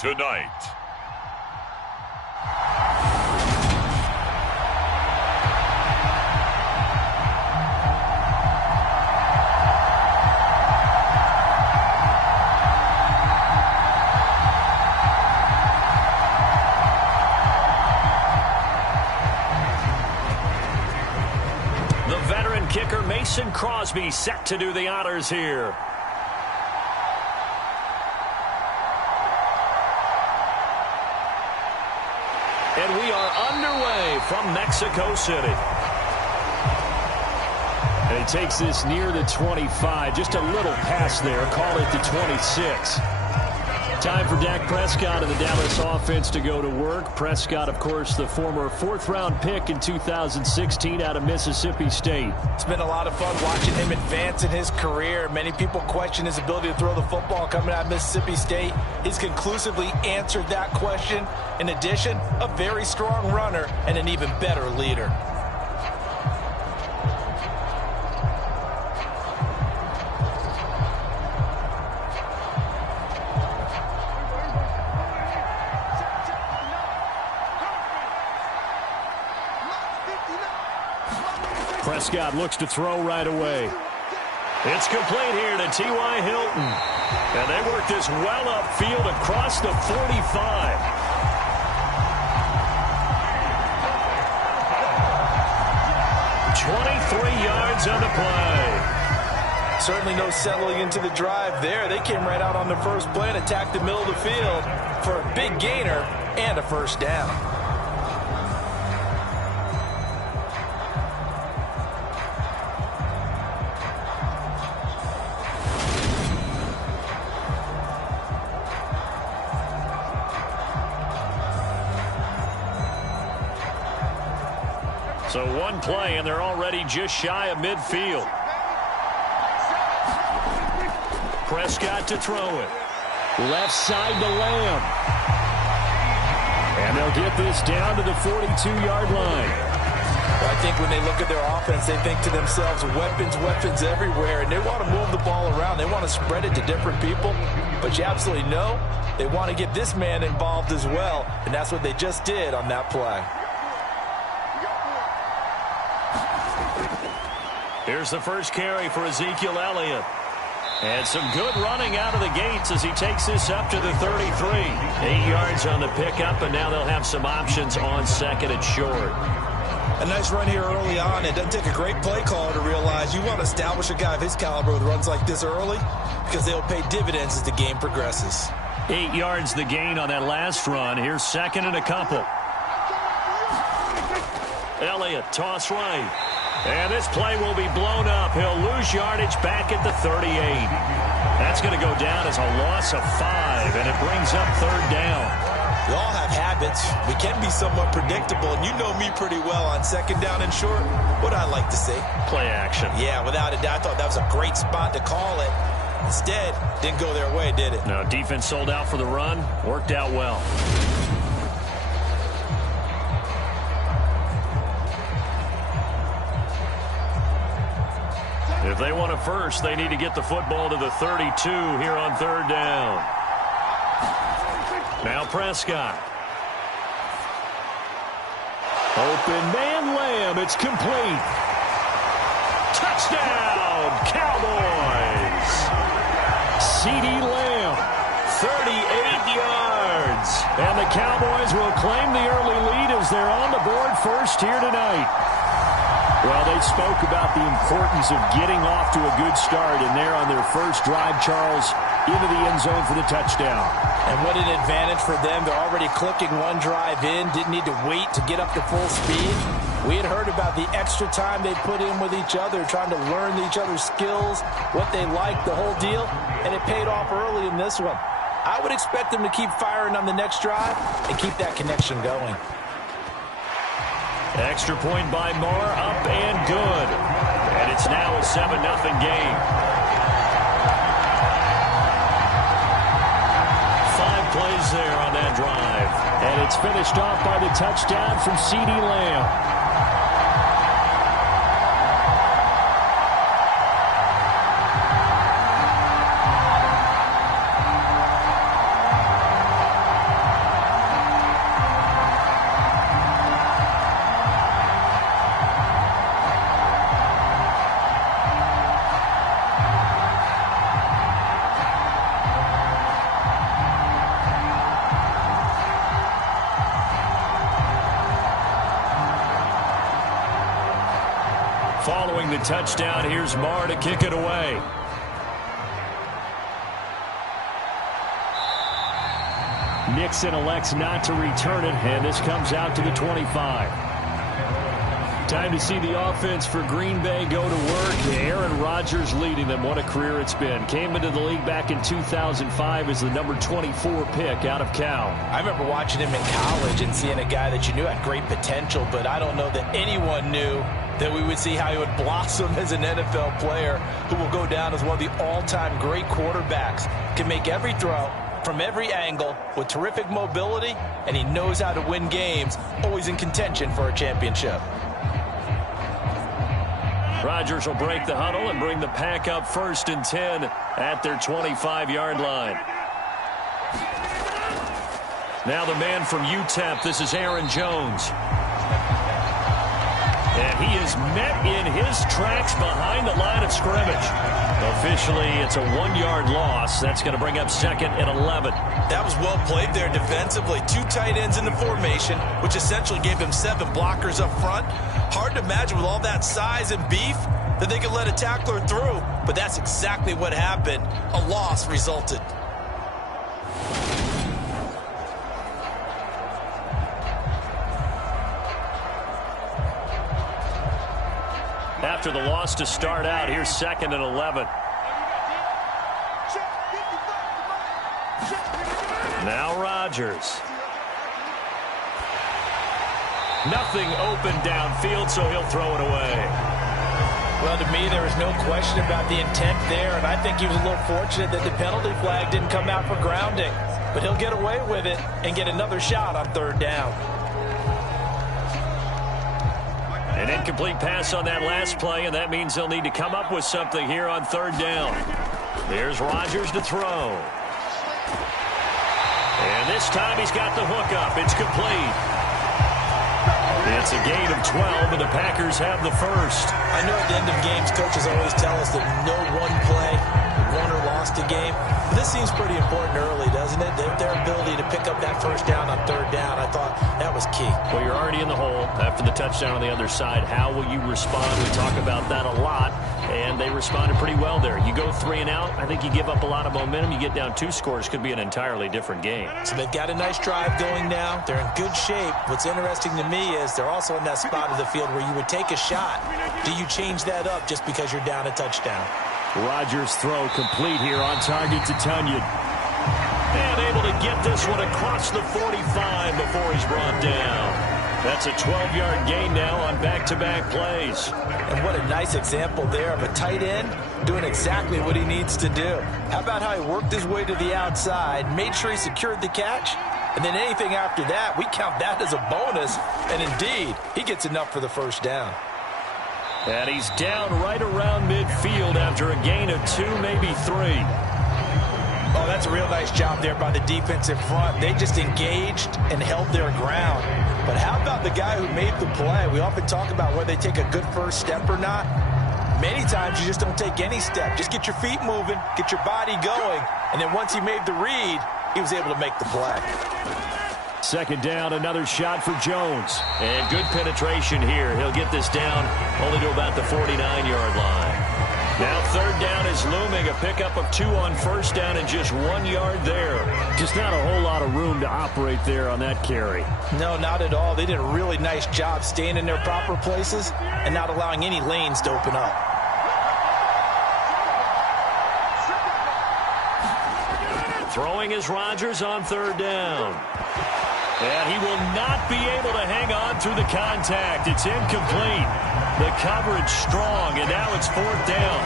tonight. The veteran kicker Mason Crosby set to do the honors here. And we are underway from Mexico City. And he takes this near the 25. Just a little pass there. Call it the 26. Time for Dak Prescott and the Dallas offense to go to work. Prescott, of course, the former fourth-round pick in 2016 out of Mississippi State. It's been a lot of fun watching him advance in his career. Many people question his ability to throw the football coming out of Mississippi State. He's conclusively answered that question. In addition, a very strong runner and an even better leader. Prescott looks to throw right away. It's complete here to T.Y. Hilton. And they work this well upfield across the 45. Yards on the play. Certainly no settling into the drive there. They came right out on the first play and attacked the middle of the field for a big gainer and a first down. So one play, and they're already just shy of midfield. Prescott to throw it. Left side to Lamb. And they'll get this down to the 42-yard line. Well, I think when they look at their offense, they think to themselves, weapons, weapons everywhere, and they want to move the ball around. They want to spread it to different people, but you absolutely know they want to get this man involved as well, and that's what they just did on that play. Here's the first carry for Ezekiel Elliott. And some good running out of the gates as he takes this up to the 33. 8 yards on the pickup, and now they'll have some options on second and short. A nice run here early on. It doesn't take a great play caller to realize you want to establish a guy of his caliber with runs like this early because they'll pay dividends as the game progresses. 8 yards the gain on that last run. Here's second and a couple. Elliott, toss right. And this play will be blown up. He'll lose yardage back at the 38. That's going to go down as a loss of 5, and it brings up third down. We all have habits. We can be somewhat predictable, and you know me pretty well on second down and short. What I like to say? Play action. Yeah, without a doubt. I thought that was a great spot to call it. Instead, didn't go their way, did it? No, defense sold out for the run. Worked out well. If they want a first, they need to get the football to the 32 here on third down. Now Prescott. Open man Lamb. It's complete. Touchdown, Cowboys. CeeDee Lamb, 38 yards. And the Cowboys will claim the early lead as they're on the board first here tonight. Well, they spoke about the importance of getting off to a good start, and they're on their first drive, Charles, into the end zone for the touchdown. And what an advantage for them. They're already clicking one drive in, didn't need to wait to get up to full speed. We had heard about the extra time they put in with each other, trying to learn each other's skills, what they liked, the whole deal, and it paid off early in this one. I would expect them to keep firing on the next drive and keep that connection going. Extra point by Moore, up and good. And it's now a 7-0 game. 5 plays there on that drive. And it's finished off by the touchdown from CeeDee Lamb. the touchdown. Here's Marr to kick it away. Nixon elects not to return it, and this comes out to the 25. Time to see the offense for Green Bay go to work. Aaron Rodgers leading them. What a career it's been. Came into the league back in 2005 as the number 24 pick out of Cal. I remember watching him in college and seeing a guy that you knew had great potential, but I don't know that anyone knew that we would see how he would blossom as an NFL player who will go down as one of the all-time great quarterbacks. Can make every throw from every angle with terrific mobility, and he knows how to win games, always in contention for a championship. Rodgers will break the huddle and bring the pack up 1st and 10 at their 25-yard line. Now the man from UTEP, this is Aaron Jones. And he is met in his tracks behind the line of scrimmage. Officially, it's a 1-yard loss. That's going to bring up 2nd and 11. That was well played there defensively. 2 tight ends in the formation, which essentially gave him 7 blockers up front. Hard to imagine with all that size and beef that they could let a tackler through, but that's exactly what happened. A loss resulted. After the loss to start out, here's 2nd and 11. Now Rodgers. Nothing open downfield, so he'll throw it away. Well, to me, there was no question about the intent there, and I think he was a little fortunate that the penalty flag didn't come out for grounding. But he'll get away with it and get another shot on 3rd down. An incomplete pass on that last play, and that means they'll need to come up with something here on 3rd down. There's Rodgers to throw. And this time he's got the hook up. It's complete. It's a gain of 12, and the Packers have the first. I know at the end of games, coaches always tell us that no one play won or lost a game. But this seems pretty important early, doesn't it? Their ability to pick up that 1st down on 3rd down, I thought that was key. Well, you're already in the hole after the touchdown on the other side. How will you respond? We talk about that a lot, and they responded pretty well there. You go 3 and out, I think you give up a lot of momentum. You get down 2 scores, could be an entirely different game. So they've got a nice drive going now. They're in good shape. What's interesting to me is they're also in that spot of the field where you would take a shot. Do you change that up just because you're down a touchdown? Rodgers' throw complete here on target to Tunyon. And able to get this one across the 45 before he's brought down. That's a 12-yard gain now on back-to-back plays. And what a nice example there of a tight end doing exactly what he needs to do. How about how he worked his way to the outside, made sure he secured the catch, and then anything after that, we count that as a bonus. And indeed, he gets enough for the 1st down. And he's down right around midfield after a gain of 2, maybe 3. Oh, that's a real nice job there by the defensive front. They just engaged and held their ground. But how about the guy who made the play? We often talk about whether they take a good first step or not. Many times you just don't take any step. Just get your feet moving, get your body going, and then once he made the read, he was able to make the play. 2nd down, another shot for Jones. And good penetration here. He'll get this down only to about the 49-yard line. Now 3rd down is looming. A pickup of 2 on 1st down and just 1 yard there. Just not a whole lot of room to operate there on that carry. No, not at all. They did a really nice job staying in their proper places and not allowing any lanes to open up. Throwing is Rodgers on 3rd down. And he will not be able to hang on through the contact. It's incomplete. The coverage strong, and now it's 4th down.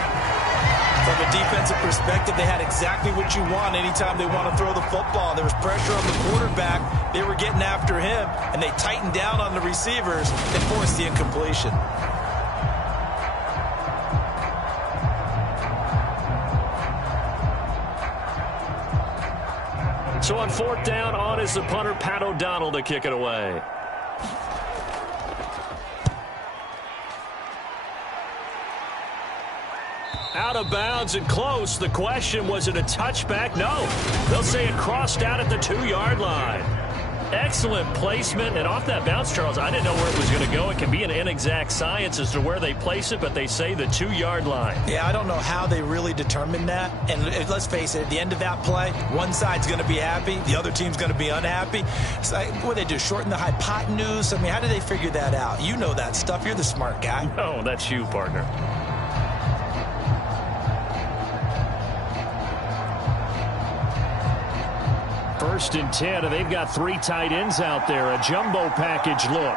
From a defensive perspective, they had exactly what you want anytime they want to throw the football. There was pressure on the quarterback. They were getting after him, and they tightened down on the receivers and forced the incompletion. So on 4th down, on is the punter, Pat O'Donnell, to kick it away. Out of bounds and close. The question, was it a touchback? No. They'll say it crossed out at the 2-yard line. Excellent placement, and off that bounce, Charles, I didn't know where it was going to go. It can be an inexact science as to where they place it, but they say the 2-yard line. Yeah, I don't know how they really determined that. And let's face it, at the end of that play, one side's going to be happy, the other team's going to be unhappy. It's like, what they do, shorten the hypotenuse? I mean, how do they figure that out? You know that stuff. You're the smart guy. No, that's you, partner. First and 10, and they've got 3 tight ends out there. A jumbo package look.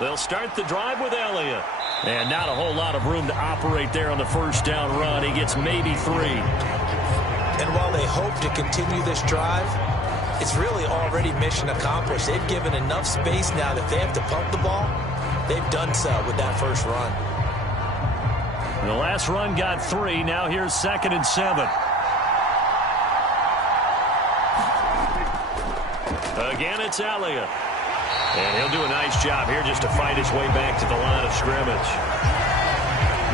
They'll start the drive with Elliott. And not a whole lot of room to operate there on the first down run. He gets maybe 3. And while they hope to continue this drive, it's really already mission accomplished. They've given enough space now that if they have to pump the ball, they've done so with that first run. The last run got 3. Now here's 2nd and 7. Again, it's Elliott. And he'll do a nice job here just to fight his way back to the line of scrimmage.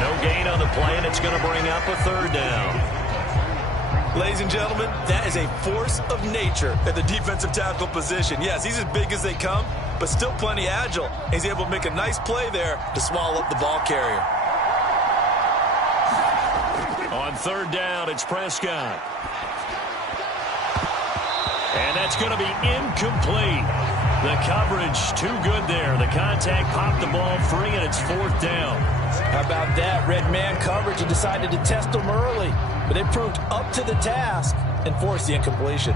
No gain on the play, and it's going to bring up a 3rd down. Ladies and gentlemen, that is a force of nature at the defensive tackle position. Yes, he's as big as they come, but still plenty agile. He's able to make a nice play there to swallow up the ball carrier. On 3rd down, it's Prescott. And that's going to be incomplete. The coverage too good there. The contact popped the ball free, and it's 4th down. How about that? Red man coverage and decided to test them early. But they proved up to the task and forced the incompletion.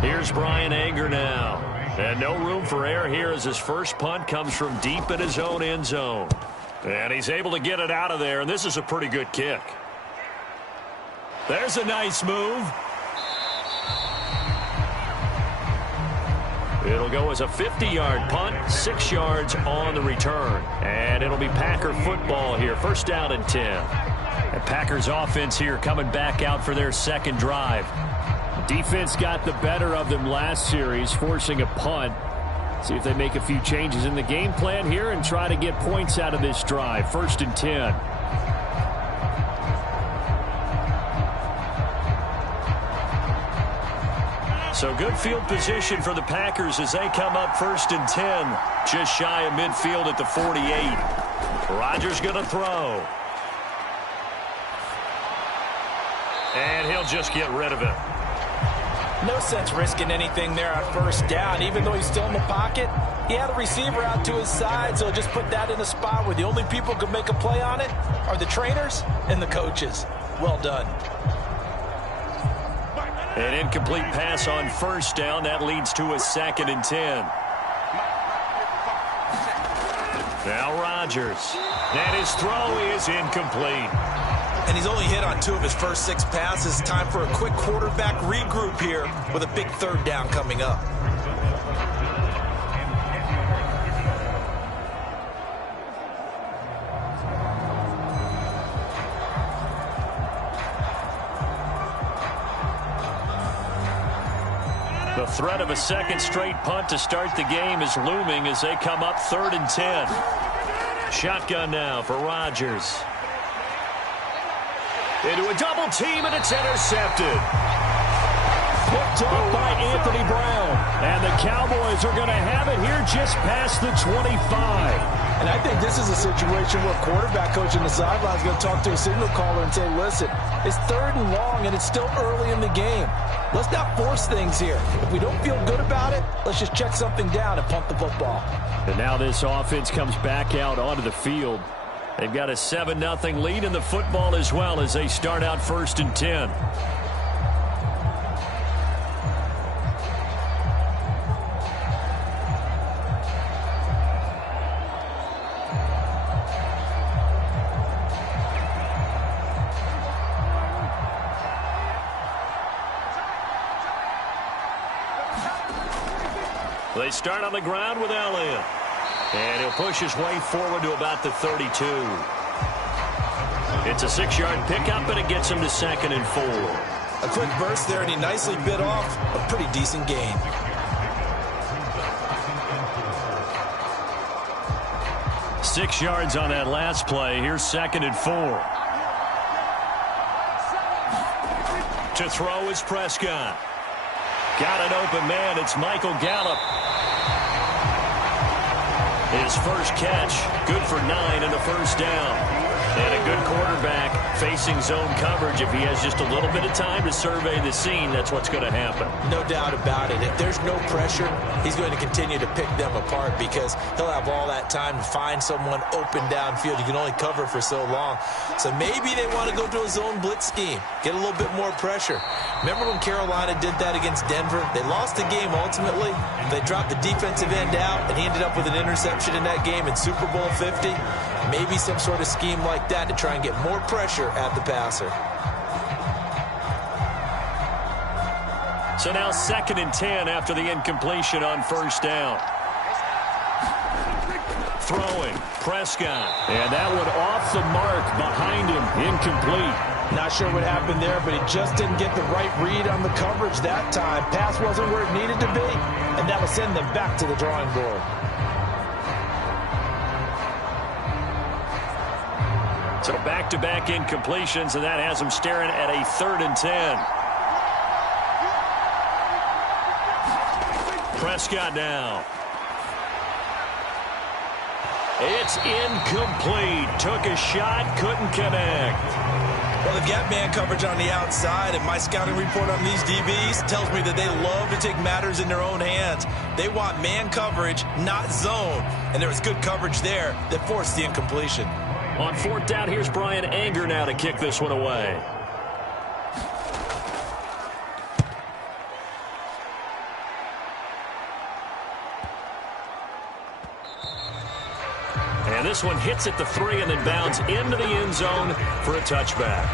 Here's Brian Anger now. And no room for error here as his first punt comes from deep in his own end zone. And he's able to get it out of there, and this is a pretty good kick. There's a nice move. It'll go as a 50-yard punt, 6 yards on the return. And it'll be Packer football here, 1st down and 10. And Packers offense here coming back out for their 2nd drive. Defense got the better of them last series, forcing a punt. See if they make a few changes in the game plan here and try to get points out of this drive. 1st and 10. So good field position for the Packers as they come up 1st and 10. Just shy of midfield at the 48. Rodgers going to throw. And he'll just get rid of it. No sense risking anything there on 1st down. Even though he's still in the pocket, he had a receiver out to his side, so just put that in a spot where the only people who can make a play on it are the trainers and the coaches. Well done. An incomplete pass on 1st down. That leads to a 2nd and 10. Now Rodgers. And his throw is incomplete. And he's only hit on 2 of his first 6 passes. Time for a quick quarterback regroup here with a big 3rd down coming up. The threat of a 2nd straight punt to start the game is looming as they come up 3rd and 10. Shotgun now for Rodgers. Into a double team, and it's intercepted. Picked up by Anthony Brown. And the Cowboys are going to have it here just past the 25. And I think this is a situation where a quarterback coach in the sideline is going to talk to a signal caller and say, listen, it's 3rd and long, and it's still early in the game. Let's not force things here. If we don't feel good about it, let's just check something down and pump the football. And now this offense comes back out onto the field. They've got a 7-0 lead in the football as well as they start out 1st and 10. They start on the ground with Elliott. And he'll push his way forward to about the 32. It's a 6-yard pickup, and it gets him to 2nd and 4. A quick burst there, and he nicely bit off a pretty decent gain. Six yards on that last play. Here's 2nd and 4. To throw is Prescott. Got an open man. It's Michael Gallup. His first catch, good for 9 and a first down. And a good quarterback facing zone coverage. If he has just a little bit of time to survey the scene, that's what's going to happen. No doubt about it. If there's no pressure, he's going to continue to pick them apart because he'll have all that time to find someone open downfield. You can only cover for so long. So maybe they want to go to a zone blitz scheme, get a little bit more pressure. Remember when Carolina did that against Denver? They lost the game ultimately. They dropped the defensive end out, and he ended up with an interception in that game in Super Bowl 50. Maybe some sort of scheme like that to try and get more pressure at the passer. So now 2nd and 10 after the incompletion on first down. Throwing, Prescott. And that one off the mark behind him, incomplete. Not sure what happened there, but he just didn't get the right read on the coverage that time. Pass wasn't where it needed to be, and that will send them back to the drawing board. So back-to-back incompletions, and that has him staring at a 3rd and 10. Prescott now. It's incomplete. Took a shot, couldn't connect. Well, they've got man coverage on the outside, and my scouting report on these DBs tells me that they love to take matters in their own hands. They want man coverage, not zone. And there was good coverage there that forced the incompletion. On 4th down, here's Brian Anger now to kick this one away. And this one hits at the 3 and then bounds into the end zone for a touchback.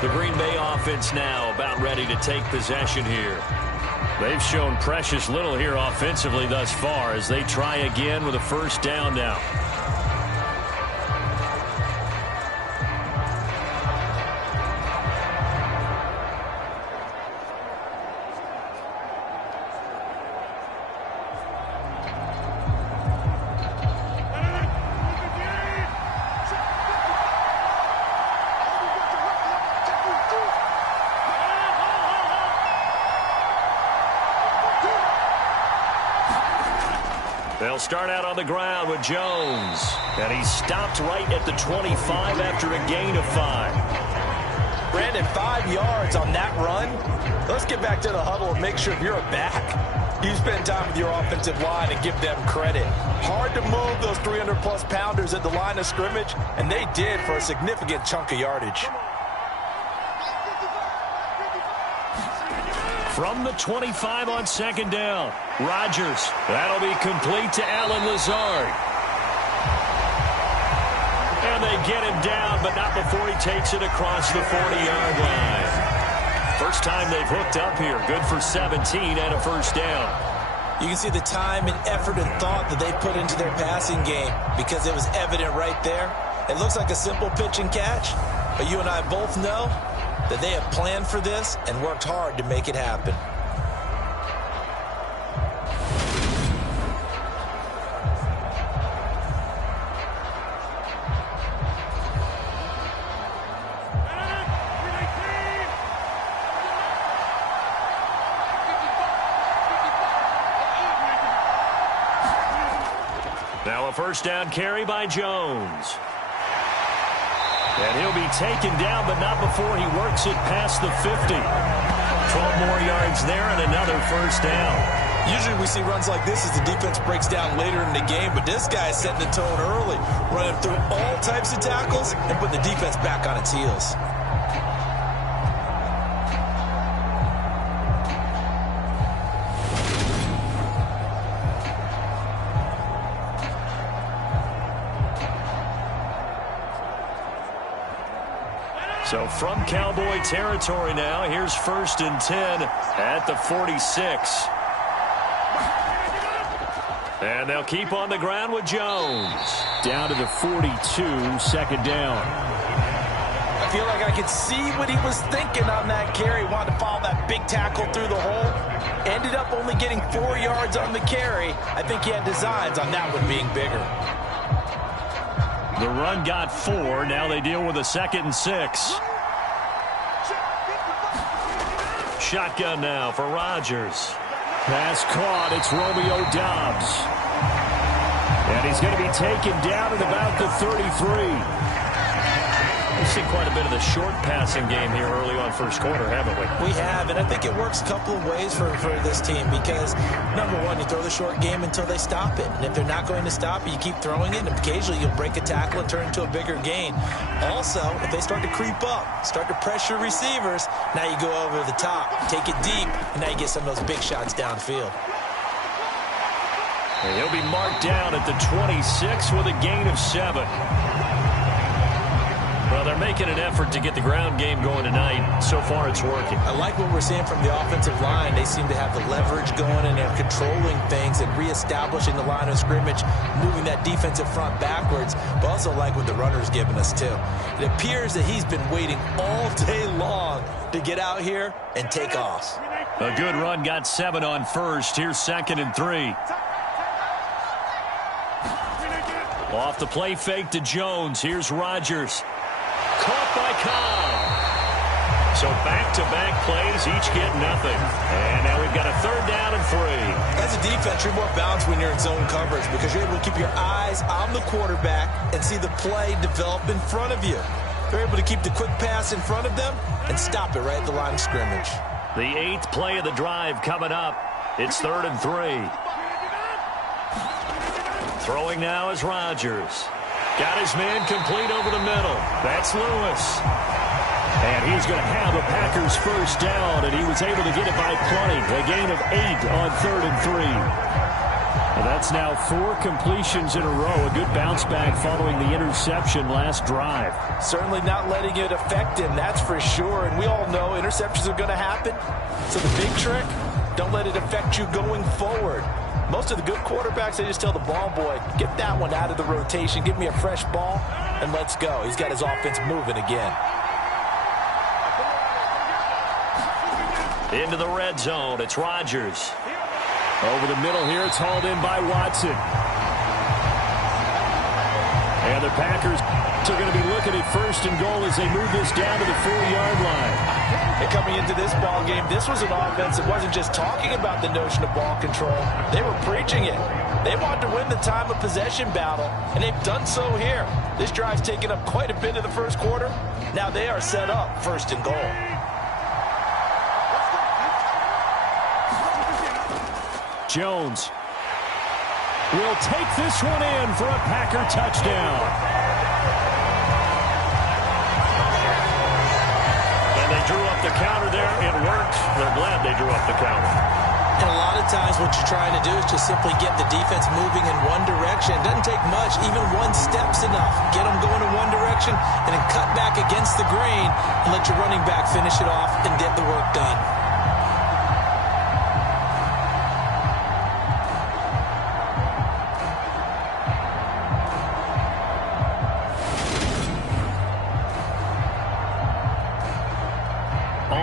The Green Bay offense now about ready to take possession here. They've shown precious little here offensively thus far as they try again with a first down now. They'll start out on the ground with Jones. And he stopped right at the 25 after a gain of 5. Brandon, 5 yards on that run. Let's get back to the huddle and make sure you're back. You spend time with your offensive line and give them credit. Hard to move those 300-plus pounders at the line of scrimmage, and they did for a significant chunk of yardage. From the 25 on 2nd down, Rodgers. That'll be complete to Allen Lazard. And they get him down, but not before he takes it across the 40-yard line. First time they've hooked up here. Good for 17 and a first down. You can see the time and effort and thought that they put into their passing game because it was evident right there. It looks like a simple pitch and catch, but you and I both know that they have planned for this and worked hard to make it happen. Now a first down carry by Jones. And he'll be taken down, but not before he works it past the 50. 12 more yards there and another first down. Usually we see runs like this as the defense breaks down later in the game, but this guy is setting the tone early, running through all types of tackles and putting the defense back on its heels. So from Cowboy territory now, here's 1st and 10 at the 46. And they'll keep on the ground with Jones. Down to the 42, 2nd down. I feel like I could see what he was thinking on that carry. Wanted to follow that big tackle through the hole. Ended up only getting 4 yards on the carry. I think he had designs on that one being bigger. The run got 4. Now they deal with a 2nd and 6. shotgun now for Rodgers. Pass caught. It's Romeo Doubs. And he's going to be taken down at about the 33. We've seen quite a bit of the short passing game here early on first quarter, haven't we? We have, and I think it works a couple of ways for this team because, number one, you throw the short game until they stop it. And if they're not going to stop it, you keep throwing it, and occasionally you'll break a tackle and turn it into a bigger gain. Also, if they start to creep up, start to pressure receivers, now you go over the top, take it deep, and now you get some of those big shots downfield. And he'll be marked down at the 26 with a gain of 7. Well, they're making an effort to get the ground game going tonight. So far, it's working. I like what we're seeing from the offensive line. They seem to have the leverage going, and they're controlling things and reestablishing the line of scrimmage, moving that defensive front backwards. But also like what the runner's giving us, too. It appears that he's been waiting all day long to get out here and take off. A good run got 7 on first. Here's 2nd and 3. Off the play fake to Jones. Here's Rodgers. Caught by Cobb. So back-to-back plays, each get nothing. And now we've got a 3rd down and 3. As a defense, you're more balanced when you're in zone coverage because you're able to keep your eyes on the quarterback and see the play develop in front of you. They're able to keep the quick pass in front of them and stop it right at the line of scrimmage. The 8th play of the drive coming up. It's 3rd and 3. Throwing now is Rodgers. Got his man complete over the middle. That's Lewis. And he's going to have a Packers first down, and he was able to get it by plenty. A gain of 8 on 3rd and 3. And that's now 4 completions in a row. A good bounce back following the interception last drive. Certainly not letting it affect him, that's for sure. And we all know interceptions are going to happen. So the big trick, don't let it affect you going forward. Most of the good quarterbacks, they just tell the ball boy, get that one out of the rotation, give me a fresh ball, and let's go. He's got his offense moving again. Into the red zone, it's Rodgers. Over the middle here, it's hauled in by Watson. And the Packers are going to be looking at 1st and goal as they move this down to the 4-yard line. And coming into this ball game, this was an offense that wasn't just talking about the notion of ball control. They were preaching it. They wanted to win the time of possession battle, and they've done so here. This drive's taken up quite a bit of the first quarter. Now they are set up 1st and goal. Jones will take this one in for a Packer touchdown. They drew up the counter there. It worked. They're glad they drew up the counter. And a lot of times what you're trying to do is just simply get the defense moving in one direction. It doesn't take much. Even one step's enough. Get them going in one direction and then cut back against the grain and let your running back finish it off and get the work done.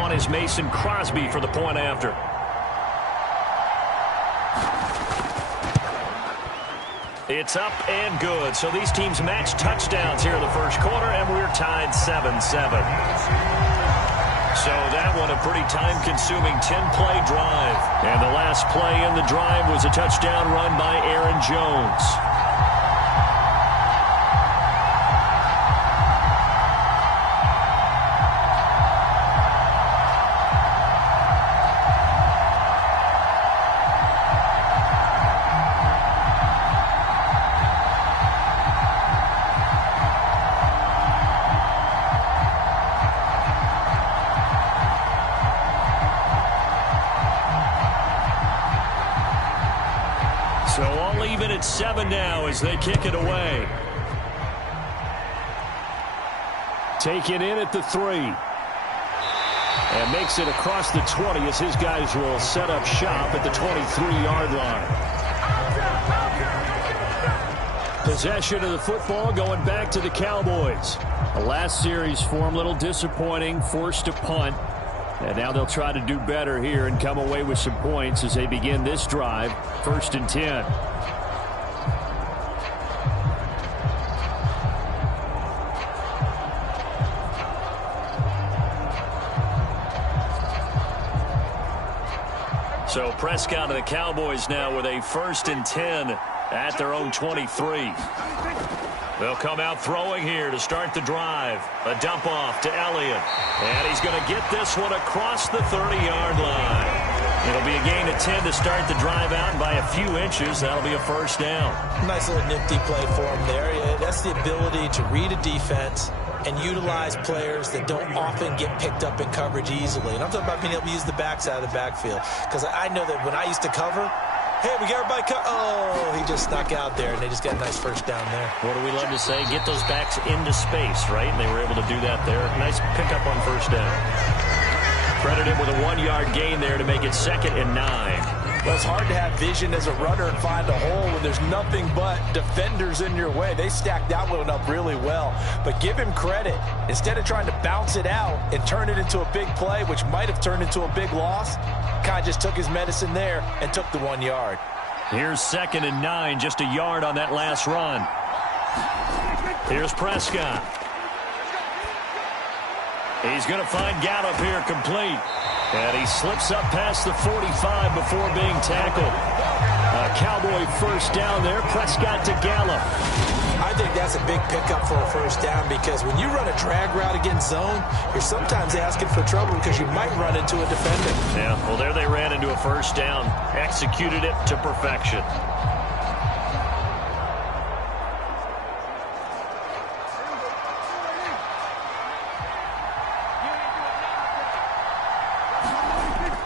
Is Mason Crosby for the point after. It's up and good. So these teams match touchdowns here in the first quarter, and we're tied 7-7. So that one a pretty time-consuming 10-play drive. And the last play in the drive was a touchdown run by Aaron Jones. So all even at 7 now as they kick it away. Taken in at the 3. And makes it across the 20 as his guys will set up shop at the 23-yard line. Possession of the football going back to the Cowboys. The last series for them, a little disappointing, forced to punt. And now they'll try to do better here and come away with some points as they begin this drive, 1st and 10. So Prescott and the Cowboys now with a 1st and 10 at their own 23. They'll come out throwing here to start the drive. A dump off to Elliott. And he's going to get this one across the 30-yard line. It'll be a gain of 10 to start the drive out by a few inches. That'll be a 1st down. Nice little nifty play for him there. Yeah, that's the ability to read a defense and utilize players that don't often get picked up in coverage easily. And I'm talking about being able to use the backside of the backfield. Because I know that when I used to cover, hey, we got everybody oh, he just snuck out there, and they just got a nice 1st down there. What do we love to say? Get those backs into space, right? And they were able to do that there. Nice pickup on 1st down. Credited with a 1-yard gain there to make it 2nd and 9. Well, it's hard to have vision as a runner and find a hole when there's nothing but defenders in your way. They stacked that one up really well. But give him credit. Instead of trying to bounce it out and turn it into a big play, which might have turned into a big loss, Kai just took his medicine there and took the 1 yard. Here's 2nd and 9, just a yard on that last run. Here's Prescott. He's going to find Gallup here complete. And he slips up past the 45 before being tackled. A Cowboy 1st down there. Prescott to Gallup. I think that's a big pickup for a 1st down because when you run a drag route against zone, you're sometimes asking for trouble because you might run into a defender. Yeah, well, there they ran into a 1st down. Executed it to perfection.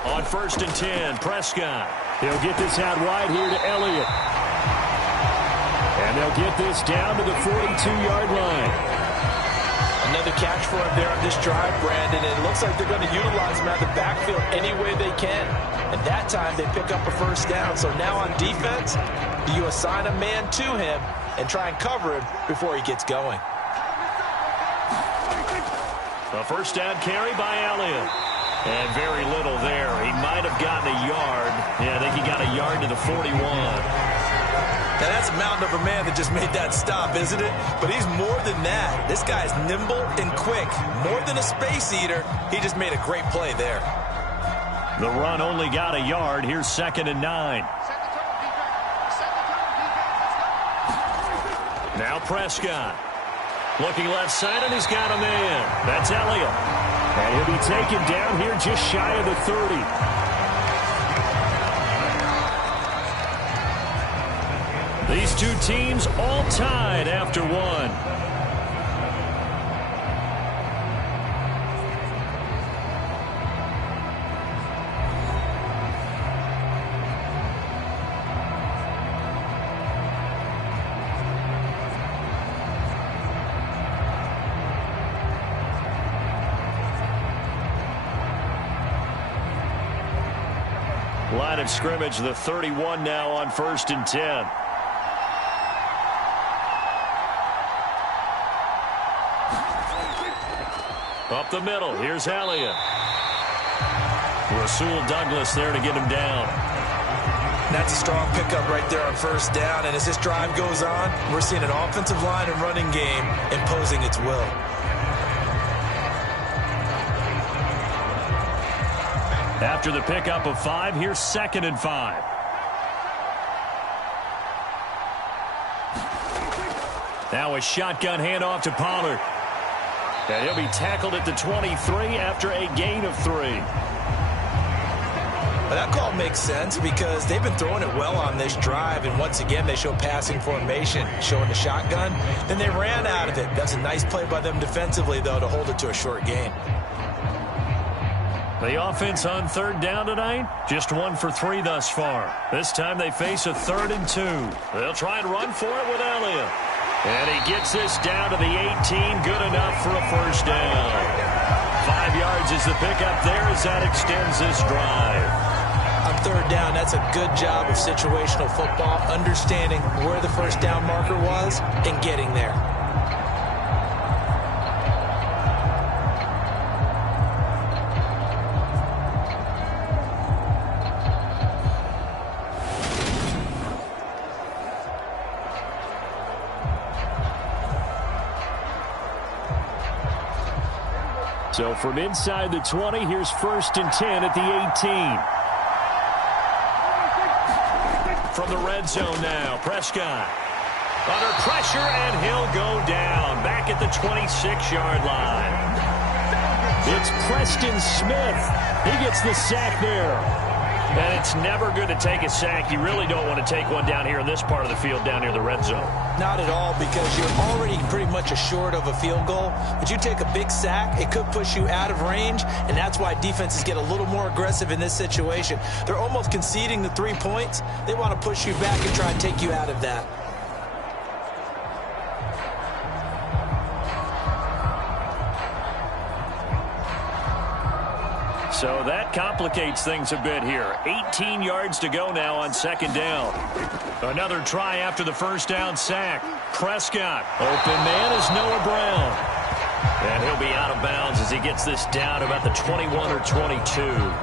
On 1st and 10, Prescott. He'll get this out wide here to Elliott. And they'll get this down to the 42-yard line. Another catch for him there on this drive, Brandon. And it looks like they're going to utilize him out of the backfield any way they can. And that time they pick up a 1st down. So now on defense, do you assign a man to him and try and cover him before he gets going? A 1st down carry by Elliott. And very little there. He might have gotten a yard. Yeah, I think he got a yard to the 41. Now, that's a mountain of a man that just made that stop, isn't it? But he's more than that. This guy's nimble and quick. More than a space eater, he just made a great play there. The run only got a yard. Here's 2nd and 9. Now Prescott. Looking left side, and he's got a man. That's Elliott. And he'll be taken down here just shy of the 30. These two teams all tied after one. Line of scrimmage, the 31 now on 1st and 10. Up the middle, here's Elliott. Rasul Douglas there to get him down. That's a strong pickup right there on 1st down. And as this drive goes on, we're seeing an offensive line and running game imposing its will. After the pickup of 5, here's 2nd and 5. Now a shotgun handoff to Pollard. And he'll be tackled at the 23 after a gain of 3. Well, that call makes sense because they've been throwing it well on this drive, and once again they show passing formation, showing the shotgun. Then they ran out of it. That's a nice play by them defensively, though, to hold it to a short gain. The offense on 3rd down tonight, just 1 for 3 thus far. This time they face a 3rd and 2. They'll try and run for it with Elliott. And he gets this down to the 18, good enough for a 1st down. 5 yards is the pickup there as that extends this drive. On 3rd down, that's a good job of situational football, understanding where the 1st down marker was and getting there. So from inside the 20, here's 1st and 10 at the 18. from the red zone now. Prescott under pressure, and he'll go down back at the 26-yard line. It's Preston Smith. He gets the sack there. And it's never good to take a sack. You really don't want to take one down here in this part of the field, down near the red zone. Not at all, because you're already pretty much assured of a field goal. But you take a big sack, it could push you out of range, and that's why defenses get a little more aggressive in this situation. They're almost conceding the 3 points. They want to push you back and try and take you out of that. So that complicates things a bit here. 18 yards to go now on second down. Another try after the first down sack. Prescott. Open man is Noah Brown. And he'll be out of bounds as he gets this down about the 21 or 22.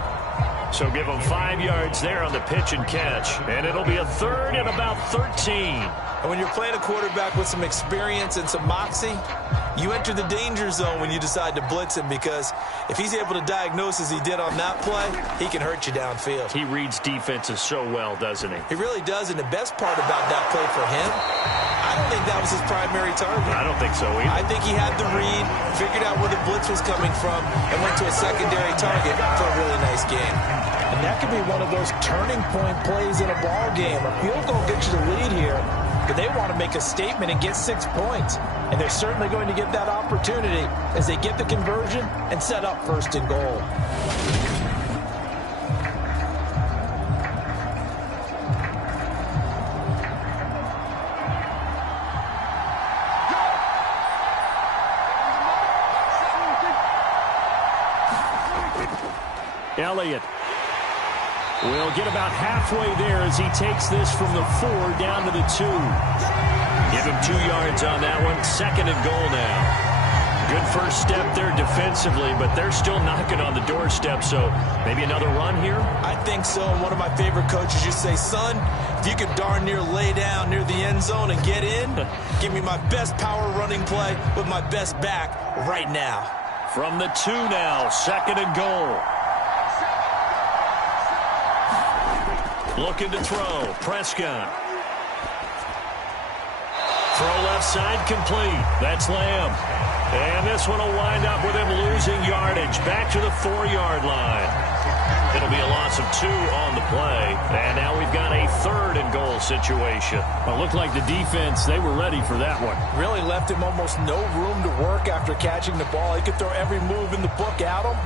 So give him 5 yards there on the pitch and catch. And it'll be a third and about 13. And when you're playing a quarterback with some experience and some moxie, you enter the danger zone when you decide to blitz him, because if he's able to diagnose as he did on that play, he can hurt you downfield. He reads defenses so well, doesn't he? He really does, and the best part about that play for him, I don't think that was his primary target. I don't think so either. I think he had the read, figured out where the blitz was coming from, and went to a secondary target for a really nice game. And that could be one of those turning point plays in a ball game. A field goal gets you the lead here, but they want to make a statement and get 6 points. And they're certainly going to get that opportunity as they get the conversion and set up first and goal. Elliott will get about halfway there as he takes this from the 4 down to the 2. Give him 2 yards on that one. Second and goal now. Good first step there defensively, but they're still knocking on the doorstep, so maybe another run here? I think so. And one of my favorite coaches used to say, son, if you could darn near lay down near the end zone and get in, give me my best power running play with my best back right now. From the 2 now, second and goal. Looking to throw. Prescott. Throw left side complete. That's Lamb. And this one will wind up with him losing yardage. Back to the 4-yard line. It'll be a loss of 2 on the play. And now we've got a third and goal situation. Well, it looked like the defense, they were ready for that one. Really left him almost no room to work after catching the ball. He could throw every move in the book at him.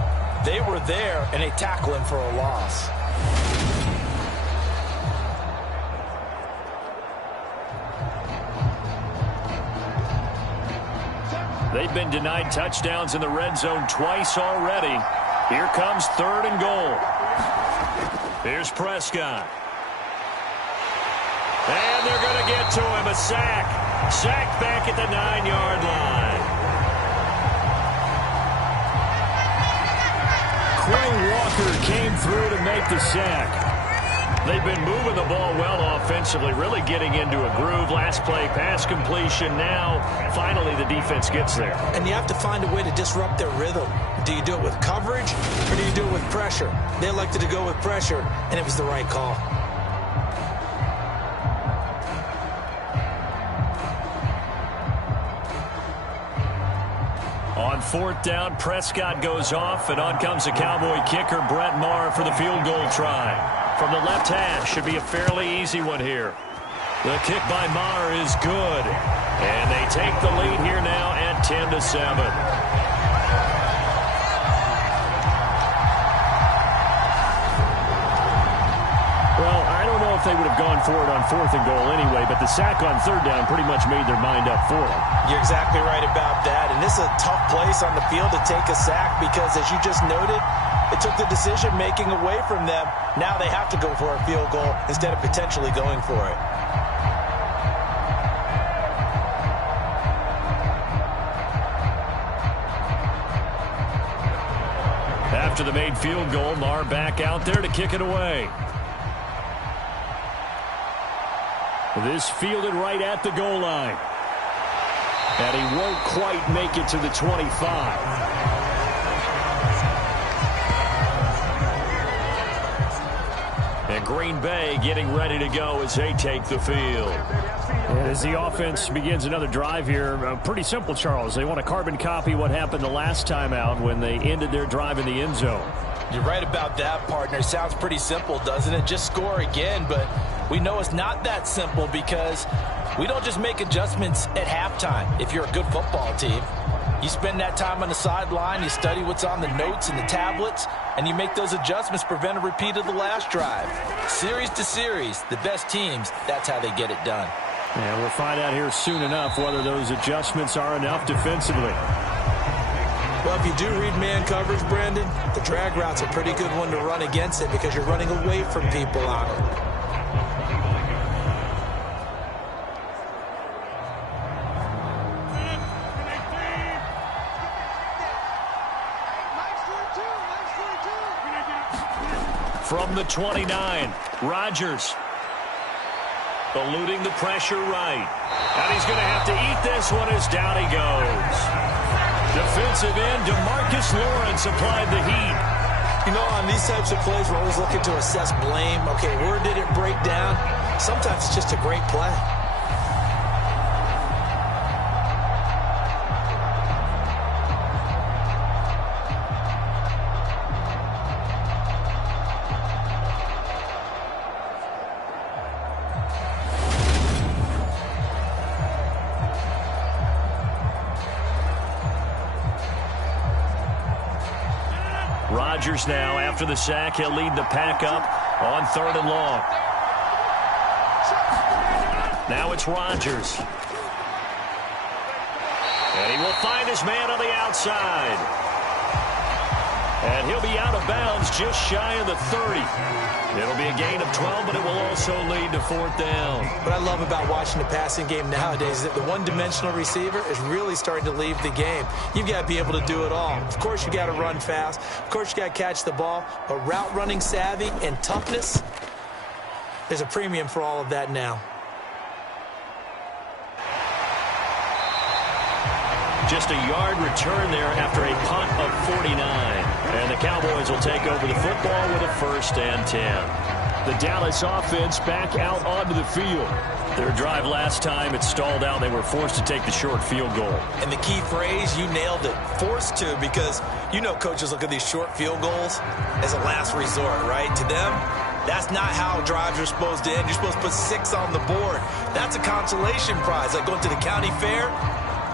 They were there, and they tackle him for a loss. They've been denied touchdowns in the red zone twice already. Here comes third and goal. Here's Prescott. And they're going to get to him. A sack. Sacked back at the 9-yard line. Quay Walker came through to make the sack. They've been moving the ball well offensively, really getting into a groove. Last play, pass completion. Now, finally, the defense gets there. And you have to find a way to disrupt their rhythm. Do you do it with coverage, or do you do it with pressure? They elected to go with pressure, and it was the right call. On 4th down, Prescott goes off, and on comes the Cowboy kicker, Brett Maher, for the field goal try. From the left hash, should be a fairly easy one here. The kick by Maher is good. And they take the lead here now at 10-7. They would have gone for it on 4th and goal anyway, but the sack on 3rd down pretty much made their mind up for them. You're exactly right about that, and this is a tough place on the field to take a sack because, as you just noted, it took the decision-making away from them. Now they have to go for a field goal instead of potentially going for it. After the made field goal, Maher back out there to kick it away. This fielded right at the goal line. And he won't quite make it to the 25. And Green Bay getting ready to go as they take the field. And as the offense begins another drive here, pretty simple, Charles. They want to carbon copy what happened the last time out when they ended their drive in the end zone. You're right about that, partner. Sounds pretty simple, doesn't it? Just score again, but we know it's not that simple because we don't just make adjustments at halftime if you're a good football team. You spend that time on the sideline, you study what's on the notes and the tablets, and you make those adjustments, prevent a repeat of the last drive. Series to series, the best teams, that's how they get it done. And we'll find out here soon enough whether those adjustments are enough defensively. Well, if you do read man coverage, Brandon, the drag route's a pretty good one to run against it because you're running away from people on it. From the 29, Rodgers eluding the pressure right. And he's going to have to eat this one as down he goes. Defensive end, DeMarcus Lawrence applied the heat. You know, on these types of plays, we're always looking to assess blame. Okay, where did it break down? Sometimes it's just a great play. Rodgers now, after the sack, he'll lead the pack up on 3rd and long. Now it's Rodgers. And he will find his man on the outside. And he'll be out of bounds just shy of the 30. It'll be a gain of 12, but it will also lead to 4th down. What I love about watching the passing game nowadays is that the one-dimensional receiver is really starting to leave the game. You've got to be able to do it all. Of course, you got to run fast. Of course, you got to catch the ball. But route running savvy and toughness, there's a premium for all of that now. Just a yard return there after a punt of 49. And the Cowboys will take over the football with a 1st and 10. The Dallas offense back out onto the field. Their drive last time, it stalled out. They were forced to take the short field goal. And the key phrase, you nailed it, forced to, because you know coaches look at these short field goals as a last resort, right? To them, that's not how drives are supposed to end. You're supposed to put 6 on the board. That's a consolation prize, like going to the county fair.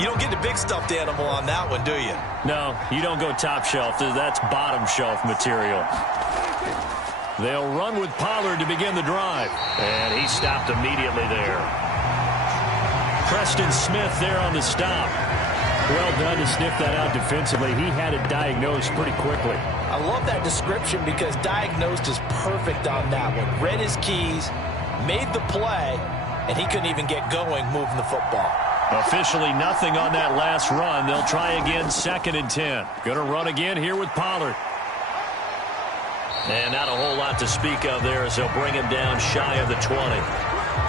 You don't get the big stuffed animal on that one, do you? No, you don't go top shelf. That's bottom shelf material. They'll run with Pollard to begin the drive. And he stopped immediately there. Preston Smith there on the stop. Well done to sniff that out defensively. He had it diagnosed pretty quickly. I love that description because diagnosed is perfect on that one. Read his keys, made the play, and he couldn't even get going moving the football. Officially nothing on that last run. They'll try again, 2nd and 10. Going to run again here with Pollard. And not a whole lot to speak of there as they'll bring him down shy of the 20.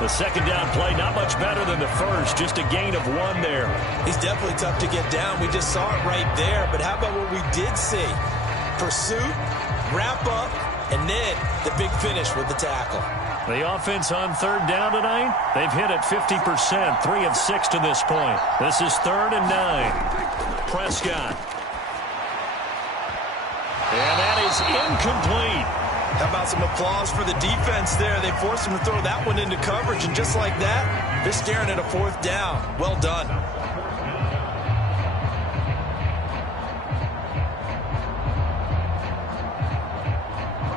The 2nd down play, not much better than the first. Just a gain of 1 there. He's definitely tough to get down. We just saw it right there. But how about what we did see? Pursuit, wrap up, and then the big finish with the tackle. The offense on 3rd down tonight, they've hit it 50%, 3 of 6 to this point. This is 3rd and 9. Prescott. And that is incomplete. How about some applause for the defense there? They forced him to throw that one into coverage, and just like that, they're staring at a 4th down. Well done.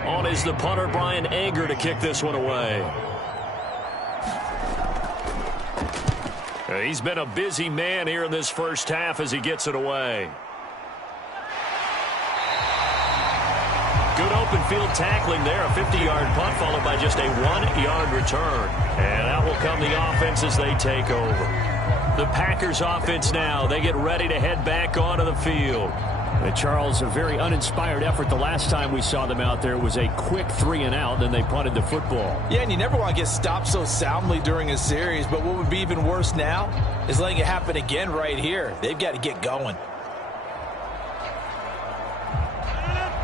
On is the punter, Brian Anger, to kick this one away. He's been a busy man here in this first half as he gets it away. Good open field tackling there. A 50-yard punt followed by just a 1-yard return. And out will come the offense as they take over. The Packers offense now. They get ready to head back onto the field. Charles, a very uninspired effort. The last time we saw them out there was a quick 3-and-out, then they punted the football. Yeah, and you never want to get stopped so soundly during a series, but what would be even worse now is letting it happen again right here. They've got to get going.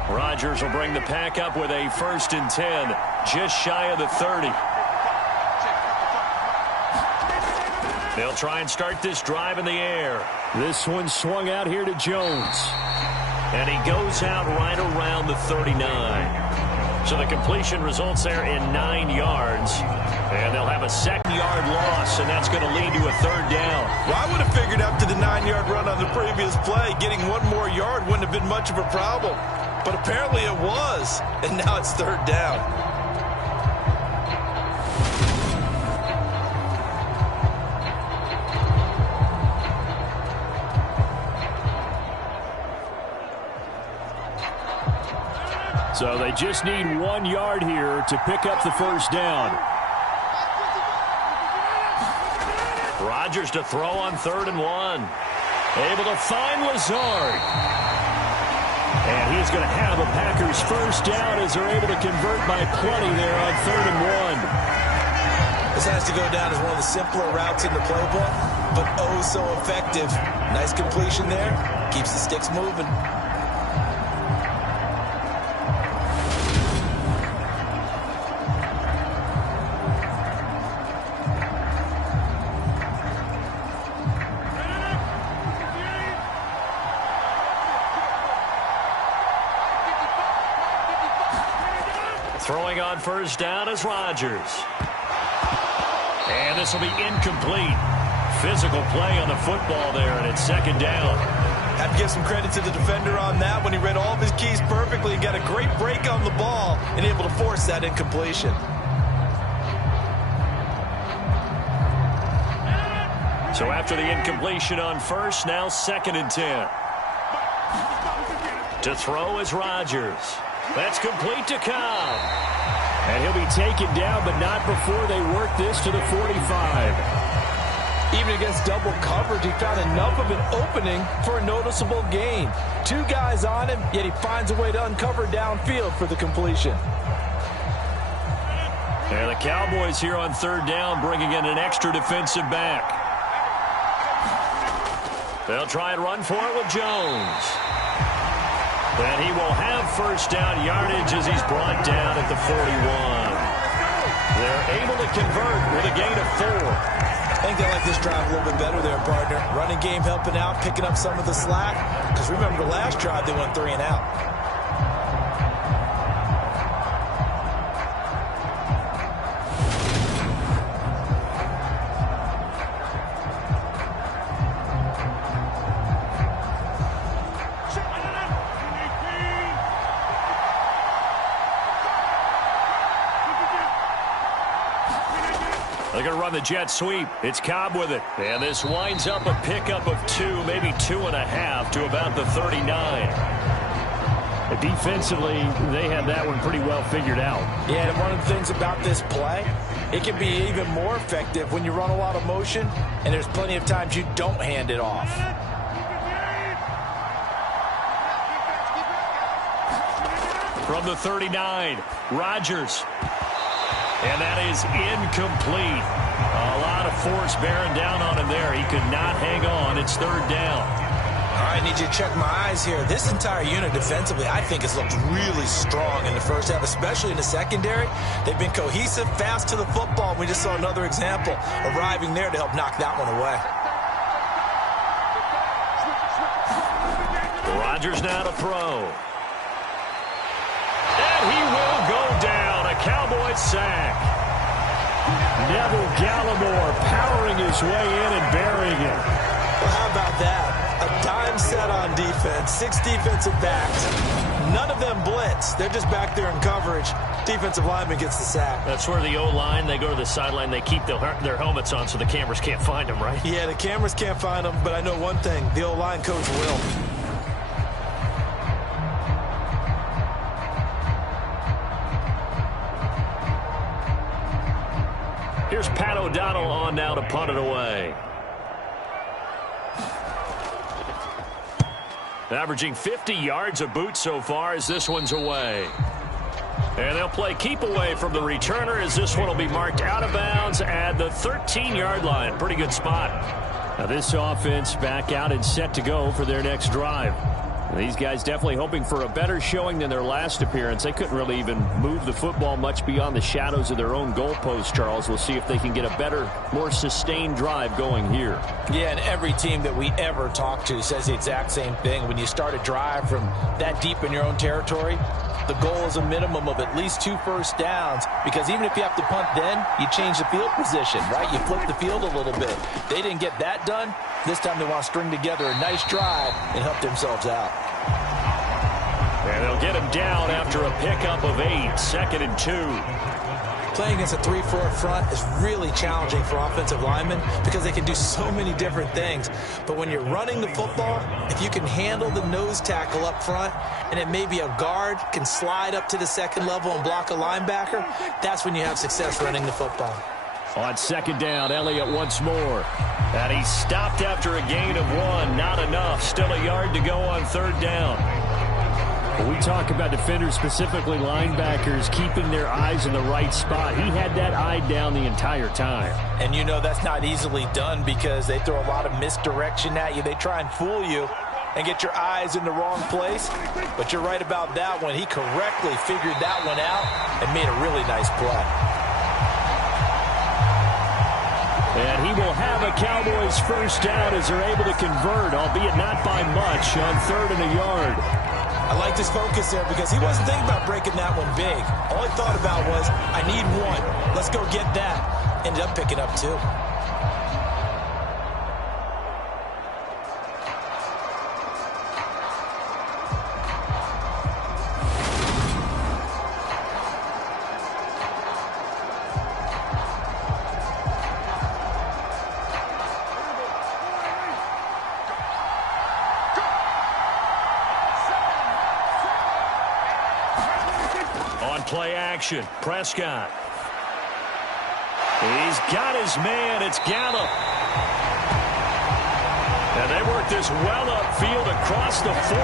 Rodgers will bring the pack up with a 1st and 10 just shy of the 30. They'll try and start this drive in the air. This one swung out here to Jones. And he goes out right around the 39. So the completion results there in 9 yards. And they'll have a 2nd-yard loss, and that's going to lead to a 3rd down. Well, I would have figured after the 9-yard run on the previous play, getting 1 more yard wouldn't have been much of a problem. But apparently it was, and now it's 3rd down. So they just need 1 yard here to pick up the 1st down. Rodgers to throw on 3rd and 1. Able to find Lazard. And he's going to have a Packers 1st down as they're able to convert by plenty there on 3rd and 1. This has to go down as one of the simpler routes in the playbook, but oh so effective. Nice completion there. Keeps the sticks moving. Throwing on 1st down is Rodgers. And this will be incomplete. Physical play on the football there, and it's 2nd down. Have to give some credit to the defender on that when he read all of his keys perfectly and got a great break on the ball and able to force that incompletion. So after the incompletion on 1st, now 2nd and 10. To throw is Rodgers. That's complete to Cobb. And he'll be taken down, but not before they work this to the 45. Even against double coverage, he found enough of an opening for a noticeable gain. 2 guys on him, yet he finds a way to uncover downfield for the completion. And the Cowboys here on 3rd down, bringing in an extra defensive back. They'll try and run for it with Jones. And he will have 1st down yardage as he's brought down at the 41. They're able to convert with a gain of 4. I think they like this drive a little bit better there, partner. Running game helping out, picking up some of the slack. Because remember, last drive they went 3 and out. They're going to run the jet sweep. It's Cobb with it. And this winds up a pickup of 2, maybe 2.5 to about the 39. Defensively, they have that one pretty well figured out. Yeah, and one of the things about this play, it can be even more effective when you run a lot of motion, and there's plenty of times you don't hand it off. From the 39, Rodgers. And that is incomplete. A lot of force bearing down on him there. He could not hang on. It's 3rd down. All right, I need you to check my eyes here. This entire unit defensively, I think, has looked really strong in the 1st half, especially in the secondary. They've been cohesive, fast to the football. We just saw another example arriving there to help knock that one away. Rodgers now to throw. And he will go down. A Cowboys sack. Neville Gallimore powering his way in and burying it. Well, how about that? A dime set on defense, 6 defensive backs. None of them blitz. They're just back there in coverage. Defensive lineman gets the sack. That's where the O-line, they go to the sideline, they keep their helmets on so the cameras can't find them, right? Yeah, the cameras can't find them, but I know one thing. The O-line coach will. Here's Pat O'Donnell on now to punt it away. Averaging 50 yards a boot so far as this one's away. And they'll play keep away from the returner as this one will be marked out of bounds at the 13-yard line. Pretty good spot. Now this offense back out and set to go for their next drive. These guys definitely hoping for a better showing than their last appearance. They couldn't really even move the football much beyond the shadows of their own goalpost, Charles. We'll see if they can get a better, more sustained drive going here. Yeah, and every team that we ever talk to says the exact same thing. When you start a drive from that deep in your own territory, the goal is a minimum of at least 2 first downs, because even if you have to punt then, you change the field position, right? You flip the field a little bit. They didn't get that done. This time they want to string together a nice drive and help themselves out. And they'll get him down after a pickup of 8, 2nd and 2. Playing against a 3-4 front is really challenging for offensive linemen because they can do so many different things. But when you're running the football, if you can handle the nose tackle up front, and it may be a guard can slide up to the second level and block a linebacker, that's when you have success running the football. On 2nd down, Elliott once more. And he stopped after a gain of 1. Not enough. Still a yard to go on 3rd down. When we talk about defenders, specifically linebackers, keeping their eyes in the right spot, he had that eye down the entire time. And you know that's not easily done because they throw a lot of misdirection at you. They try and fool you and get your eyes in the wrong place. But you're right about that one. He correctly figured that one out and made a really nice play. And he will have a Cowboys first down as they're able to convert, albeit not by much, on 3rd and a yard. I liked his focus there because he wasn't thinking about breaking that one big. All he thought about was, I need 1. Let's go get that. Ended up picking up 2. Play action. Prescott. He's got his man. It's Gallup. And they work this well upfield across the 45.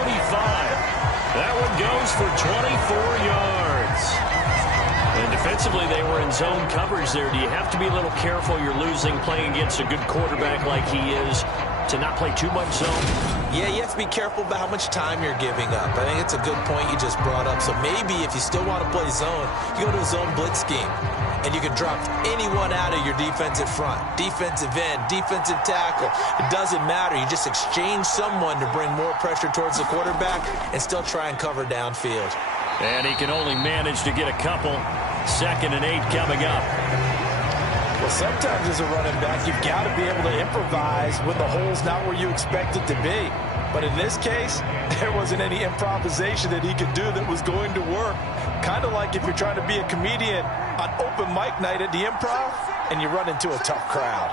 That one goes for 24 yards. And defensively, they were in zone coverage there. Do you have to be a little careful? You're losing playing against a good quarterback like he is to not play too much zone? Yeah, you have to be careful about how much time you're giving up. I think it's a good point you just brought up. So maybe if you still want to play zone, you go to a zone blitz scheme. And you can drop anyone out of your defensive front. Defensive end, defensive tackle. It doesn't matter. You just exchange someone to bring more pressure towards the quarterback and still try and cover downfield. And he can only manage to get a couple. 2nd and 8 coming up. Well, sometimes as a running back, you've got to be able to improvise when the hole's not where you expect it to be. But in this case, there wasn't any improvisation that he could do that was going to work. Kind of like if you're trying to be a comedian on open mic night at the Improv and you run into a tough crowd.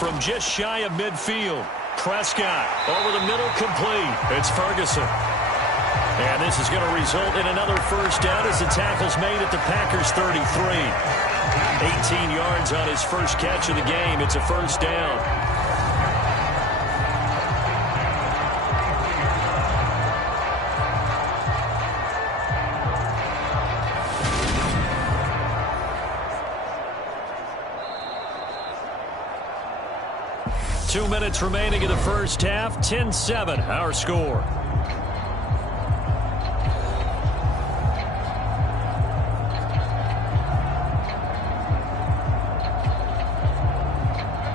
From just shy of midfield, Prescott over the middle, complete. It's Ferguson. And this is going to result in another first down as the tackle's made at the Packers' 33. 18 yards on his first catch of the game. It's a first down. Two minutes remaining in the first half. 10-7, our score.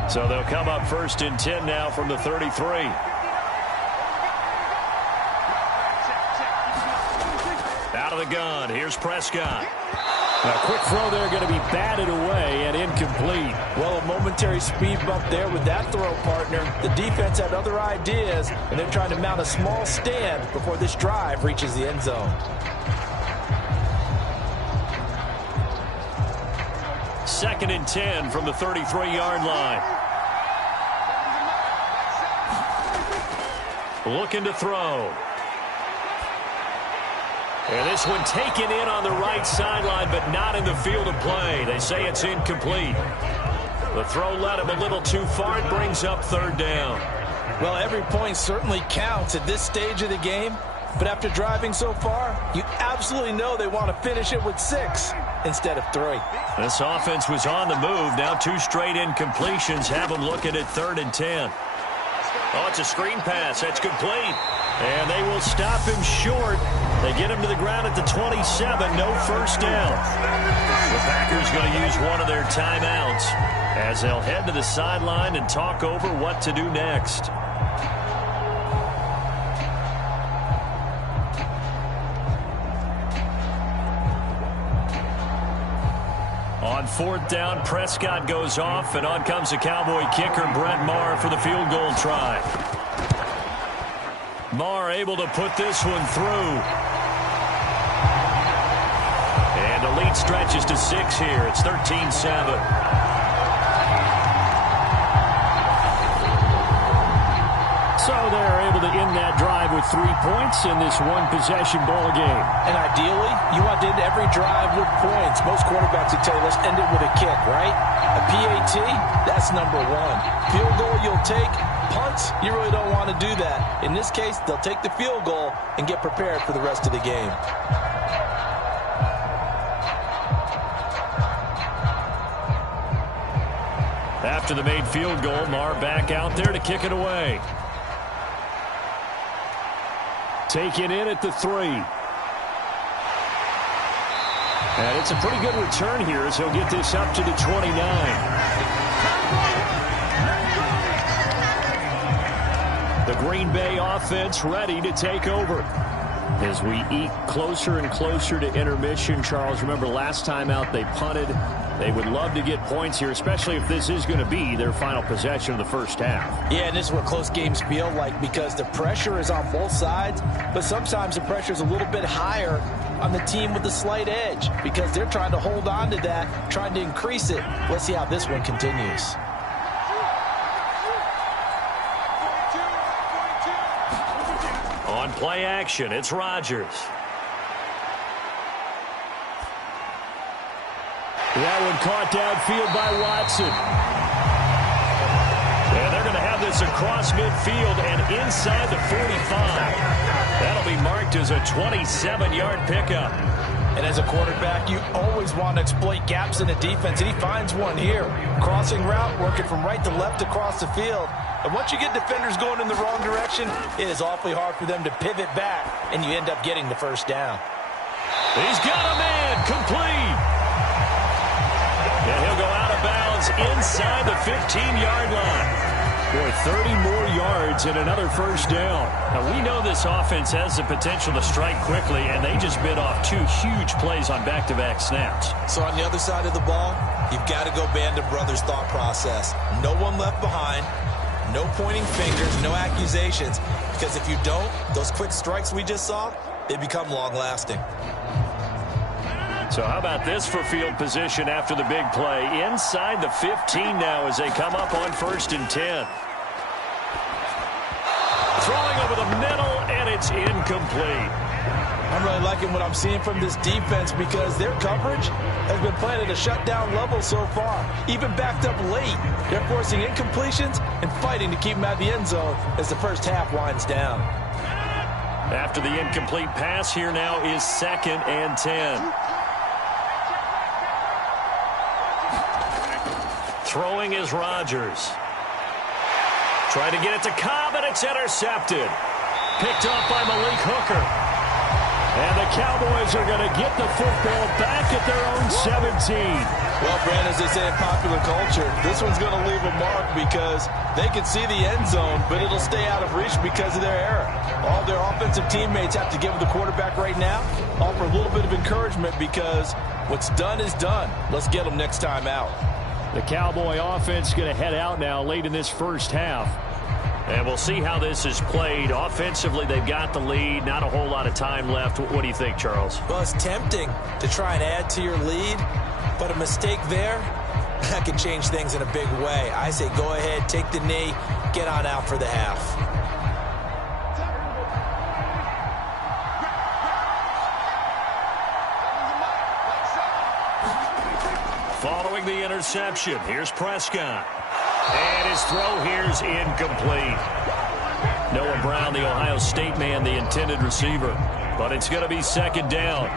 So they'll come up 1st and 10 now from the 33. Out of the gun, here's Prescott. A quick throw there going to be batted away and incomplete. Well, a momentary speed bump there with that throw, partner. The defense had other ideas, and they're trying to mount a small stand before this drive reaches the end zone. 2nd and 10 from the 33-yard line. Looking to throw. And this one taken in on the right sideline, but not in the field of play. They say it's incomplete. The throw led him a little too far. It brings up 3rd down. Well, every point certainly counts at this stage of the game. But after driving so far, you absolutely know they want to finish it with 6 instead of 3. This offense was on the move. Now 2 straight incompletions have them looking at 3rd and 10. Oh, it's a screen pass. That's complete. And they will stop him short. They get him to the ground at the 27. No first down. The Packers going to use one of their timeouts as they'll head to the sideline and talk over what to do next. On fourth down, Prescott goes off, and on comes the Cowboy kicker, Brett Maher, for the field goal try. Maher able to put this one through. And the lead stretches to 6 here. It's 13-7. So they're able to end that drive with 3 points in this one-possession ball game. And ideally, you want to end every drive with points. Most quarterbacks would tell you, let's end it with a kick, right? A PAT, that's number one. Field goal you'll take. Punts, you really don't want to do that. In this case, they'll take the field goal and get prepared for the rest of the game. After the made field goal, Maher back out there to kick it away. Taken in at the 3. And it's a pretty good return here as he'll get this up to the 29. The Green Bay offense ready to take over. As we eke closer and closer to intermission, Charles, remember last time out they punted. They would love to get points here, especially if this is going to be their final possession of the first half. Yeah, and this is what close games feel like because the pressure is on both sides, but sometimes the pressure is a little bit higher on the team with the slight edge because they're trying to hold on to that, trying to increase it. Let's see how this one continues. On play action, it's Rodgers. That one caught downfield by Watson. And they're going to have this across midfield and inside the 45. That'll be marked as a 27-yard pickup. And as a quarterback, you always want to exploit gaps in the defense, and he finds one here. Crossing route, working from right to left across the field. And once you get defenders going in the wrong direction, it is awfully hard for them to pivot back, and you end up getting the first down. He's got a man, complete. And he'll go out of bounds inside the 15-yard line. Boy, 30 more yards and another first down. Now, we know this offense has the potential to strike quickly, and they just bit off 2 huge plays on back-to-back snaps. So on the other side of the ball, you've got to go Band of Brothers thought process. No one left behind. No pointing fingers, no accusations. Because if you don't, those quick strikes we just saw, they become long-lasting. So how about this for field position after the big play? Inside the 15 now as they come up on 1st and 10. Throwing over the middle, and it's incomplete. I'm really liking what I'm seeing from this defense because their coverage has been playing at a shutdown level so far. Even backed up late, they're forcing incompletions and fighting to keep them out of the end zone as the first half winds down. After the incomplete pass, here now is 2nd and 10. Throwing is Rodgers. Trying to get it to Cobb, and it's intercepted. Picked off by Malik Hooker. And the Cowboys are going to get the football back at their own 17. Well, Brandon, as they say in popular culture, this one's going to leave a mark because they can see the end zone, but it'll stay out of reach because of their error. All their offensive teammates have to give the quarterback right now, offer a little bit of encouragement because what's done is done. Let's get them next time out. The Cowboy offense going to head out now late in this first half. And we'll see how this is played. Offensively, they've got the lead. Not a whole lot of time left. What do you think, Charles? Well, it's tempting to try and add to your lead, but a mistake there, that can change things in a big way. I say go ahead, take the knee, get on out for the half. Following the interception, here's Prescott. And his throw here's incomplete. Noah Brown, the Ohio State man, the intended receiver. But it's going to be 2nd down.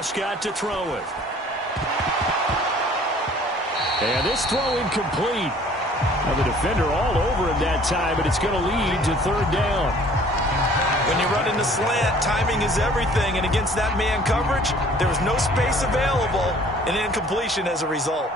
Prescott to throw it. And this throw incomplete. Now the defender all over him that time, and it's going to lead to third down. When you run into slant, timing is everything, and against that man coverage, there was no space available, and incompletion as a result.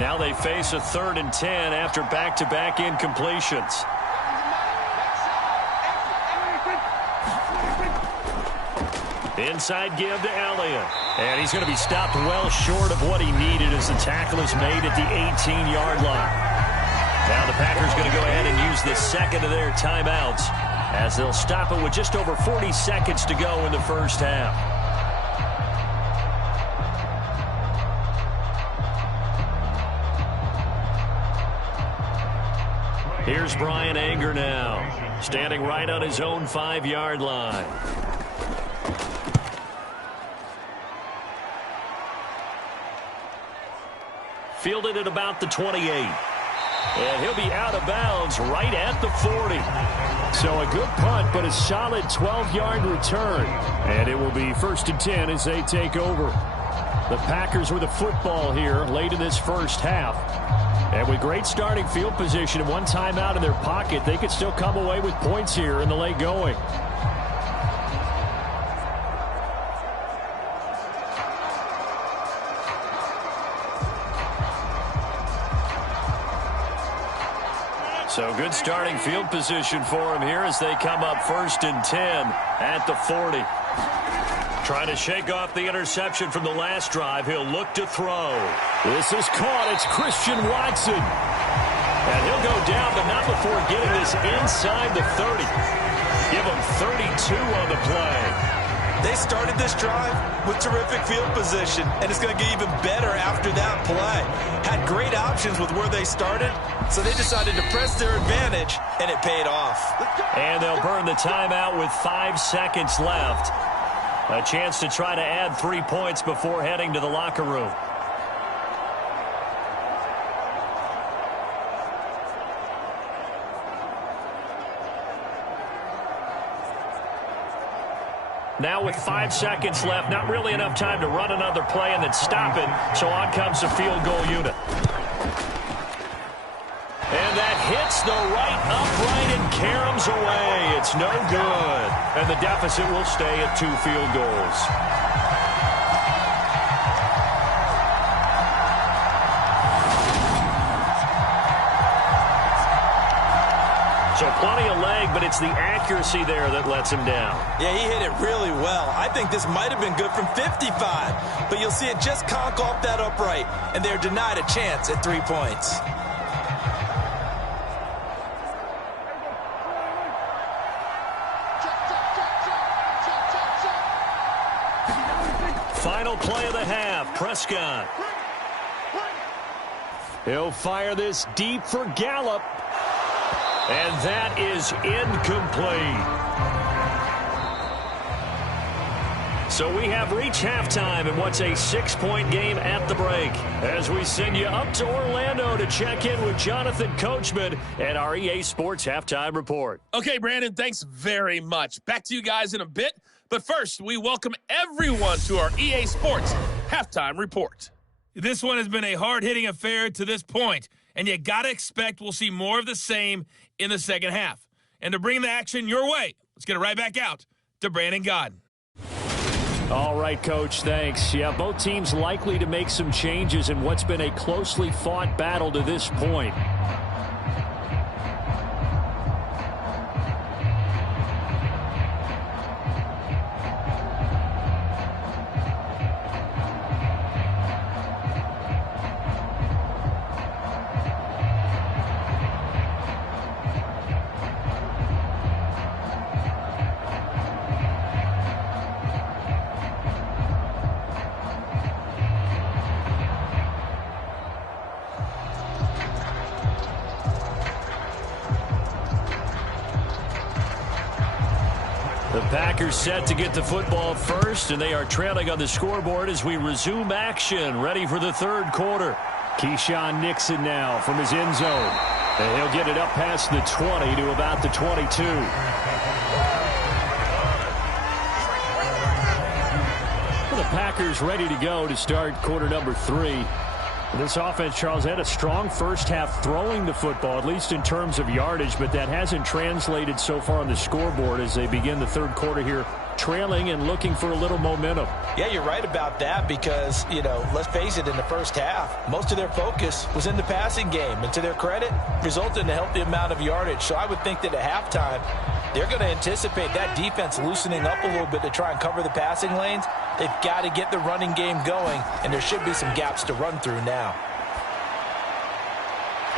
Now they face a 3rd and 10 after back-to-back incompletions. Inside give to Elliott. And he's going to be stopped well short of what he needed as the tackle is made at the 18-yard line. Now the Packers going to go ahead and use the second of their timeouts as they'll stop it with just over 40 seconds to go in the first half. Here's Brian Anger now, standing right on his own 5-yard line. Fielded at about the 28. And he'll be out of bounds right at the 40. So a good punt, but a solid 12-yard return. And it will be 1st and 10 as they take over. The Packers with the football here late in this first half. And with great starting field position and one timeout in their pocket, they could still come away with points here in the late going. So good starting field position for him here as they come up 1st and 10 at the 40. Trying to shake off the interception from the last drive. He'll look to throw. This is caught. It's Christian Watson. And he'll go down, but not before getting this inside the 30. Give him 32 on the play. They started this drive with terrific field position, and it's going to get even better after that play. Had great options with where they started, so they decided to press their advantage, and it paid off. And they'll burn the timeout with 5 seconds left. A chance to try to add 3 points before heading to the locker room. Now with 5 seconds left, not really enough time to run another play and then stop it, so on comes the field goal unit. And that hits the right upright and caroms away. It's no good. And the deficit will stay at 2 field goals. So plenty of leg, but it's the accuracy there that lets him down. Yeah, he hit it really well. I think this might have been good from 55, but you'll see it just conk off that upright, and they're denied a chance at 3 points. Final play of the half, Prescott. He'll fire this deep for Gallup. And that is incomplete. So we have reached halftime in what's a 6-point game at the break. As we send you up to Orlando to check in with Jonathan Coachman at our EA Sports Halftime Report. Okay, Brandon, thanks very much. Back to you guys in a bit. But first, we welcome everyone to our EA Sports Halftime Report. This one has been a hard-hitting affair to this point, and you got to expect we'll see more of the same in the second half. And to bring the action your way, let's get it right back out to Brandon Gaudin. All right, Coach, thanks. Yeah, both teams likely to make some changes in what's been a closely fought battle to this point. The Packers set to get the football first, and they are trailing on the scoreboard as we resume action, ready for the third quarter. Keyshawn Nixon now from his end zone. And he'll get it up past the 20 to about the 22. Well, the Packers ready to go to start quarter number 3. This offense, Charles, had a strong first half throwing the football, at least in terms of yardage, but that hasn't translated so far on the scoreboard as they begin the third quarter here, trailing and looking for a little momentum. Yeah, you're right about that because, let's face it, in the first half, most of their focus was in the passing game. And to their credit, resulted in a healthy amount of yardage. So I would think that at halftime, they're going to anticipate that defense loosening up a little bit to try and cover the passing lanes. They've got to get the running game going, and there should be some gaps to run through now.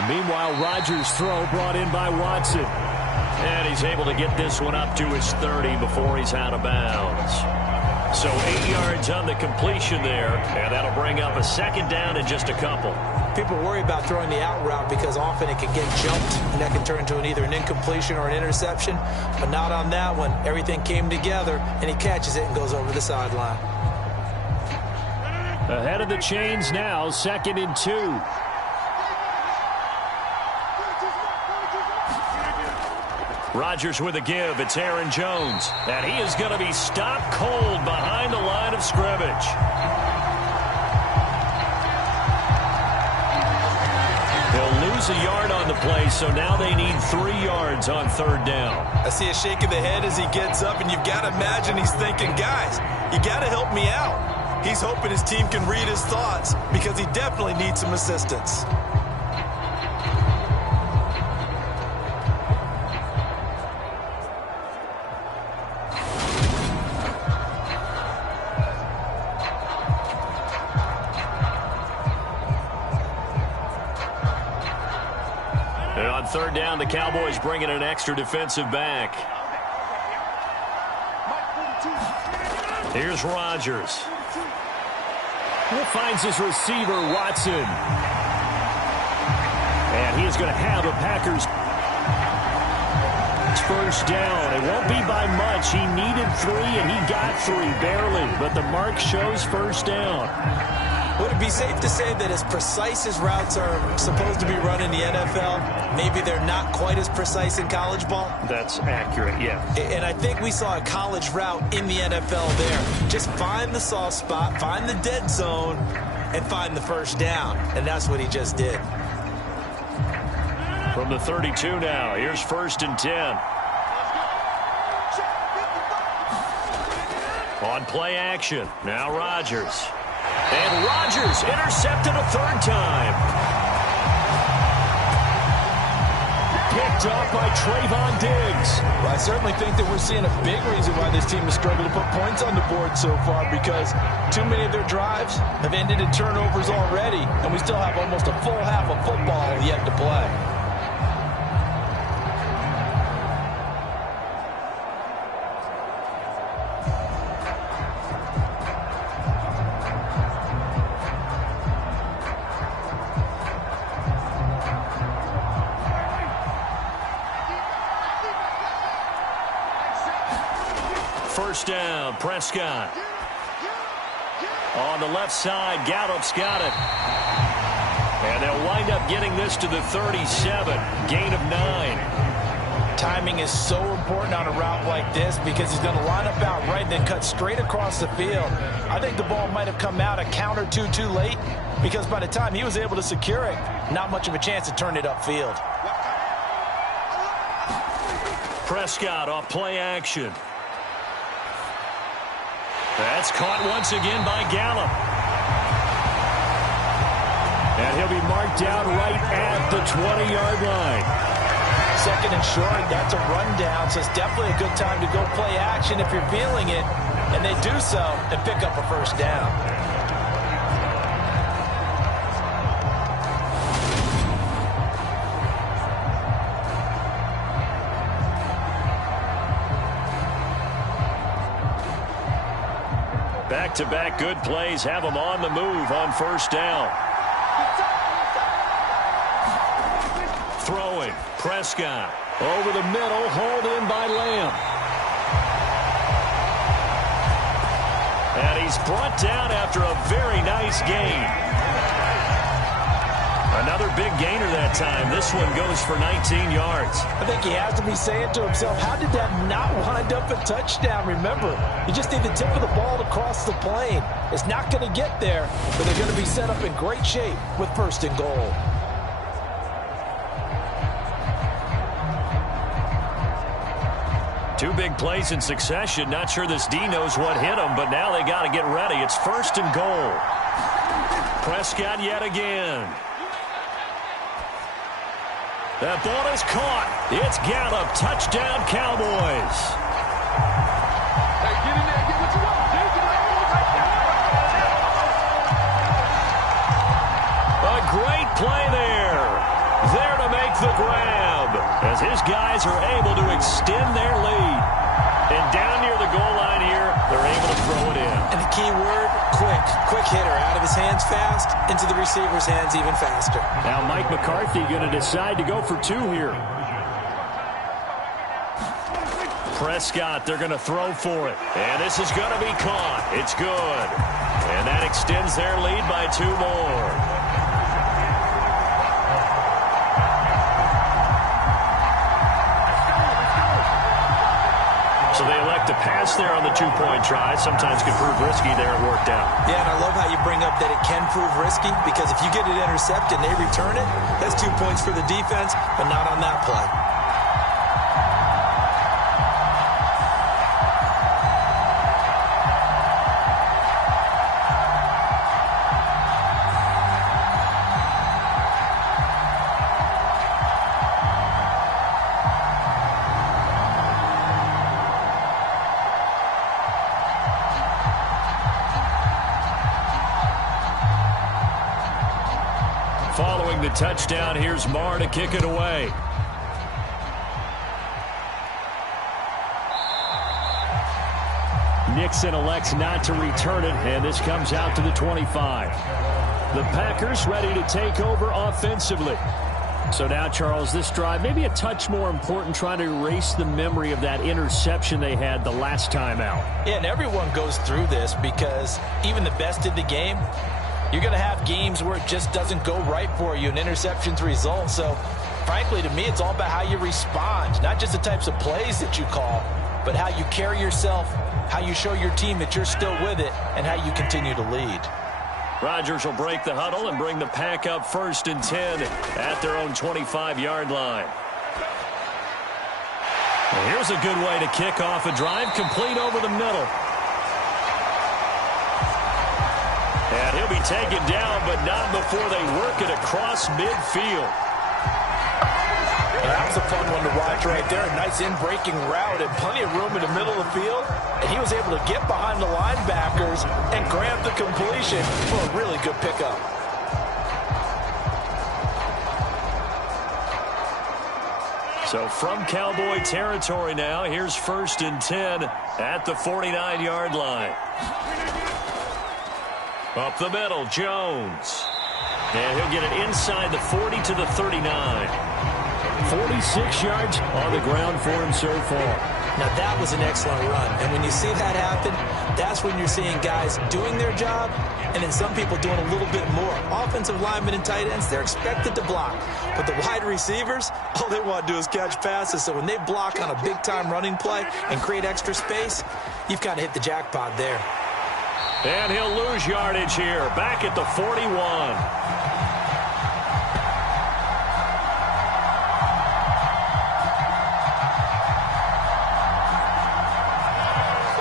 Meanwhile, Rodgers' throw brought in by Watson. And he's able to get this one up to his 30 before he's out of bounds. So 8 yards on the completion there, and that'll bring up a second down in just a couple. People worry about throwing the out route because often it can get jumped, and that can turn into either an incompletion or an interception. But not on that one. Everything came together, and he catches it and goes over the sideline. Ahead of the chains now, 2nd and 2. Rodgers with a give. It's Aaron Jones. And he is going to be stopped cold behind the line of scrimmage. He'll lose a yard on the play, so now they need 3 yards on third down. I see a shake of the head as he gets up, and you've got to imagine he's thinking, guys, you got to help me out. He's hoping his team can read his thoughts because he definitely needs some assistance. And on third down, the Cowboys bring in an extra defensive back. Here's Rodgers. He finds his receiver, Watson. And he is going to have a Packers first down. It won't be by much. He needed 3, and he got 3, barely. But the mark shows first down. Would it be safe to say that as precise as routes are supposed to be run in the NFL, maybe they're not quite as precise in college ball? That's accurate, yeah. And I think we saw a college route in the NFL there. Just find the soft spot, find the dead zone, and find the first down. And that's what he just did. From the 32 now, here's 1st and 10. On play action, now Rodgers. And Rodgers intercepted a 3rd time. Picked off by Trayvon Diggs. Well, I certainly think that we're seeing a big reason why this team has struggled to put points on the board so far, because too many of their drives have ended in turnovers already, and we still have almost a full half of football yet to play. First down, Prescott. On the left side, Gallup's got it. And they'll wind up getting this to the 37, gain of 9. Timing is so important on a route like this because he's going to line up out right and then cut straight across the field. I think the ball might have come out a count or two too late because by the time he was able to secure it, not much of a chance to turn it upfield. Prescott off play action. That's caught once again by Gallup. And he'll be marked down right at the 20-yard line. 2nd and short, that's a rundown, so it's definitely a good time to go play action if you're feeling it. And they do so and pick up a first down. Back-to-back good plays have them on the move on first down. Throwing, Prescott. Over the middle, hauled in by Lamb. he's brought down after a very nice gain. Another big gainer that time. This one goes for 19 yards. I think he has to be saying to himself, how did that not wind up a touchdown? Remember, you just need the tip of the ball to cross the plane. It's not going to get there, but they're going to be set up in great shape with 1st and goal. Two big plays in succession. Not sure this D knows what hit him, but now they got to get ready. It's 1st and goal. Prescott yet again. That ball is caught. It's Gallup. Touchdown, Cowboys. Hey, get in there. Get what you want. A great play there. There to make the grab as his guys are able to extend their lead. And down near the goal line here, they're able to throw it in. And the key word, quick. Quick hitter. Out of his hands fast, into the receiver's hands even faster. Now Mike McCarthy going to decide to go for 2 here. Prescott, they're going to throw for it. And this is going to be caught. It's good. And that extends their lead by 2 more. So they elect to pass there on the 2-point try. Sometimes can prove risky there. It worked out. Yeah, and I love how you bring up that it can prove risky, because if you get it intercepted and they return it, that's 2 points for the defense, but not on that play. Following the touchdown, here's Marr to kick it away. Nixon elects not to return it, and this comes out to the 25. The Packers ready to take over offensively. So now, Charles, this drive maybe a touch more important, trying to erase the memory of that interception they had the last time out. Yeah, and everyone goes through this, because even the best in the game, you're going to have games where it just doesn't go right for you, and interceptions result. So, frankly, to me, it's all about how you respond, not just the types of plays that you call, but how you carry yourself, how you show your team that you're still with it, and how you continue to lead. Rodgers will break the huddle and bring the Pack up 1st and 10 at their own 25-yard line. Well, here's a good way to kick off a drive, complete over the middle. And he'll be taken down, but not before they work it across midfield. That was a fun one to watch right there. A nice in-breaking route and plenty of room in the middle of the field. And he was able to get behind the linebackers and grab the completion for a really good pickup. So from Cowboy territory now, here's 1st and 10 at the 49-yard line. Up the middle, Jones. And he'll get it inside the 40 to the 39. 46 yards on the ground for him so far. Now, that was an excellent run. And when you see that happen, that's when you're seeing guys doing their job, and then some people doing a little bit more. Offensive linemen and tight ends, they're expected to block. But the wide receivers, all they want to do is catch passes. So when they block on a big-time running play and create extra space, you've kind of hit the jackpot there. And he'll lose yardage here, back at the 41.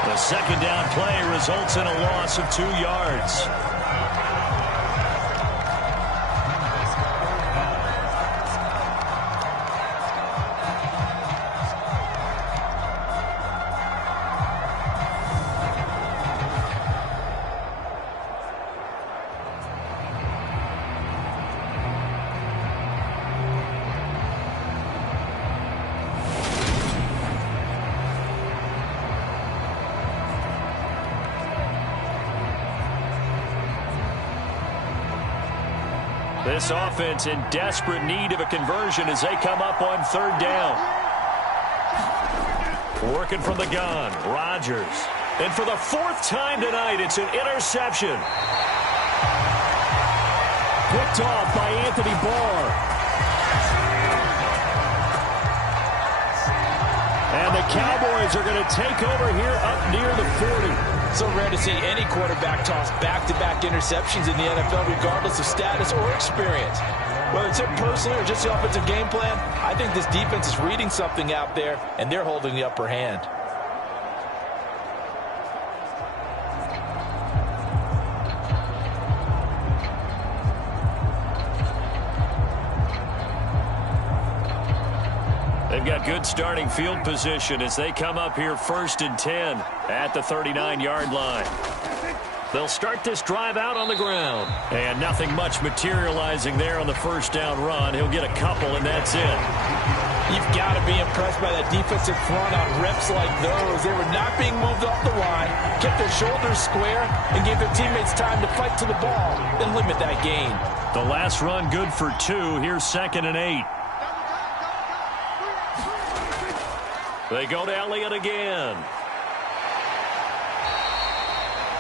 The second down play results in a loss of 2 yards. This offense in desperate need of a conversion as they come up on 3rd down. Working from the gun, Rodgers. And for the fourth time tonight, it's an interception. Picked off by Anthony Barr. And the Cowboys are going to take over here up near the 40. So rare to see any quarterback toss back-to-back interceptions in the NFL, regardless of status or experience. Whether it's him personally or just the offensive game plan, I think this defense is reading something out there, and they're holding the upper hand. They've got good starting field position as they come up here 1st and 10 at the 39-yard line. They'll start this drive out on the ground. And nothing much materializing there on the first down run. He'll get a couple, and that's it. You've got to be impressed by that defensive front on reps like those. They were not being moved off the line, kept their shoulders square, and gave their teammates time to fight to the ball, then limit that gain. The last run good for 2. Here's 2nd and 8. They go to Elliott again.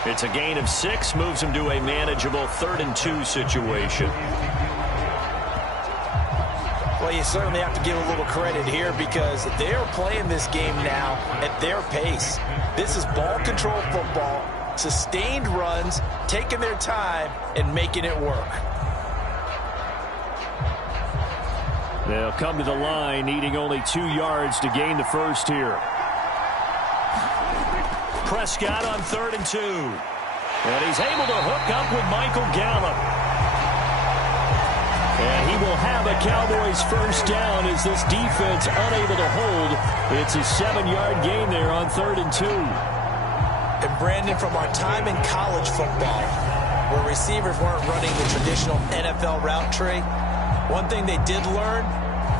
It's a gain of 6, moves him to a manageable 3rd and 2 situation. Well, you certainly have to give a little credit here because they're playing this game now at their pace. This is ball control football, sustained runs, taking their time, and making it work. They'll come to the line, needing only 2 yards to gain the first here. Prescott on 3rd and 2. And he's able to hook up with Michael Gallup. And he will have a Cowboys first down as this defense unable to hold. It's a 7-yard gain there on 3rd and 2. And Brandon, from our time in college football, where receivers weren't running the traditional NFL route tree, one thing they did learn,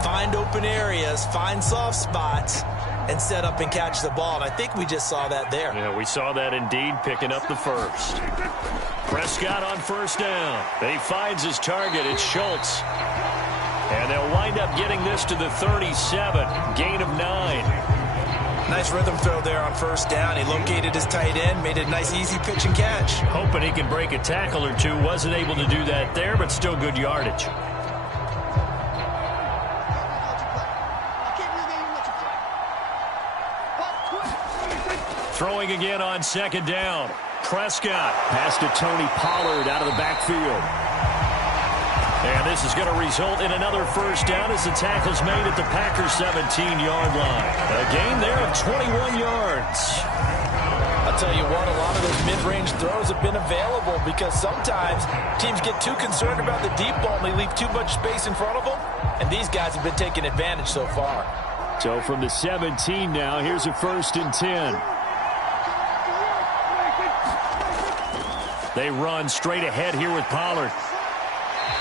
find open areas, find soft spots, and set up and catch the ball. And I think we just saw that there. Yeah, we saw that indeed, picking up the first. Prescott on first down. He finds his target. It's Schultz. And they'll wind up getting this to the 37. Gain of 9. Nice rhythm throw there on first down. He located his tight end, made a nice easy pitch and catch. Hoping he can break a tackle or two. Wasn't able to do that there, but still good yardage. Throwing again on 2nd down. Prescott. Pass to Tony Pollard out of the backfield. And this is going to result in another first down as the tackle's made at the Packers' 17-yard line. A gain there of 21 yards. I'll tell you what, a lot of those mid-range throws have been available because sometimes teams get too concerned about the deep ball and they leave too much space in front of them. And these guys have been taking advantage so far. So from the 17 now, here's a 1st and 10. They run straight ahead here with Pollard.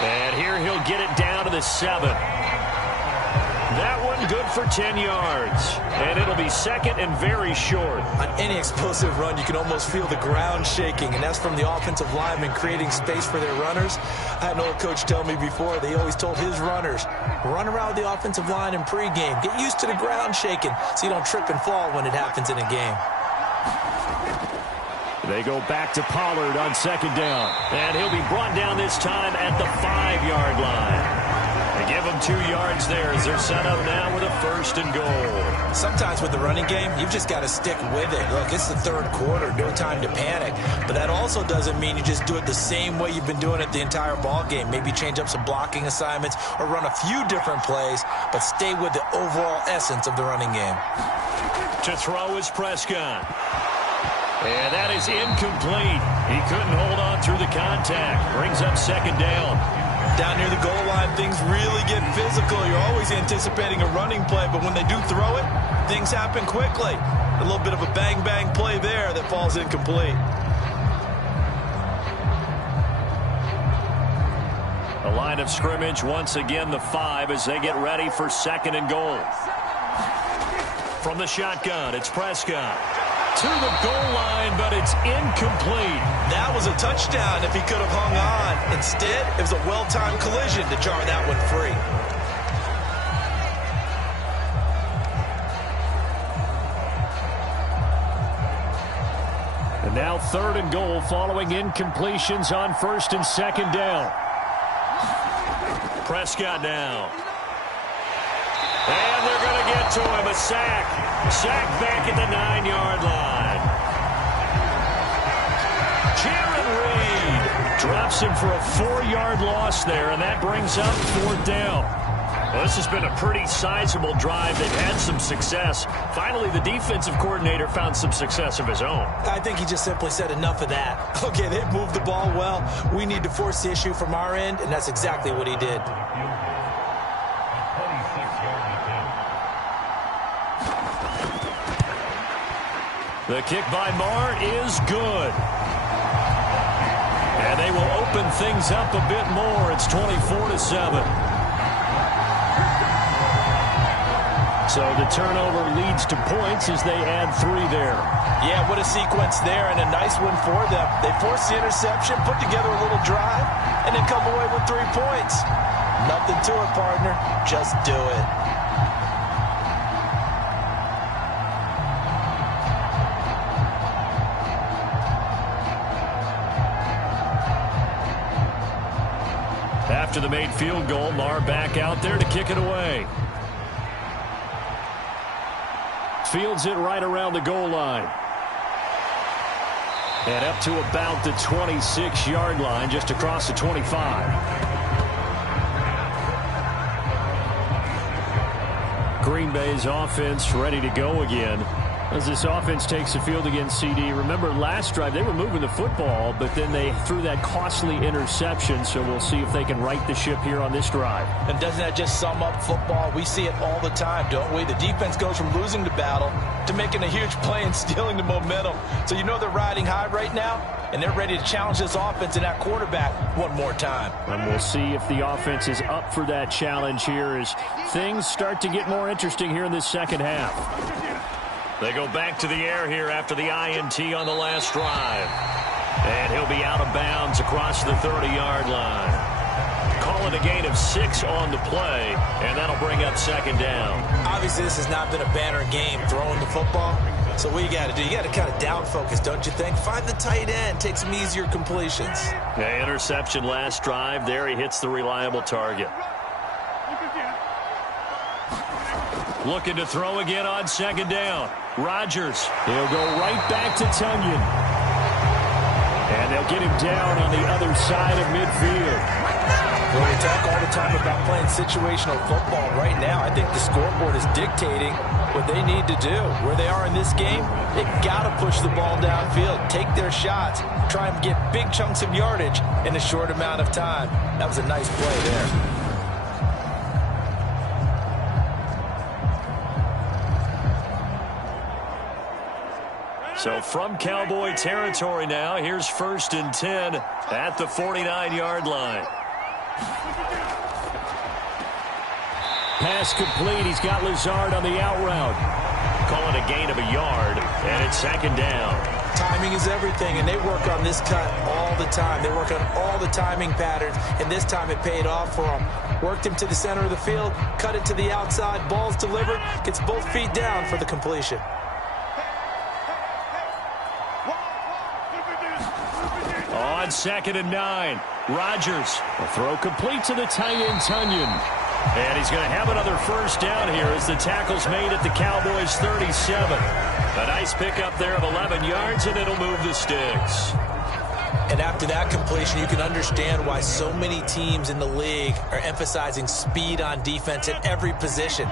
And here he'll get it down to the 7. That one good for 10 yards. And it'll be 2nd and very short. On any explosive run, you can almost feel the ground shaking, and that's from the offensive linemen creating space for their runners. I had an old coach tell me before, they always told his runners, run around the offensive line in pregame. Get used to the ground shaking so you don't trip and fall when it happens in a game. They go back to Pollard on 2nd down. And he'll be brought down this time at the 5-yard line. They give him 2 yards there as they're set up now with a 1st and goal. Sometimes with the running game, you've just got to stick with it. Look, it's the 3rd quarter, no time to panic. But that also doesn't mean you just do it the same way you've been doing it the entire ball game. Maybe change up some blocking assignments or run a few different plays, but stay with the overall essence of the running game. To throw is Prescott. And that is incomplete. He couldn't hold on through the contact. Brings up 2nd down. Down near the goal line, things really get physical. You're always anticipating a running play, but when they do throw it, things happen quickly. A little bit of a bang-bang play there that falls incomplete. The line of scrimmage, once again, the 5 as they get ready for 2nd and goal. From the shotgun, it's Prescott. To the goal line, but it's incomplete. That was a touchdown if he could have hung on. Instead, it was a well-timed collision to jar that one free. And now 3rd and goal following incompletions on 1st and 2nd down. Prescott now. And they're going to get to him. A sack. Sack back at the 9-yard line. Jaron Reed drops him for a 4-yard loss there, and that brings up 4th down. Well, this has been a pretty sizable drive. They've had some success. Finally, the defensive coordinator found some success of his own. I think he just simply said enough of that. Okay, they've moved the ball well. We need to force the issue from our end, and that's exactly what he did. The kick by Marr is good. And they will open things up a bit more. It's 24-7. So the turnover leads to points as they add 3 there. Yeah, what a sequence there, and a nice one for them. They forced the interception, put together a little drive, and then come away with 3 points. Nothing to it, partner. Just do it. After the made field goal, Marr back out there to kick it away. Fields it right around the goal line. And up to about the 26-yard line, just across the 25. Green Bay's offense ready to go again. As this offense takes the field against CD, remember last drive they were moving the football, but then they threw that costly interception, so we'll see if they can right the ship here on this drive. And doesn't that just sum up football? We see it all the time, don't we? The defense goes from losing the battle to making a huge play and stealing the momentum. So you know they're riding high right now, and they're ready to challenge this offense and that quarterback one more time. And we'll see if the offense is up for that challenge here as things start to get more interesting here in this second half. They go back to the air here after the INT on the last drive. And he'll be out of bounds across the 30-yard line. Call it a gain of 6 on the play, and that'll bring up 2nd down. Obviously, this has not been a banner game throwing the football. So what you got to do, you got to kind of down focus, don't you think? Find the tight end, take some easier completions. Yeah, interception last drive. There he hits the reliable target. Looking to throw again on 2nd down. Rodgers. He'll go right back to Tunyon. And they'll get him down on the other side of midfield. Well, we talk all the time about playing situational football. Right now, I think the scoreboard is dictating what they need to do. Where they are in this game, they've got to push the ball downfield, take their shots, try and get big chunks of yardage in a short amount of time. That was a nice play there. So from Cowboy territory now, here's 1st and 10 at the 49-yard line. Pass complete. He's got Lazard on the out route. Call it a gain of a yard, and it's 2nd down. Timing is everything, and they work on this cut all the time. They work on all the timing patterns, and this time it paid off for them. Worked him to the center of the field, cut it to the outside, ball's delivered, gets both feet down for the completion. On 2nd and 9, Rodgers. A throw complete to the tight end, Tunyon. And he's going to have another 1st down here as the tackle's made at the Cowboys' 37. A nice pickup there of 11 yards, and it'll move the sticks. And after that completion, you can understand why so many teams in the league are emphasizing speed on defense at every position.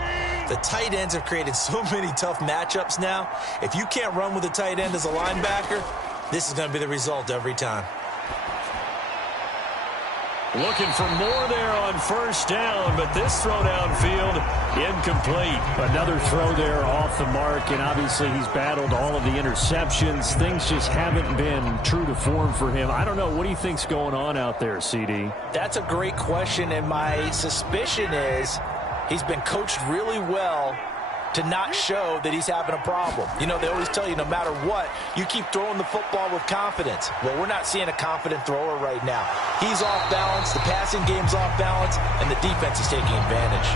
The tight ends have created so many tough matchups now. If you can't run with a tight end as a linebacker, this is going to be the result every time. Looking for more there on 1st down, but this throw downfield incomplete. Another throw there off the mark, and obviously he's battled all of the interceptions. Things just haven't been true to form for him. I don't know. What do you think's going on out there, CD? That's a great question, and my suspicion is he's been coached really well to not show that he's having a problem. You know, they always tell you no matter what, you keep throwing the football with confidence. Well, we're not seeing a confident thrower right now. He's off balance, the passing game's off balance, and the defense is taking advantage.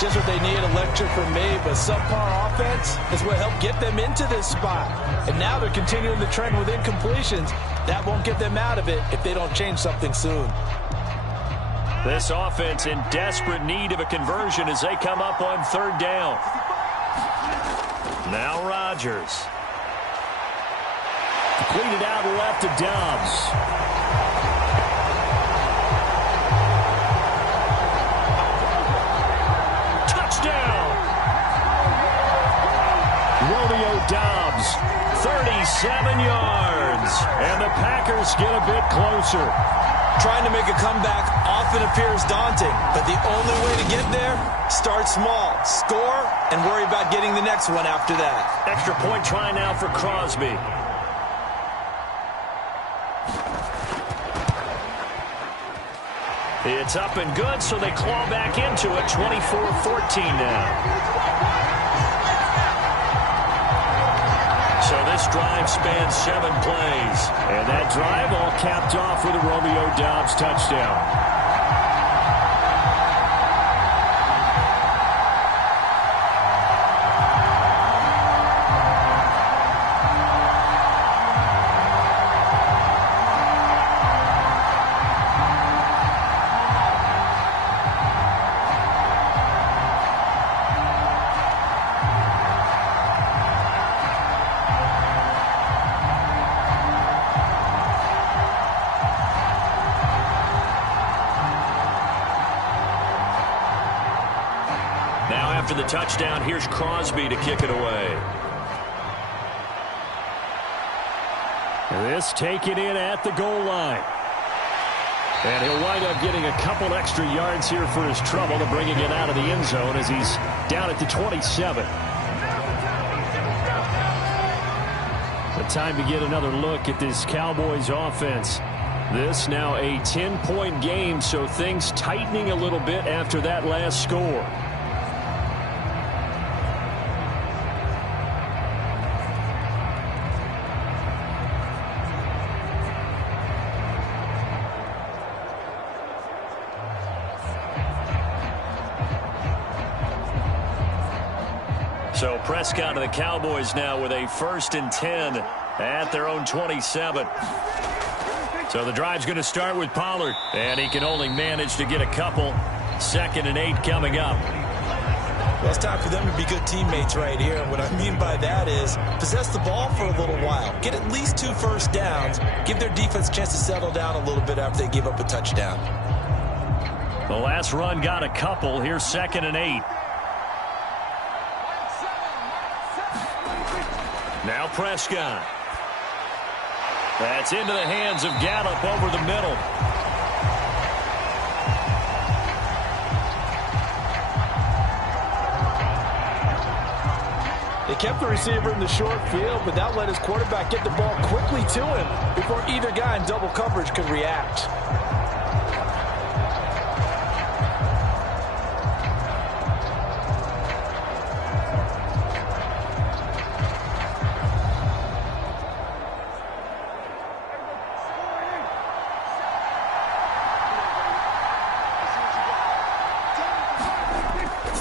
Just what they need, a lecture from me, but subpar offense is what helped get them into this spot. And now they're continuing the trend with incompletions. That won't get them out of it if they don't change something soon. This offense in desperate need of a conversion as they come up on third down. Now Rodgers. Completed out left to Dobbs. Dobbs, 37 yards, and the Packers get a bit closer. Trying to make a comeback often appears daunting, but the only way to get there, start small, score, and worry about getting the next one after that. Extra point try now for Crosby. It's up and good, so they claw back into it, 24-14 now. So this drive spans 7 plays. And that drive all capped off with a Romeo Doubs touchdown. After the touchdown, here's Crosby to kick it away. This taken in at the goal line. And he'll wind up getting a couple extra yards here for his trouble and bringing it out of the end zone as he's down at the 27. The time to get another look at this Cowboys offense. This now a 10-point game, so things tightening a little bit after that last score. So Prescott of the Cowboys now with a 1st and 10 at their own 27. So the drive's going to start with Pollard, and he can only manage to get a couple. 2nd and 8 coming up. Well, it's time for them to be good teammates right here. And what I mean by that is possess the ball for a little while. Get at least 2 first downs. Give their defense a chance to settle down a little bit after they give up a touchdown. The last run got a couple. Here's 2nd and 8. Now Prescott. That's into the hands of Gallup over the middle. They kept the receiver in the short field, but that let his quarterback get the ball quickly to him before either guy in double coverage could react.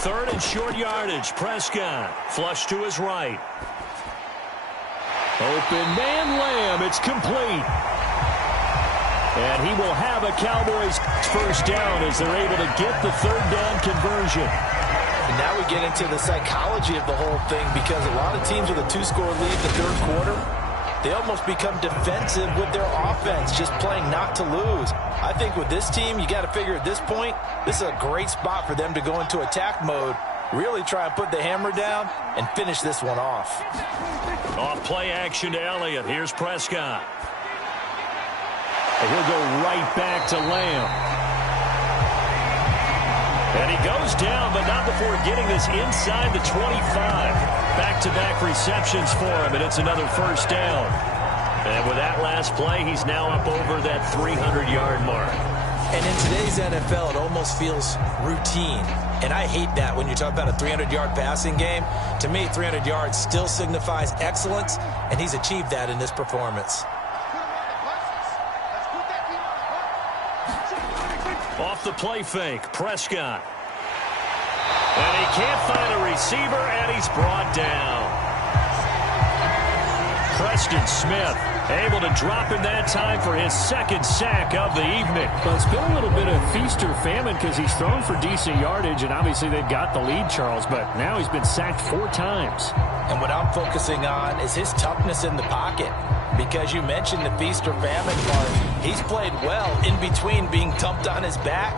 Third and short yardage. Prescott flush to his right. Open man Lamb. It's complete. And he will have a Cowboys first down as they're able to get the 3rd down conversion. And now we get into the psychology of the whole thing, because a lot of teams with a 2-score lead in the 3rd quarter, they almost become defensive with their offense, just playing not to lose. I think with this team, you got to figure at this point, this is a great spot for them to go into attack mode, really try and put the hammer down and finish this one off. Off play action to Elliott. Here's Prescott. And he'll go right back to Lamb. And he goes down, but not before getting this inside the 25. Back-to-back receptions for him, and it's another first down. And with that last play, he's now up over that 300-yard mark. And in today's NFL, it almost feels routine. And I hate that when you talk about a 300-yard passing game. To me, 300 yards still signifies excellence, and he's achieved that in this performance. Off the play fake, Prescott. And he can't find a receiver, and he's brought down. Preston Smith able to drop him that time for his second sack of the evening. Well, it's been a little bit of feast or famine because he's thrown for decent yardage, and obviously they've got the lead, Charles, but now he's been sacked 4 times. And what I'm focusing on is his toughness in the pocket, because you mentioned the feast or famine part. He's played well in between being dumped on his back,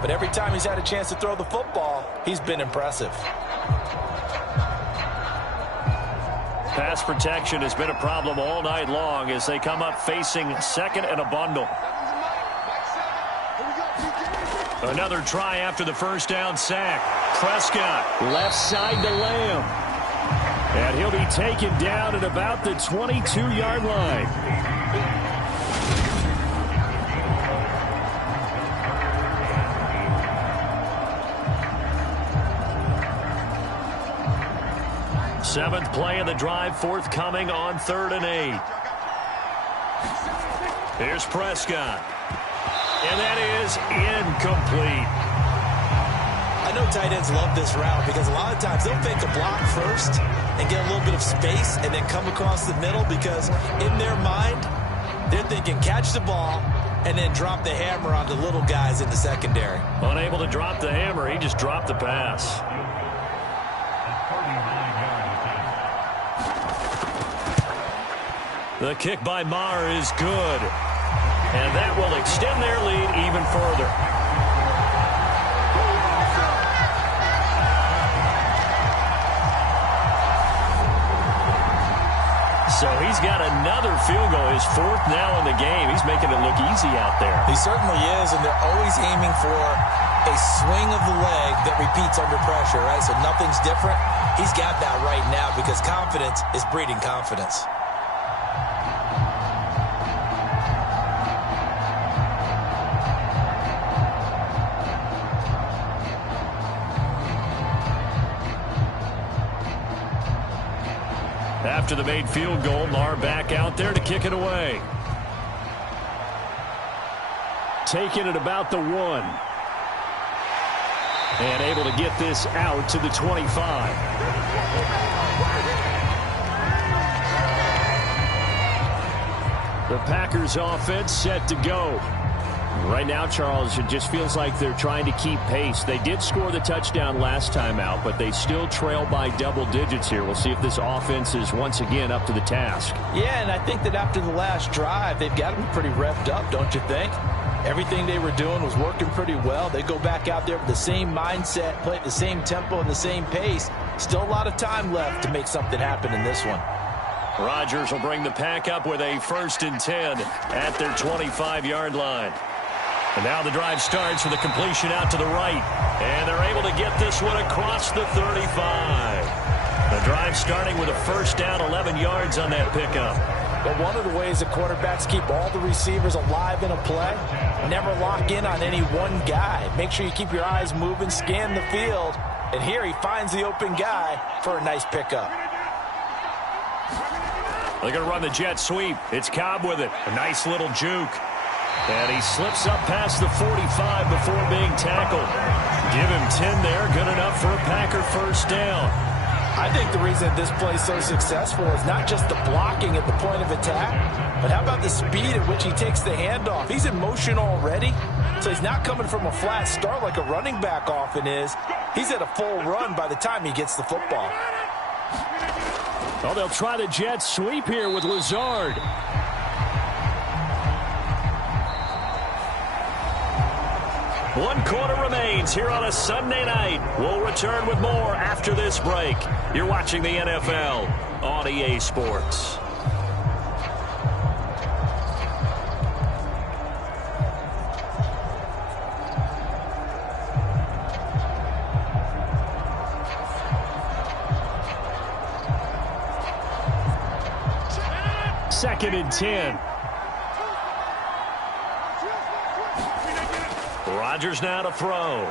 but every time he's had a chance to throw the football, he's been impressive. Pass protection has been a problem all night long as they come up facing second and a bundle. Another try after the first down sack. Prescott. Left side to Lamb. And he'll be taken down at about the 22-yard line. Seventh play of the drive, forthcoming on 3rd and 8. Here's Prescott. And that is incomplete. I know tight ends love this route because a lot of times they'll fake a block first and get a little bit of space and then come across the middle because in their mind, they're thinking catch the ball and then drop the hammer on the little guys in the secondary. Unable to drop the hammer, he just dropped the pass. The kick by Maher is good. And that will extend their lead even further. So he's got another field goal. His 4th now in the game. He's making it look easy out there. He certainly is, and they're always aiming for a swing of the leg that repeats under pressure, right? So nothing's different. He's got that right now because confidence is breeding confidence. After the made field goal, Maher back out there to kick it away. Taking it about the 1. And able to get this out to the 25. The Packers offense set to go. Right now, Charles, it just feels like they're trying to keep pace. They did score the touchdown last time out, but they still trail by double digits here. We'll see if this offense is once again up to the task. Yeah, and I think that after the last drive, they've got to be pretty revved up, don't you think? Everything they were doing was working pretty well. They go back out there with the same mindset, play at the same tempo and the same pace. Still a lot of time left to make something happen in this one. Rodgers will bring the Pack up with a 1st and 10 at their 25-yard line. And now the drive starts with a completion out to the right. And they're able to get this one across the 35. The drive starting with a 1st down, 11 yards on that pickup. But one of the ways the quarterbacks keep all the receivers alive in a play, never lock in on any one guy. Make sure you keep your eyes moving, scan the field. And here he finds the open guy for a nice pickup. They're going to run the jet sweep. It's Cobb with it. A nice little juke. And he slips up past the 45 before being tackled. Give him 10 there. Good enough for a Packer 1st down. I think the reason this play is so successful is not just the blocking at the point of attack, but how about the speed at which he takes the handoff? He's in motion already, so he's not coming from a flat start like a running back often is. He's at a full run by the time he gets the football. Oh, they'll try the jet sweep here with Lazard. One quarter remains here on a Sunday night. We'll return with more after this break. You're watching the NFL on EA Sports. Second and 10. Rodgers now to throw.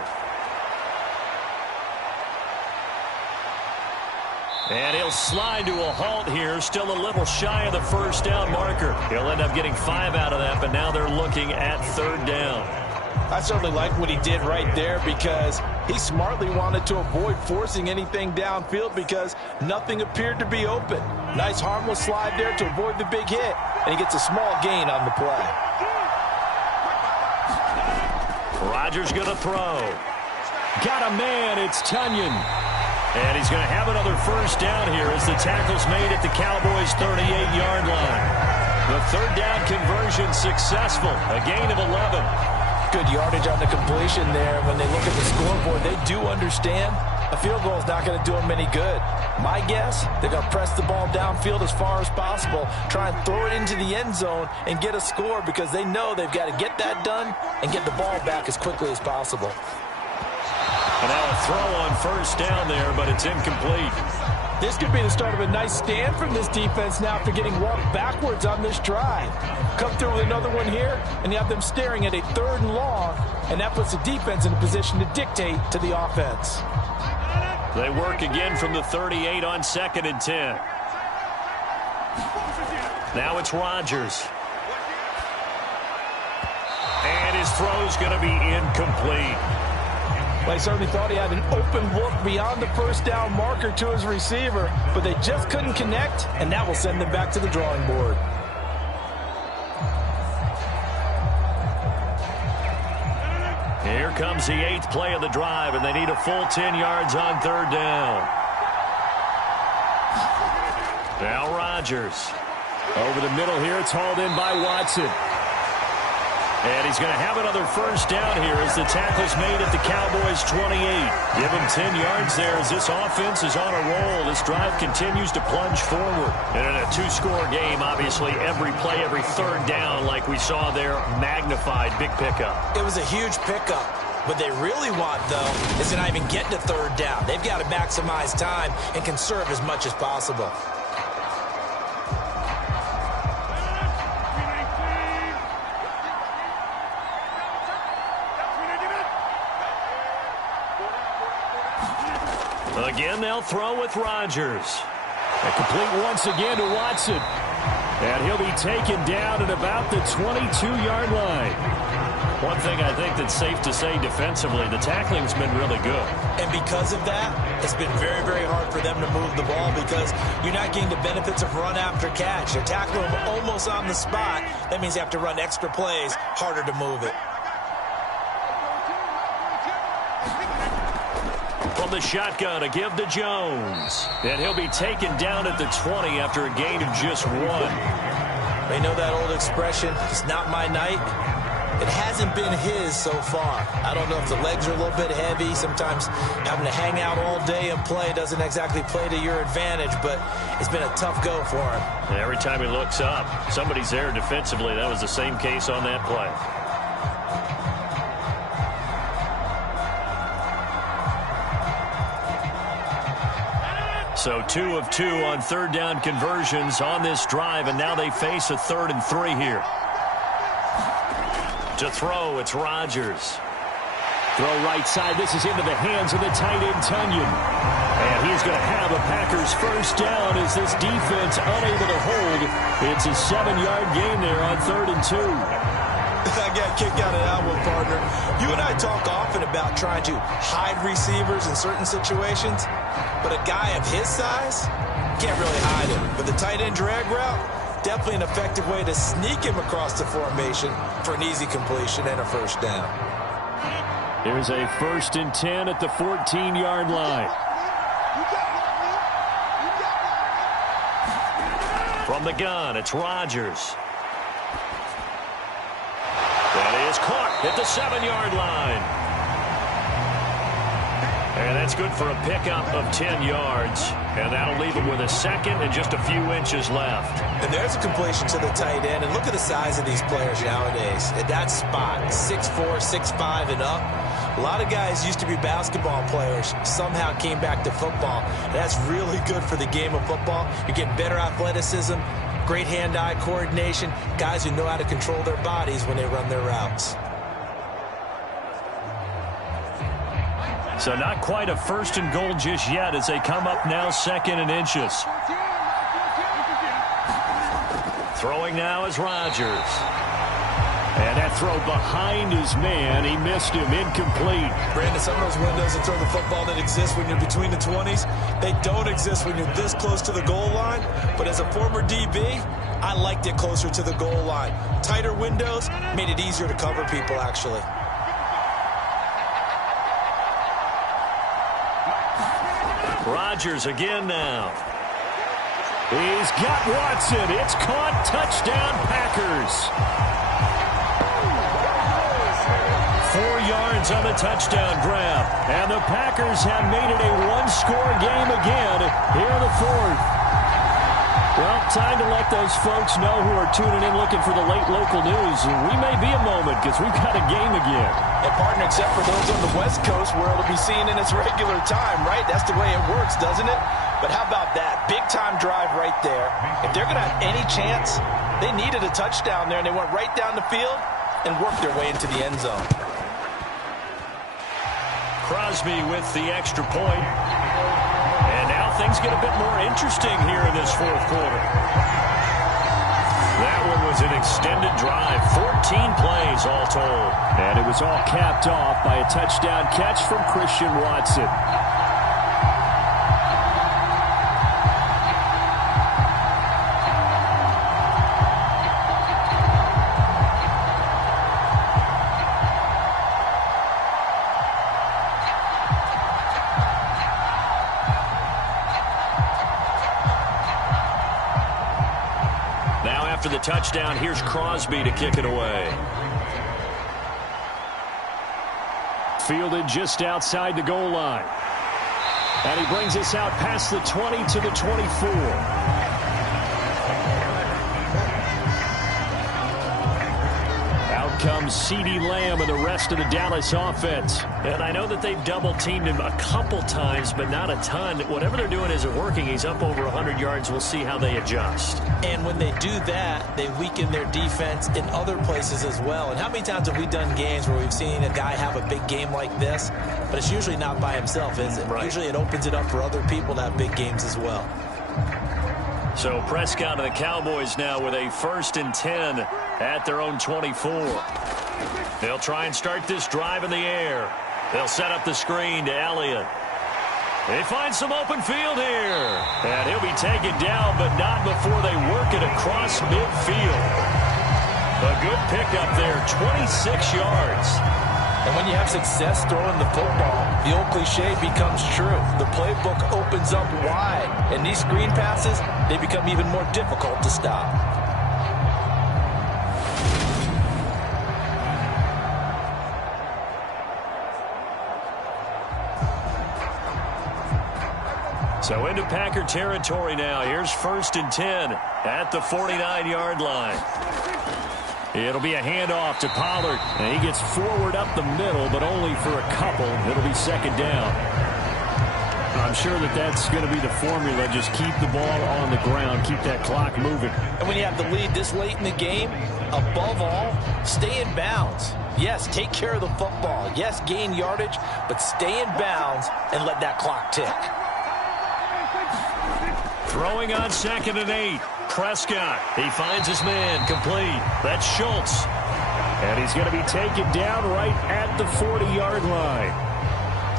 And he'll slide to a halt here, still a little shy of the 1st down marker. He'll end up getting 5 out of that, but now they're looking at 3rd down. I certainly like what he did right there because he smartly wanted to avoid forcing anything downfield because nothing appeared to be open. Nice harmless slide there to avoid the big hit, and he gets a small gain on the play. Rodgers going to throw. Got a man, it's Tunyon. And he's going to have another first down here as the tackle's made at the Cowboys' 38-yard line. The third down conversion successful, a gain of 11. Good yardage on the completion there. When they look at the scoreboard, they do understand a field goal is not going to do them any good. My guess, they're going to press the ball downfield as far as possible, try and throw it into the end zone and get a score because they know they've got to get that done and get the ball back as quickly as possible. And now a throw on first down there, but it's incomplete. This could be the start of a nice stand from this defense now after getting walked backwards on this drive. Come through with another one here, and you have them staring at a 3rd and long, and that puts the defense in a position to dictate to the offense. They work again from the 38 on 2nd and 10. Now it's Rodgers. And his throw's going to be incomplete. Well, he certainly thought he had an open look beyond the first down marker to his receiver, but they just couldn't connect, and that will send them back to the drawing board. Here comes the 8th play of the drive, and they need a full 10 yards on 3rd down. Now Rodgers. Over the middle here, it's hauled in by Watson. And he's going to have another first down here as the tackle's made at the Cowboys' 28. Give him 10 yards there as this offense is on a roll. This drive continues to plunge forward. And in a 2-score game, obviously, every play, every 3rd down, like we saw there, magnified. Big pickup. It was a huge pickup. What they really want, though, is to not even get to 3rd down. They've got to maximize time and conserve as much as possible. Again, they'll throw with Rodgers. And complete once again to Watson. And he'll be taken down at about the 22-yard line. One thing I think that's safe to say defensively, the tackling's been really good. And because of that, it's been very, very hard for them to move the ball because you're not getting the benefits of run after catch. They're tackling them almost on the spot. That means you have to run extra plays, harder to move it. From the shotgun, a give to Jones. And he'll be taken down at the 20 after a gain of just 1. They know that old expression, it's not my night. It hasn't been his so far. I don't know if the legs are a little bit heavy. Sometimes having to hang out all day and play doesn't exactly play to your advantage, but it's been a tough go for him. And every time he looks up, somebody's there defensively. That was the same case on that play. So 2 of 2 on 3rd down conversions on this drive, and now they face a 3rd and 3 here. To throw, it's Rodgers. Throw right side. This is into the hands of the tight end, Tunyon. And he's going to have a Packers first down as this defense unable to hold. It's a 7-yard gain there on 3rd and 2. I got a kick out of that one, partner. You and I talk often about trying to hide receivers in certain situations, but a guy of his size can't really hide him. But the tight end drag route, definitely an effective way to sneak him across the formation for an easy completion and a first down. Here's a 1st and 10 at the 14-yard line. From the gun, it's Rodgers. That is caught at the 7-yard line. And that's good for a pickup of 10 yards. And that'll leave him with a second and just a few inches left. And there's a completion to the tight end. And look at the size of these players nowadays. At that spot, 6'4", 6'5", and up. A lot of guys used to be basketball players, somehow came back to football. And that's really good for the game of football. You're getting better athleticism, great hand-eye coordination, guys who know how to control their bodies when they run their routes. So not quite a 1st and goal just yet as they come up now 2nd and inches. Throwing now is Rodgers. And that throw behind his man. He missed him. Incomplete. Brandon, some of those windows to throw the football that exist when you're between the 20s, they don't exist when you're this close to the goal line. But as a former DB, I liked it closer to the goal line. Tighter windows made it easier to cover people, actually. Rodgers again now. He's got Watson. It's caught. Touchdown, Packers. 4 yards on the touchdown grab. And the Packers have made it a one-score game again here in the fourth. Well, time to let those folks know who are tuning in looking for the late local news. We may be a moment because we've got a game again. And partner, except for those on the West Coast where it'll be seen in its regular time, right? That's the way it works, doesn't it? But how about that? Big-time drive right there. If they're going to have any chance, they needed a touchdown there, and they went right down the field and worked their way into the end zone. Crosby with the extra point. And now things get a bit more interesting here in this fourth quarter. That one was an extended drive. 14 plays all told. And it was all capped off by a touchdown catch from Christian Watson. After the touchdown, here's Crosby to kick it away. Fielded just outside the goal line. And he brings us out past the 20 to the 24. Comes CeeDee Lamb and the rest of the Dallas offense. And I know that they've double-teamed him a couple times, but not a ton. Whatever they're doing isn't working. He's up over 100 yards. We'll see how they adjust. And when they do that, they weaken their defense in other places as well. And how many times have we done games where we've seen a guy have a big game like this, but it's usually not by himself, is it? Right. Usually it opens it up for other people to have big games as well. So Prescott and the Cowboys now with a 1st and 10 at their own 24. They'll try and start this drive in the air. They'll set up the screen to Elliott. They find some open field here. And he'll be taken down, but not before they work it across midfield. A good pickup there, 26 yards. And when you have success throwing the football, the old cliche becomes true. The playbook opens up wide. And these screen passes, they become even more difficult to stop. So into Packer territory now. Here's 1st and 10 at the 49-yard line. It'll be a handoff to Pollard. And he gets forward up the middle, but only for a couple. It'll be 2nd down. I'm sure that that's going to be the formula. Just keep the ball on the ground. Keep that clock moving. And when you have the lead this late in the game, above all, stay in bounds. Yes, take care of the football. Yes, gain yardage, but stay in bounds and let that clock tick. Throwing on 2nd and 8. Prescott. He finds his man. Complete. That's Schultz. And he's going to be taken down right at the 40-yard line.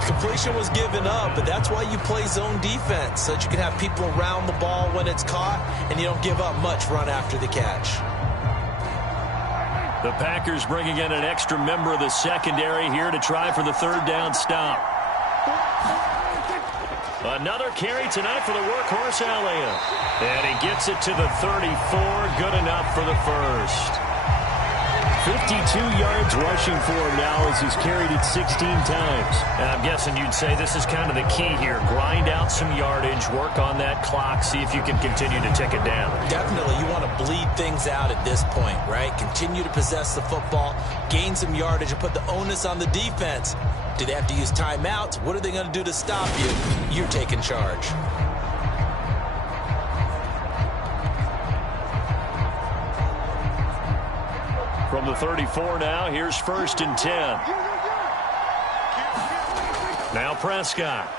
Completion was given up, but that's why you play zone defense, so that you can have people around the ball when it's caught, and you don't give up much run after the catch. The Packers bringing in an extra member of the secondary here to try for the 3rd down stop. Another carry tonight for the workhorse Elliott. And he gets it to the 34. Good enough for the 1st. 52 yards rushing for him now as he's carried it 16 times. And I'm guessing you'd say this is kind of the key here. Grind out some yardage, work on that clock, see if you can continue to tick it down. Definitely, you want to bleed things out at this point, right? Continue to possess the football, gain some yardage, and put the onus on the defense. Do they have to use timeouts? What are they going to do to stop you? You're taking charge. From the 34 now, here's 1st and 10. Now Prescott.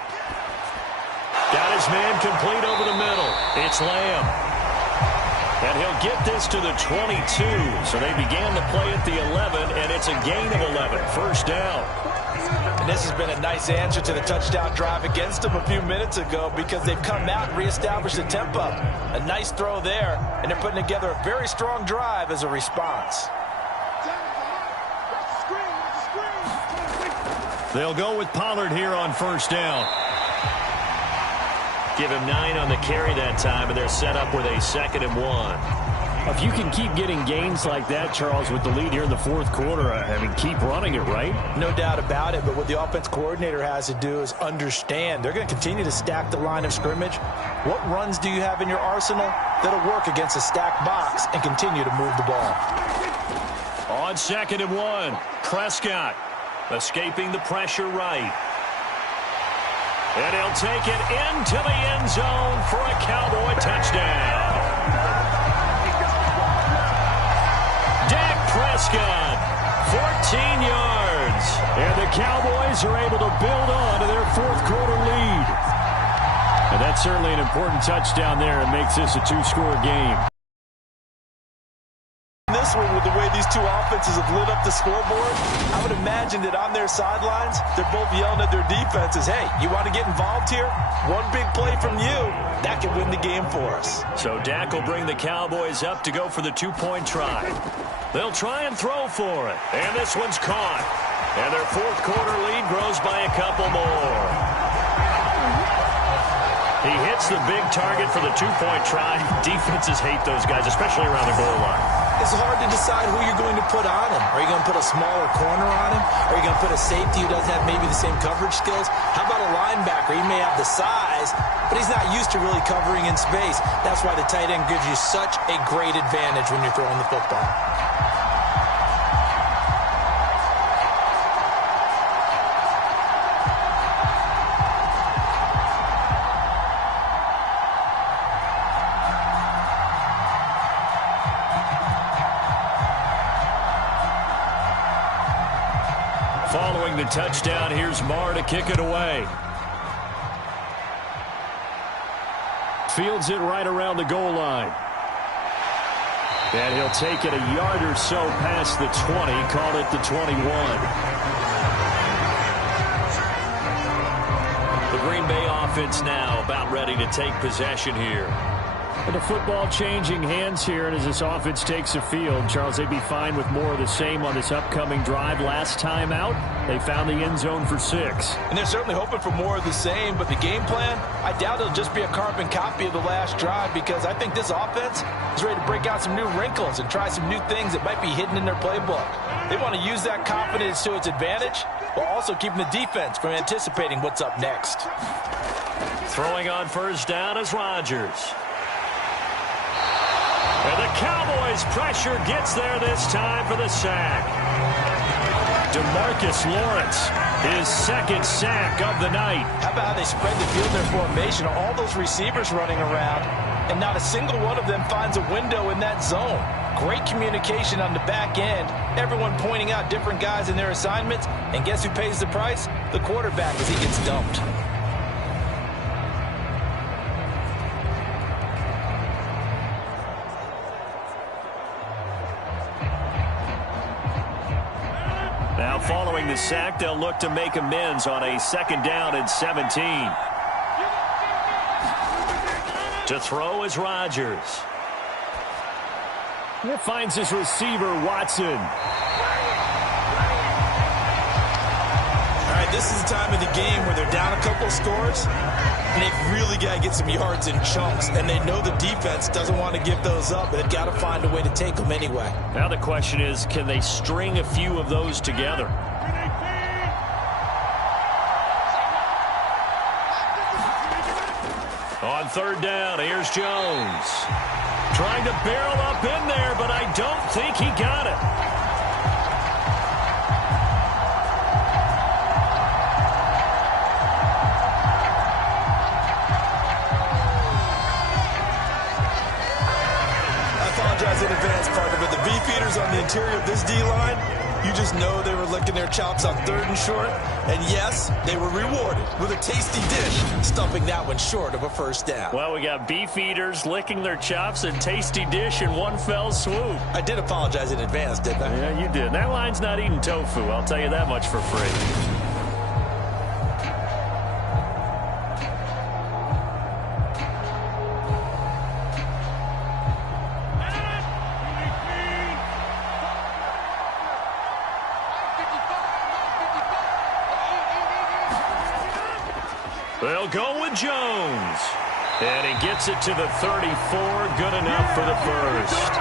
Got his man complete over the middle. It's Lamb. And he'll get this to the 22. So they began the play at the 11, and it's a gain of 11. First down. And this has been a nice answer to the touchdown drive against them a few minutes ago because they've come out and reestablished the tempo. A nice throw there, and they're putting together a very strong drive as a response. They'll go with Pollard here on first down. Give him 9 on the carry that time, and they're set up with a 2nd and 1. If you can keep getting gains like that, Charles, with the lead here in the fourth quarter, I mean, keep running it, right? No doubt about it, but what the offense coordinator has to do is understand they're going to continue to stack the line of scrimmage. What runs do you have in your arsenal that'll work against a stacked box and continue to move the ball? On 2nd and 1, Prescott escaping the pressure right. And he'll take it into the end zone for a Cowboy touchdown. Dak Prescott, 14 yards. And the Cowboys are able to build on to their fourth quarter lead. And that's certainly an important touchdown there. It makes this a 2-score game. This one, with the way these two offenses have lit up the scoreboard, I would imagine that on their sidelines, they're both yelling at their defenses, hey, you want to get involved here? One big play from you, that can win the game for us. So Dak will bring the Cowboys up to go for the 2-point try. They'll try and throw for it. And this one's caught. And their fourth quarter lead grows by a couple more. He hits the big target for the 2-point try. Defenses hate those guys, especially around the goal line. It's hard to decide who you're going to put on him. Are you going to put a smaller corner on him? Are you going to put a safety who doesn't have maybe the same coverage skills? How about a linebacker? He may have the size, but he's not used to really covering in space. That's why the tight end gives you such a great advantage when you're throwing the football. Following the touchdown, here's Marr to kick it away. Fields it right around the goal line. And he'll take it a yard or so past the 20, call it the 21. The Green Bay offense now about ready to take possession here. And the football changing hands here, and as this offense takes the field, Charles, they'd be fine with more of the same on this upcoming drive. Last time out, they found the end zone for 6. And they're certainly hoping for more of the same, but the game plan, I doubt it'll just be a carbon copy of the last drive because I think this offense is ready to break out some new wrinkles and try some new things that might be hidden in their playbook. They want to use that confidence to its advantage while also keeping the defense from anticipating what's up next. Throwing on first down is Rodgers. And the Cowboys' pressure gets there this time for the sack. DeMarcus Lawrence, his second sack of the night. How about how they spread the field in their formation? All those receivers running around, and not a single one of them finds a window in that zone. Great communication on the back end. Everyone pointing out different guys in their assignments. And guess who pays the price? The quarterback as he gets dumped. Now following the sack, they'll look to make amends on a 2nd down and 17. To throw is Rodgers. It finds his receiver, Watson. All right, this is the time of the game where they're down a couple of scores, and they've really got to get some yards in chunks, and they know the defense doesn't want to give those up, but they've got to find a way to take them anyway. Now the question is, can they string a few of those together? On 3rd down, here's Jones. Trying to barrel up in there, but I don't think he got it. I apologize in advance, partner, but the beef eaters on the interior of this D-line, You just know they were licking their chops on 3rd and short. And yes, they were rewarded with a tasty dish, stuffing that one short of a first down. Well, we got beef eaters licking their chops and tasty dish in one fell swoop. I did apologize in advance, didn't I? Yeah, you did. That line's not eating tofu, I'll tell you that much for free. They'll go with Jones. And he gets it to the 34. Good enough for the first.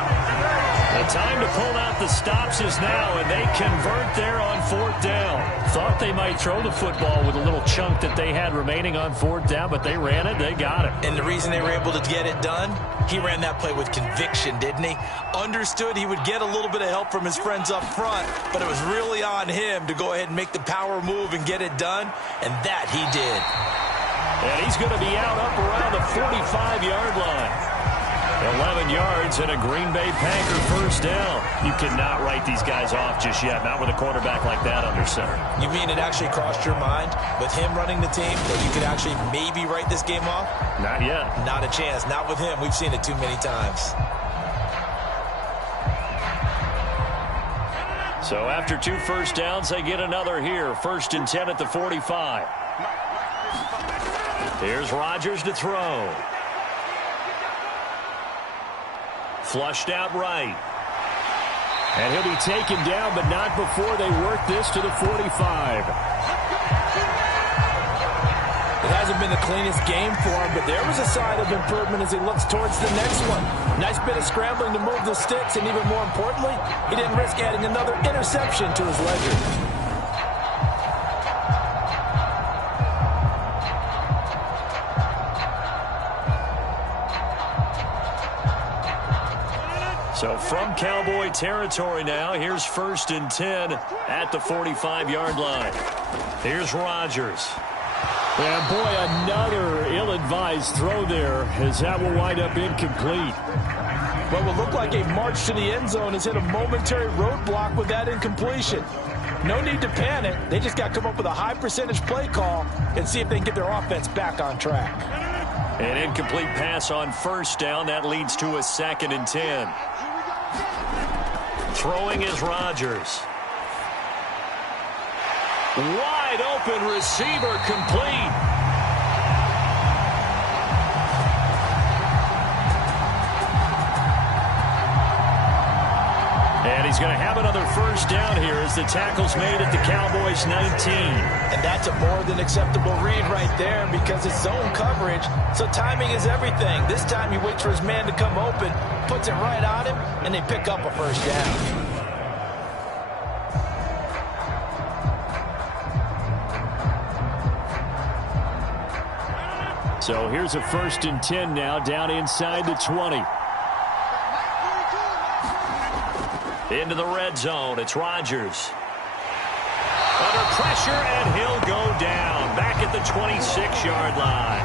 The time to pull out the stops is now, and they convert there on 4th down. Thought they might throw the football with a little chunk that they had remaining on 4th down, but they ran it. They got it. And the reason they were able to get it done, he ran that play with conviction, didn't he? Understood he would get a little bit of help from his friends up front, but it was really on him to go ahead and make the power move and get it done, and that he did. And he's going to be out up around the 45-yard line. 11 yards and a Green Bay Packer first down. You cannot write these guys off just yet, not with a quarterback like that under center. You mean it actually crossed your mind with him running the team that you could actually maybe write this game off? Not yet. Not a chance. Not with him. We've seen it too many times. So after 2 first downs, they get another here. 1st and 10 at the 45. Here's Rodgers to throw. Flushed out right. And he'll be taken down, but not before they work this to the 45. It hasn't been the cleanest game for him, but there was a sign of improvement as he looks towards the next one. Nice bit of scrambling to move the sticks, and even more importantly, he didn't risk adding another interception to his ledger. So from Cowboy territory now, here's 1st and 10 at the 45-yard line. Here's Rodgers. And boy, another ill-advised throw there, as that will wind up incomplete. What will look like a march to the end zone has hit a momentary roadblock with that incompletion. No need to panic. They just got to come up with a high percentage play call and see if they can get their offense back on track. An incomplete pass on 1st down. That leads to a 2nd and 10. Throwing is Rodgers. Wide open receiver, complete. And he's going to have another first down here as the tackle's made at the Cowboys 19. And that's a more than acceptable read right there because it's zone coverage, so timing is everything. This time he waits for his man to come open, puts it right on him, and they pick up a first down. So here's a 1st and 10 now, down inside the 20. Into the red zone, it's Rodgers. Under pressure, and he'll go down. Back at the 26-yard line.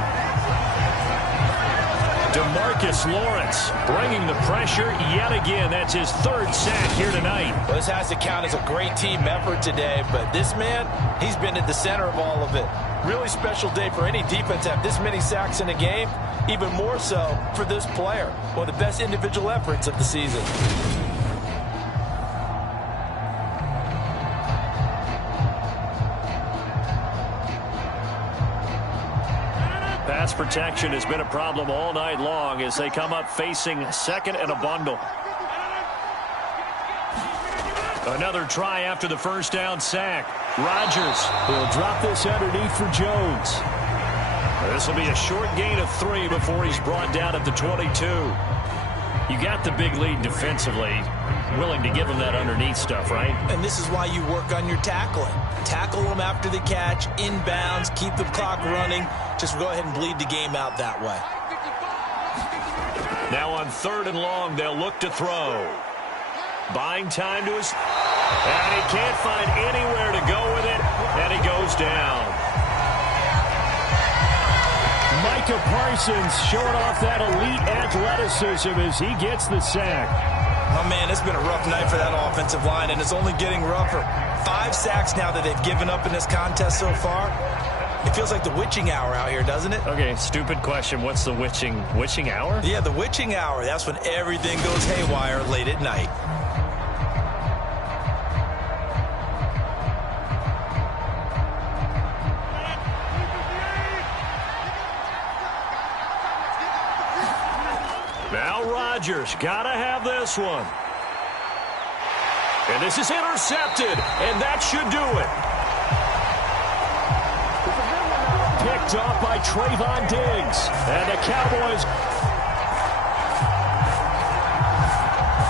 DeMarcus Lawrence bringing the pressure yet again. That's his 3rd sack here tonight. Well, this has to count as a great team effort today, but this man, he's been at the center of all of it. Really special day for any defense to have this many sacks in a game, even more so for this player. One of the best individual efforts of the season. Pass protection has been a problem all night long as they come up facing 2nd and a bundle. Another try after the first down sack. Rodgers will drop this underneath for Jones. This will be a short gain of 3 before he's brought down at the 22. You got the big lead defensively. Willing to give him that underneath stuff, right? And this is why you work on your tackling. Tackle them after the catch, inbounds, keep the clock running. Just go ahead and bleed the game out that way. Now on 3rd and long, they'll look to throw. Buying time to his... And he can't find anywhere to go with it, and he goes down. Micah Parsons showing off that elite athleticism as he gets the sack. Oh, man, it's been a rough night for that offensive line, and it's only getting rougher. 5 sacks now that they've given up in this contest so far. It feels like the witching hour out here, doesn't it? Okay, stupid question. What's the witching hour? Yeah, the witching hour. That's when everything goes haywire late at night. Now Rodgers, gotta have this one. And this is intercepted, and that should do it. Picked off by Trayvon Diggs. And the Cowboys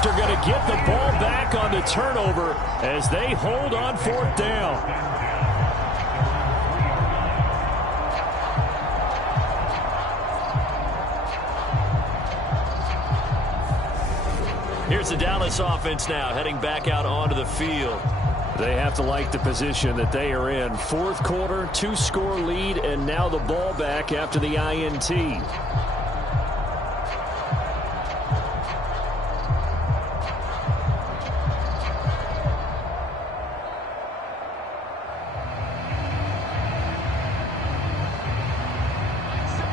are going to get the ball back on the turnover as they hold on 4th down. Here's the Dallas offense now heading back out onto the field. They have to like the position that they are in. 4th quarter, 2-score lead, and now the ball back after the INT.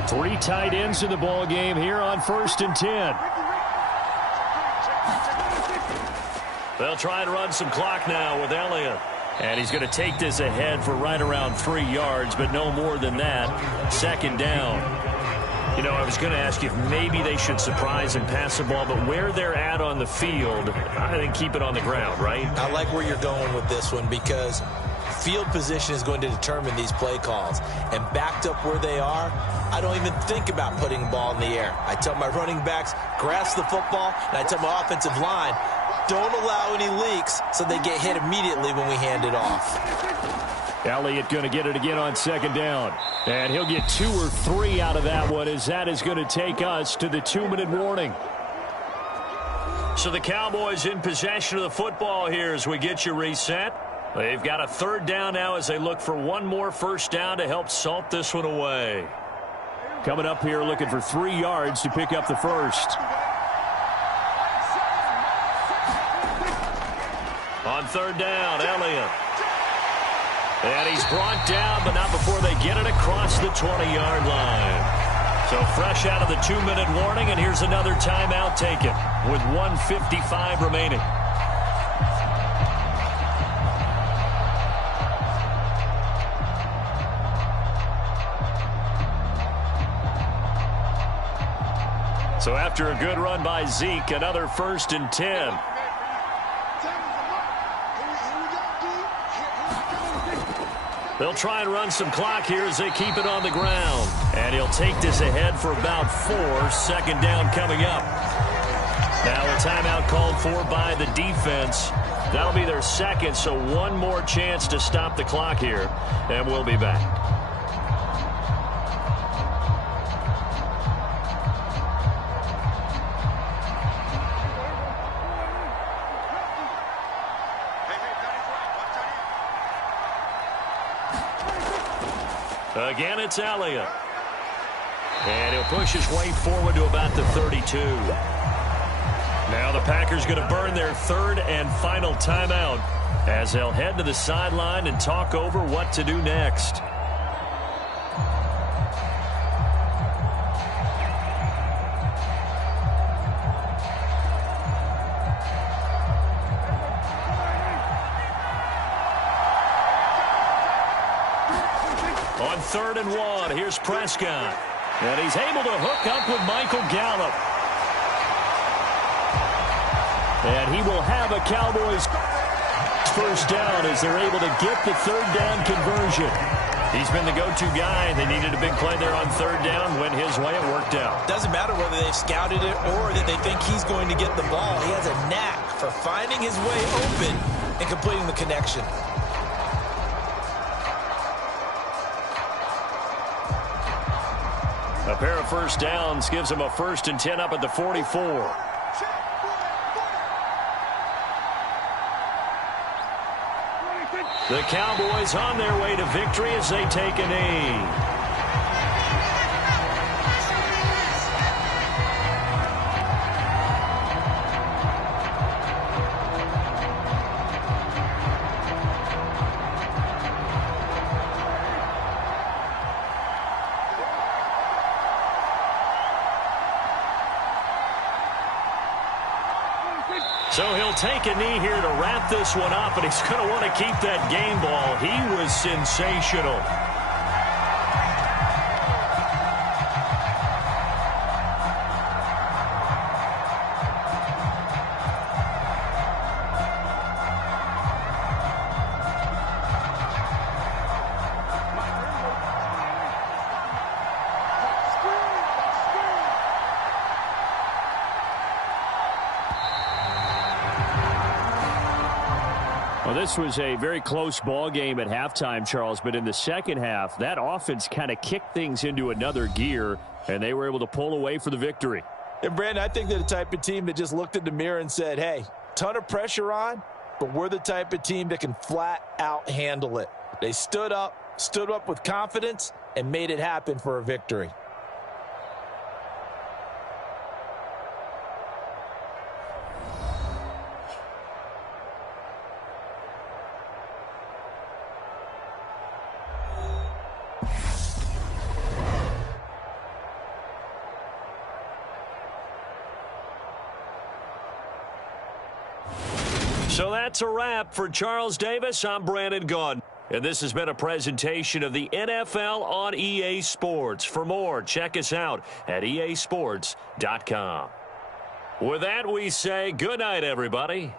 Three tight ends in the ball game here on 1st and 10. They'll try and run some clock now with Elliott. And he's going to take this ahead for right around 3 yards, but no more than that. 2nd down. You know, I was going to ask you if maybe they should surprise and pass the ball, but where they're at on the field, I think keep it on the ground, right? I like where you're going with this one because field position is going to determine these play calls. And backed up where they are, I don't even think about putting the ball in the air. I tell my running backs, grasp the football, and I tell my offensive line, don't allow any leaks so they get hit immediately when we hand it off. Elliott going to get it again on 2nd down. And he'll get 2 or 3 out of that one as that is going to take us to the 2-minute warning. So the Cowboys in possession of the football here as we get you reset. They've got a 3rd down now as they look for one more 1st down to help salt this one away. Coming up here looking for 3 yards to pick up the 1st. On 3rd down, Elliott. And he's brought down, but not before they get it across the 20-yard line. So fresh out of the 2-minute warning, and here's another timeout taken with 1:55 remaining. So after a good run by Zeke, another 1st and 10. They'll try and run some clock here as they keep it on the ground. And he'll take this ahead for about 4. 2nd down coming up. Now a timeout called for by the defense. That'll be their 2nd, so one more chance to stop the clock here. And we'll be back. Again, it's Elliott. And he'll push his way forward to about the 32. Now the Packers going to burn their 3rd and final timeout as they'll head to the sideline and talk over what to do next. On 3rd and 1, here's Prescott. And he's able to hook up with Michael Gallup. And he will have a Cowboys 1st down as they're able to get the 3rd down conversion. He's been the go-to guy. They needed a big play there on 3rd down. Went his way, it worked out. Doesn't matter whether they've scouted it or that they think he's going to get the ball. He has a knack for finding his way open and completing the connection. A pair of 1st downs gives him a 1st and 10 up at the 44. The Cowboys on their way to victory as they take a knee. So he'll take a knee here to wrap this one up, and he's going to want to keep that game ball. He was sensational. Well, this was a very close ball game at halftime, Charles, but in the second half, that offense kind of kicked things into another gear, and they were able to pull away for the victory. And, Brandon, I think they're the type of team that just looked in the mirror and said, hey, ton of pressure on, but we're the type of team that can flat out handle it. They stood up with confidence, and made it happen for a victory. So that's a wrap for Charles Davis. I'm Brandon Gaudin. And this has been a presentation of the NFL on EA Sports. For more, check us out at easports.com. With that, we say good night, everybody.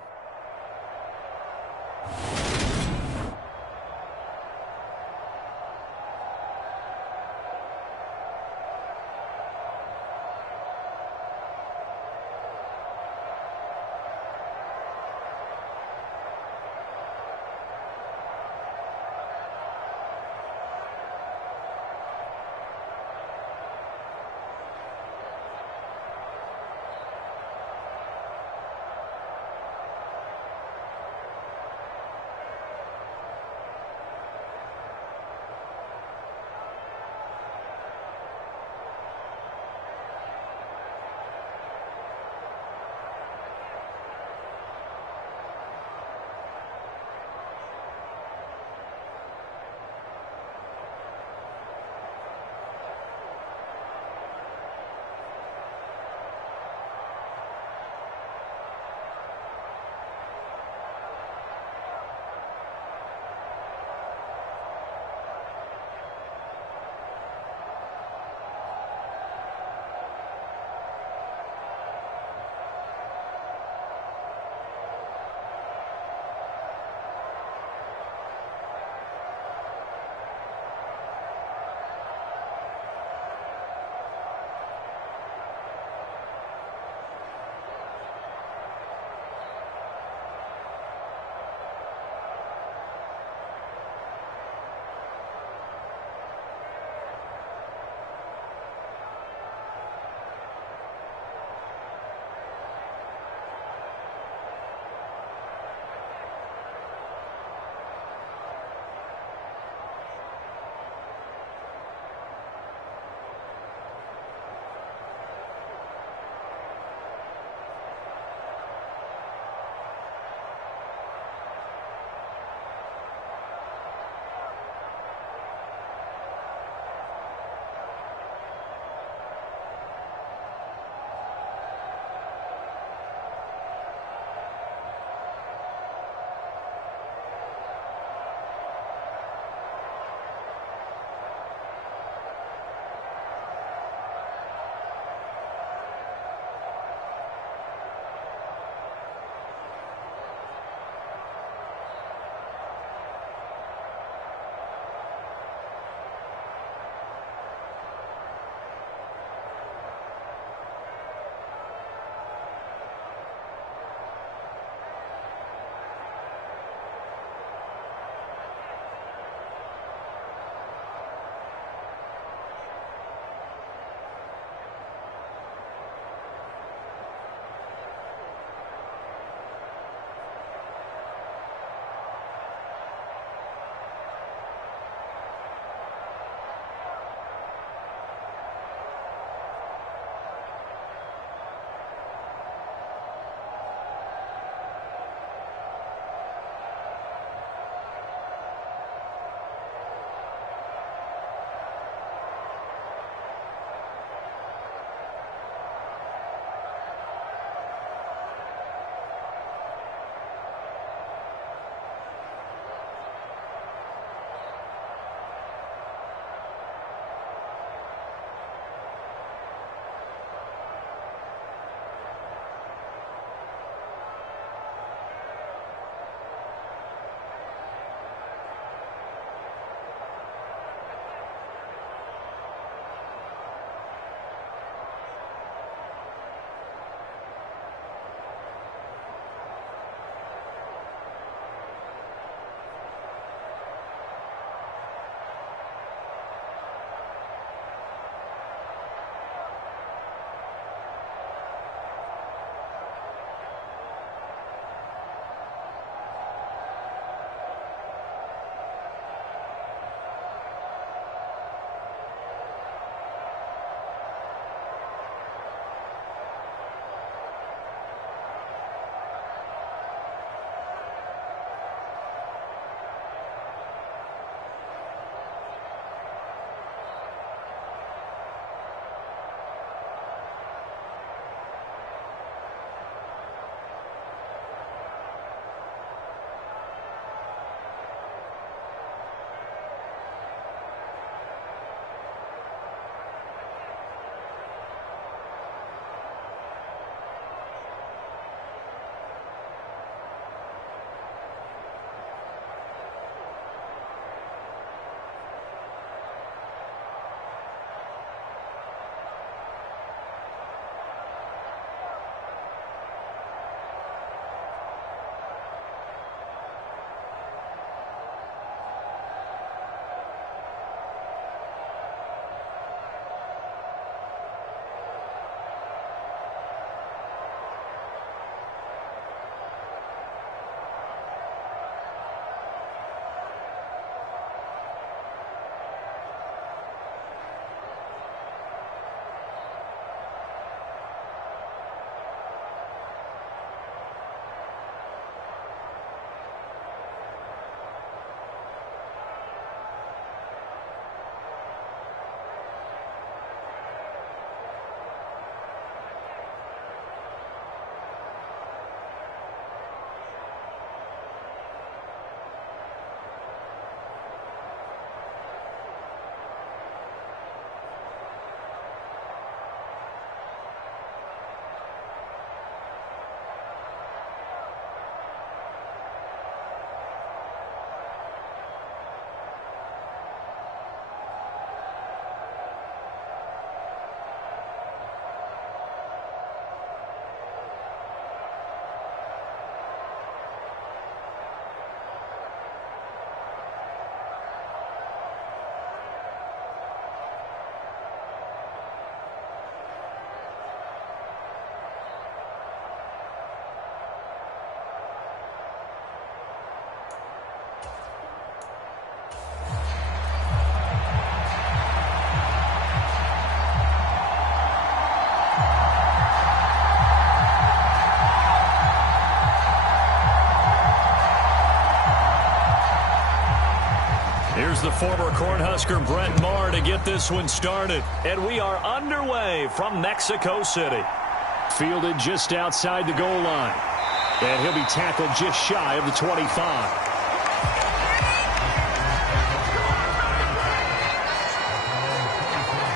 Here's the former Cornhusker Brett Maher to get this one started. And we are underway from Mexico City. Fielded just outside the goal line. And he'll be tackled just shy of the 25.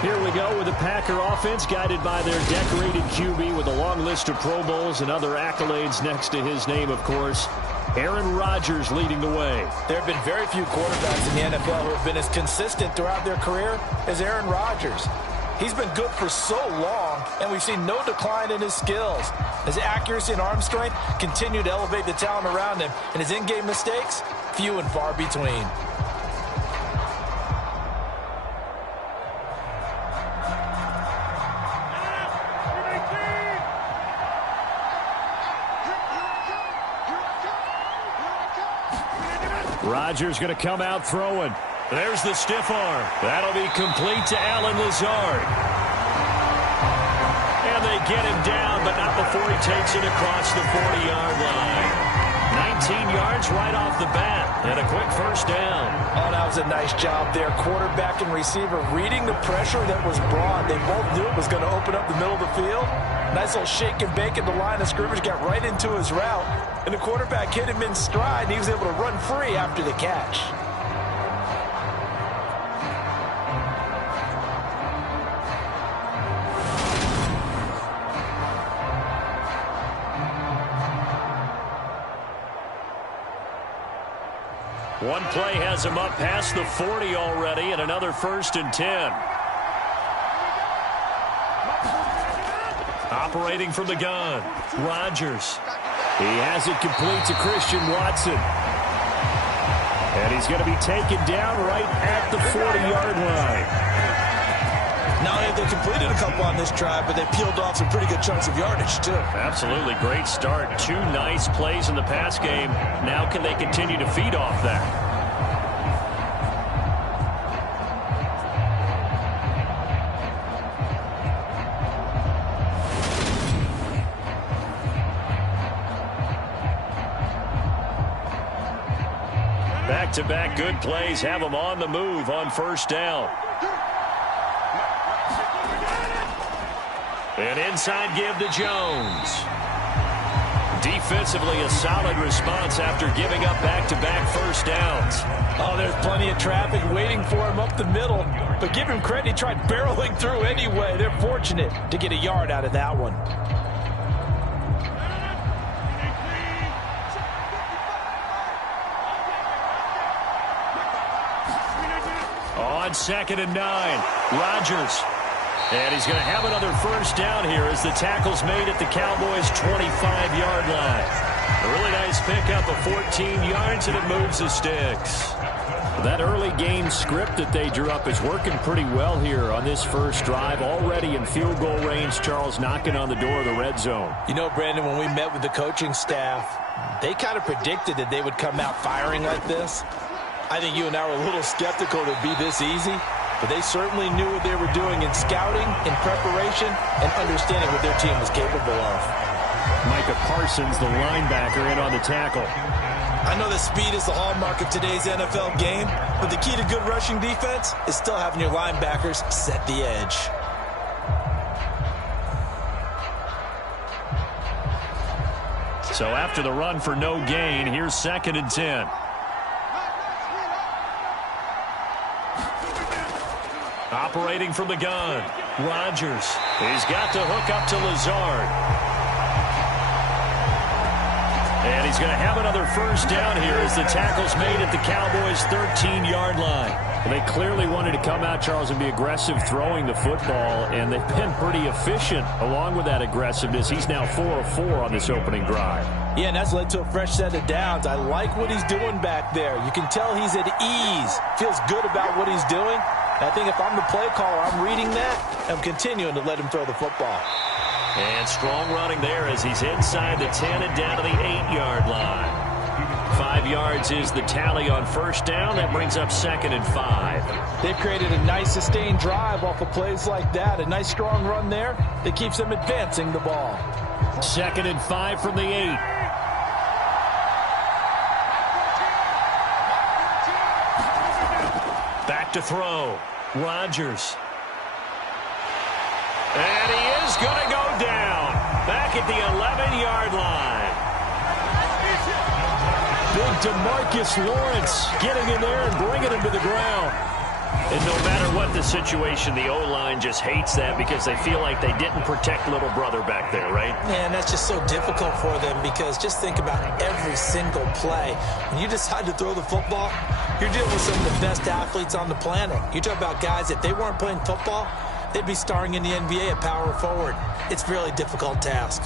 Here we go with the Packer offense guided by their decorated QB with a long list of Pro Bowls and other accolades next to his name, of course. Aaron Rodgers leading the way. There have been very few quarterbacks in the NFL who have been as consistent throughout their career as Aaron Rodgers. He's been good for so long, and we've seen no decline in his skills. His accuracy and arm strength continue to elevate the talent around him, and his in-game mistakes, few and far between. Rodgers going to come out throwing. There's the stiff arm. That'll be complete to Allen Lazard. And they get him down, but not before he takes it across the 40-yard line. 19 yards right off the bat, and a quick first down. Oh, that was a nice job there. Quarterback and receiver reading the pressure that was brought. They both knew it was going to open up the middle of the field. Nice little shake and bake at the line of scrimmage, got right into his route. And the quarterback hit him in stride, and he was able to run free after the catch. One play has him up past the 40 already, and another 1st and 10. Operating from the gun, Rodgers. He has it complete to Christian Watson. And he's going to be taken down right at the 40-yard line. Not only have they completed a couple on this drive, but they peeled off some pretty good chunks of yardage, too. Absolutely great start. 2 nice plays in the pass game. Now can they continue to feed off that? Back-to-back good plays have them on the move on first down. An inside give to Jones. Defensively, a solid response after giving up back-to-back first downs. Oh, there's plenty of traffic waiting for him up the middle. But give him credit, he tried barreling through anyway. They're fortunate to get a yard out of that one. On 2nd and 9, Rodgers. And he's going to have another first down here as the tackle's made at the Cowboys' 25-yard line. A really nice pickup of 14 yards, and it moves the sticks. That early game script that they drew up is working pretty well here on this first drive. Already in field goal range, Charles knocking on the door of the red zone. You know, Brandon, when we met with the coaching staff, they kind of predicted that they would come out firing like this. I think you and I were a little skeptical it would be this easy, but they certainly knew what they were doing in scouting, in preparation, and understanding what their team was capable of. Micah Parsons, the linebacker, in on the tackle. I know that speed is the hallmark of today's NFL game, but the key to good rushing defense is still having your linebackers set the edge. So after the run for no gain, here's 2nd and 10. Operating from the gun, Rodgers. He's got to hook up to Lazard. And he's going to have another first down here as the tackle's made at the Cowboys' 13-yard line. They clearly wanted to come out, Charles, and be aggressive throwing the football, and they've been pretty efficient along with that aggressiveness. He's now 4 of 4 on this opening drive. Yeah, and that's led to a fresh set of downs. I like what he's doing back there. You can tell he's at ease, feels good about what he's doing. I think if I'm the play caller, I'm reading that. I'm continuing to let him throw the football. And strong running there as he's inside the 10 and down to the 8-yard line. 5 yards is the tally on first down. That brings up 2nd and 5. They've created a nice sustained drive off of plays like that. A nice strong run there that keeps them advancing the ball. 2nd and 5 from the 8. to throw. Rodgers. And he is going to go down. Back at the 11-yard line. Big DeMarcus Lawrence getting in there and bringing him to the ground. And no matter what the situation, the O-line just hates that because they feel like they didn't protect little brother back there, right? Man, that's just so difficult for them because just think about every single play. When you decide to throw the football, you're dealing with some of the best athletes on the planet. You talk about guys, if they weren't playing football, they'd be starring in the NBA at power forward. It's a really difficult task.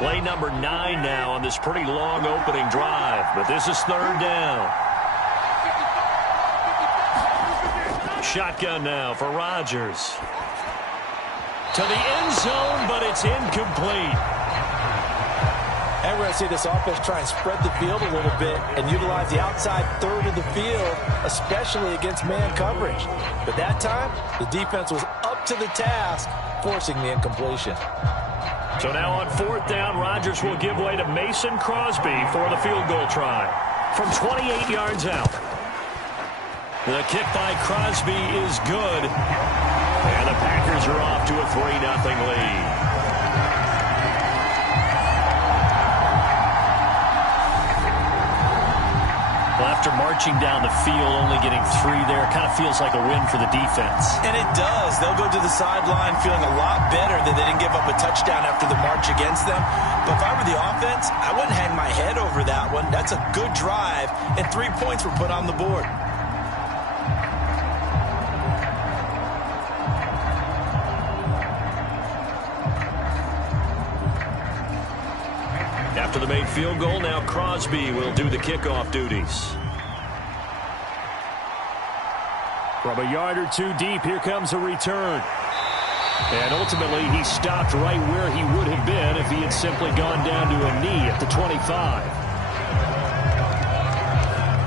Play number 9 now on this pretty long opening drive, but this is third down. Shotgun now for Rodgers. To the end zone, but it's incomplete. And we're going to see this offense try and spread the field a little bit and utilize the outside third of the field, especially against man coverage. But that time, the defense was up to the task, forcing the incompletion. So now on fourth down, Rodgers will give way to Mason Crosby for the field goal try from 28 yards out. The kick by Crosby is good. And the Packers are off to a 3-0 lead. Well, after marching down the field, only getting 3 there, kind of feels like a win for the defense. And it does. They'll go to the sideline feeling a lot better that they didn't give up a touchdown after the march against them. But if I were the offense, I wouldn't hang my head over that one. That's a good drive, and 3 points were put on the board. After the made field goal, now Crosby will do the kickoff duties. From a yard or 2 deep, here comes a return. And ultimately, he stopped right where he would have been if he had simply gone down to a knee at the 25.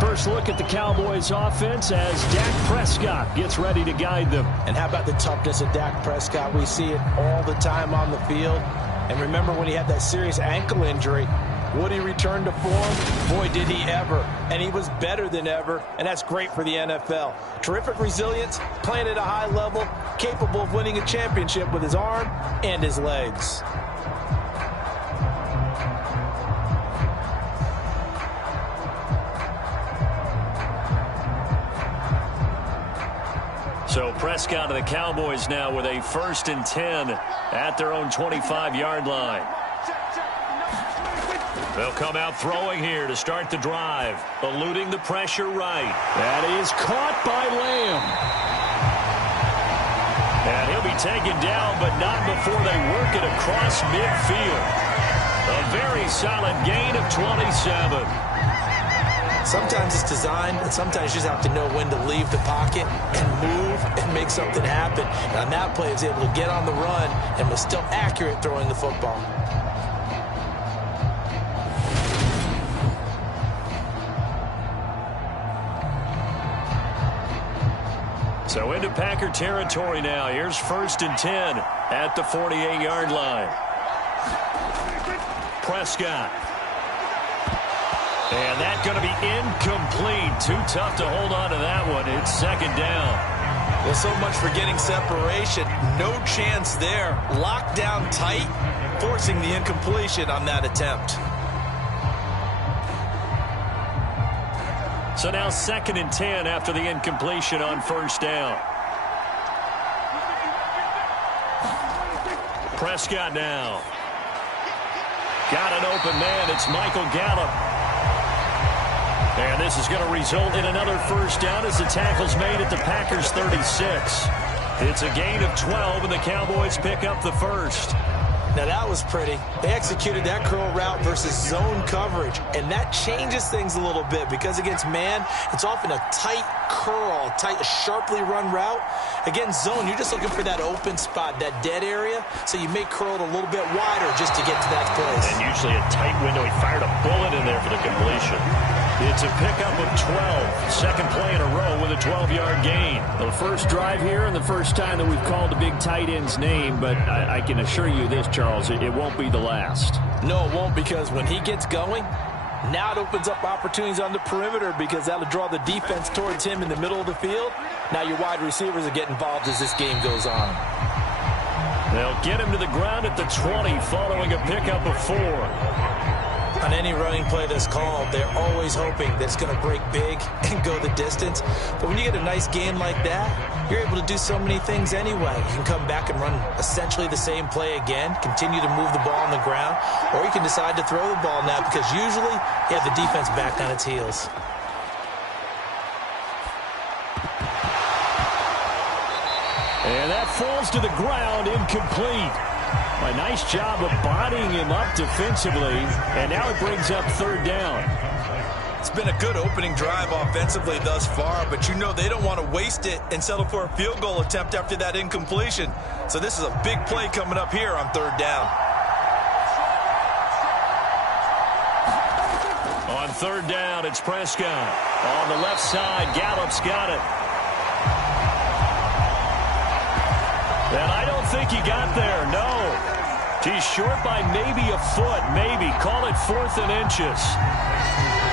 First look at the Cowboys offense as Dak Prescott gets ready to guide them. And how about the toughness of Dak Prescott? We see it all the time on the field. And remember when he had that serious ankle injury, would he return to form? Boy, did he ever. And he was better than ever, and that's great for the NFL. Terrific resilience, playing at a high level, capable of winning a championship with his arm and his legs. So Prescott and the Cowboys now with a 1st and 10 at their own 25-yard line. They'll come out throwing here to start the drive, eluding the pressure right. That is caught by Lamb. And he'll be taken down, but not before they work it across midfield. A very solid gain of 27. Sometimes it's designed, and sometimes you just have to know when to leave the pocket and move and make something happen. And on that play, he was able to get on the run and was still accurate throwing the football. So into Packer territory now. Here's 1st and 10 at the 48-yard line. Prescott. And that's going to be incomplete. Too tough to hold on to that one. It's 2nd down. Well, so much for getting separation. No chance there. Locked down tight, forcing the incompletion on that attempt. So now 2nd and 10 after the incompletion on 1st down. Prescott now. Got an open man. It's Michael Gallup. And this is going to result in another 1st down as the tackle's made at the Packers' 36. It's a gain of 12, and the Cowboys pick up the 1st. Now that was pretty. They executed that curl route versus zone coverage, and that changes things a little bit because against man, it's often a tight curl, tight, sharply run route. Against zone, you're just looking for that open spot, that dead area, so you may curl it a little bit wider just to get to that place. And usually a tight window. He fired a bullet in there for the completion. It's a pickup of 12. Second play in a row with a 12-yard gain. The first drive here and the first time that we've called a big tight end's name, but I can assure you this, Charles, it won't be the last. No, it won't, because when he gets going, Now it opens up opportunities on the perimeter because that'll draw the defense towards him in the middle of the field. Now your wide receivers will get involved as this game goes on. They'll get him to the ground at the 20 following a pickup of 4. On any running play that's called, they're always hoping that it's going to break big and go the distance. But when you get a nice game like that, you're able to do so many things anyway. You can come back and run essentially the same play again, continue to move the ball on the ground, or you can decide to throw the ball now because usually you have the defense back on its heels. And that falls to the ground, incomplete. A nice job of bodying him up defensively, and now it brings up 3rd down. It's been a good opening drive offensively thus far, but you know they don't want to waste it and settle for a field goal attempt after that incompletion. So this is a big play coming up here on 3rd down. On 3rd down, it's Prescott. On the left side, Gallup's got it. And I don't think he got there, no. He's short by maybe a foot, maybe. Call it 4th and inches.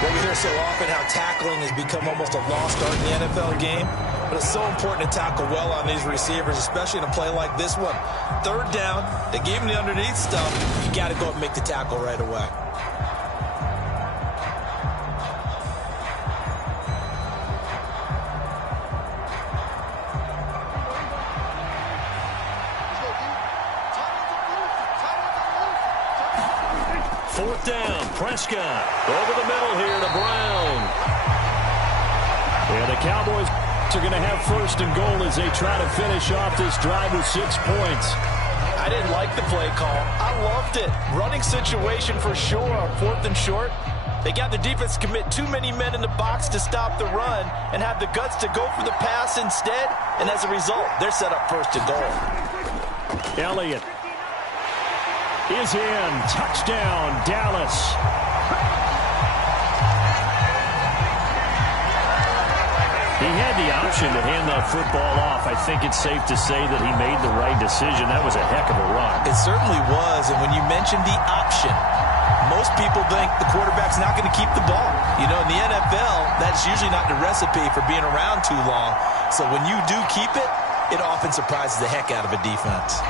Well, we hear so often how tackling has become almost a lost art in the NFL game, but it's so important to tackle well on these receivers, especially in a play like this one. 3rd down, they gave him the underneath stuff. You got to go and make the tackle right away. Down, Prescott over the middle here to Brown. And the Cowboys are going to have 1st and goal as they try to finish off this drive with 6 points. I didn't like the play call. I loved it. Running situation for sure on 4th and short. They got the defense to commit too many men in the box to stop the run and have the guts to go for the pass instead. And as a result, they're set up 1st and goal. Elliott is in. Touchdown, Dallas. He had the option to hand that football off. I think it's safe to say that he made the right decision. That was a heck of a run. It certainly was, and when you mentioned the option, most people think the quarterback's not going to keep the ball. You know, in the NFL, that's usually not the recipe for being around too long. So when you do keep it, it often surprises the heck out of a defense.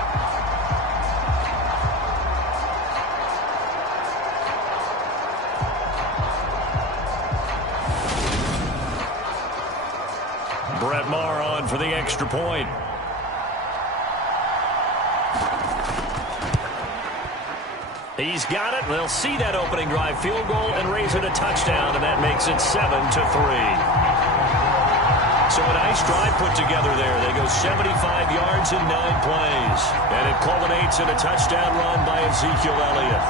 Brett Maher on for the extra point. He's got it. They'll see that opening drive field goal and raise it a touchdown, and that makes it 7-3. So a nice drive put together there. They go 75 yards in 9 plays, and it culminates in a touchdown run by Ezekiel Elliott.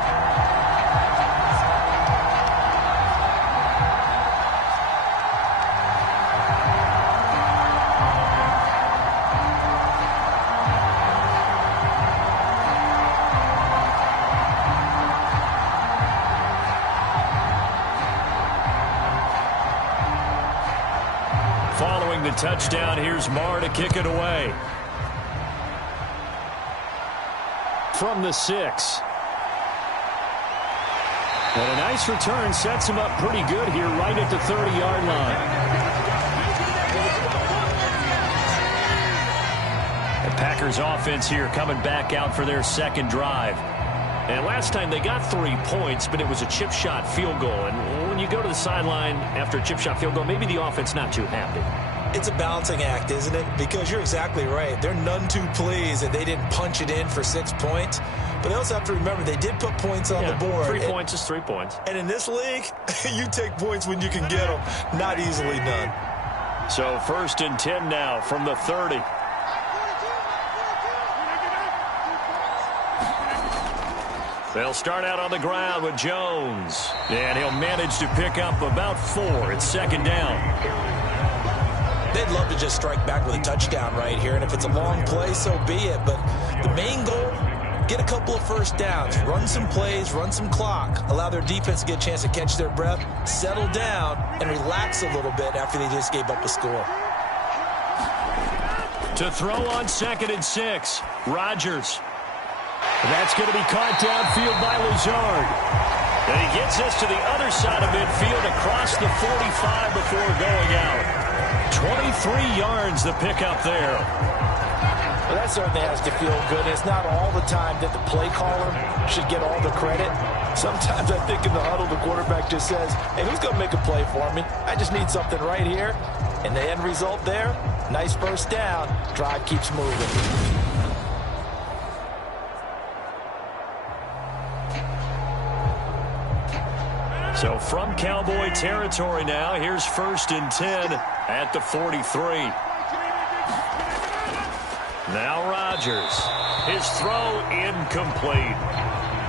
Following the touchdown, here's Maher to kick it away. From the 6. And a nice return sets him up pretty good here right at the 30-yard line. The Packers offense here coming back out for their 2nd drive. And last time they got 3 points, but it was a chip shot field goal. And when you go to the sideline after a chip shot field goal, maybe the offense not too happy. It's a balancing act, isn't it? Because you're exactly right. They're none too pleased that they didn't punch it in for 6 points. But they also have to remember they did put points on the board. 3 points is 3 points. And in this league, you take points when you can get them. Not easily done. So 1st and 10 now from the 30. They'll start out on the ground with Jones. And he'll manage to pick up about 4. It's 2nd down. They'd love to just strike back with a touchdown right here. And if it's a long play, so be it. But the main goal, get a couple of 1st downs. Run some plays, run some clock. Allow their defense to get a chance to catch their breath, settle down, and relax a little bit after they just gave up a score. To throw on 2nd and 6, Rodgers. That's going to be caught downfield by Lazard. And he gets this to the other side of midfield across the 45 before going out. 23 yards the pickup there. Well, that certainly has to feel good. It's not all the time that the play caller should get all the credit. Sometimes I think in the huddle, the quarterback just says, hey, who's going to make a play for me? I just need something right here. And the end result there, nice first down. Drive keeps moving. So from Cowboy territory now, here's 1st and 10 at the 43. Now Rodgers. His throw incomplete.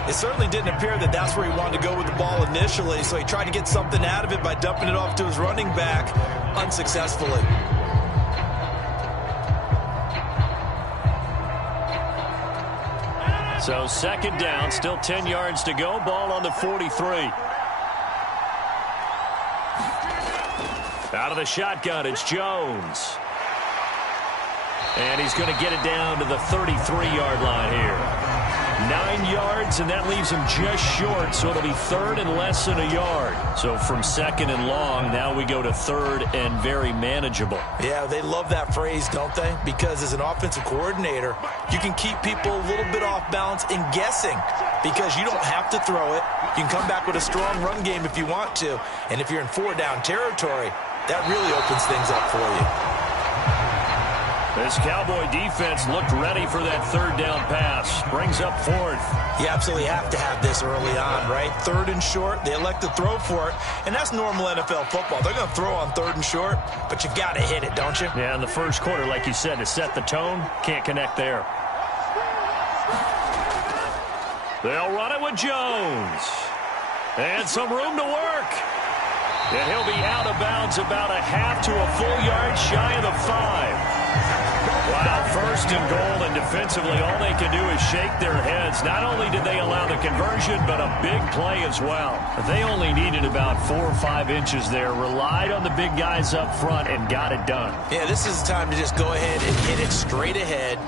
It certainly didn't appear that that's where he wanted to go with the ball initially, so he tried to get something out of it by dumping it off to his running back unsuccessfully. So 2nd down, still 10 yards to go. Ball on the 43. Out of the shotgun, it's Jones. And he's going to get it down to the 33-yard line here. 9 yards, and that leaves him just short, so it'll be 3rd and less than a yard. So from 2nd and long, now we go to 3rd and very manageable. Yeah, they love that phrase, don't they? Because as an offensive coordinator, you can keep people a little bit off balance and guessing because you don't have to throw it. You can come back with a strong run game if you want to. And if you're in 4-down territory, that really opens things up for you. This Cowboy defense looked ready for that 3rd down pass. Brings up 4th. You absolutely have to have this early on, right? 3rd and short, they elect to throw for it, and that's normal NFL football. They're going to throw on 3rd and short, but you got to hit it, don't you? Yeah, in the first quarter, like you said, to set the tone, can't connect there. They'll run it with Jones. And some room to work. And he'll be out of bounds about a half to a full yard shy of the 5. Wow, 1st and goal, and defensively all they can do is shake their heads. Not only did they allow the conversion, but a big play as well. They only needed about 4 or 5 inches there, relied on the big guys up front, and got it done. Yeah, this is the time to just go ahead and hit it straight ahead.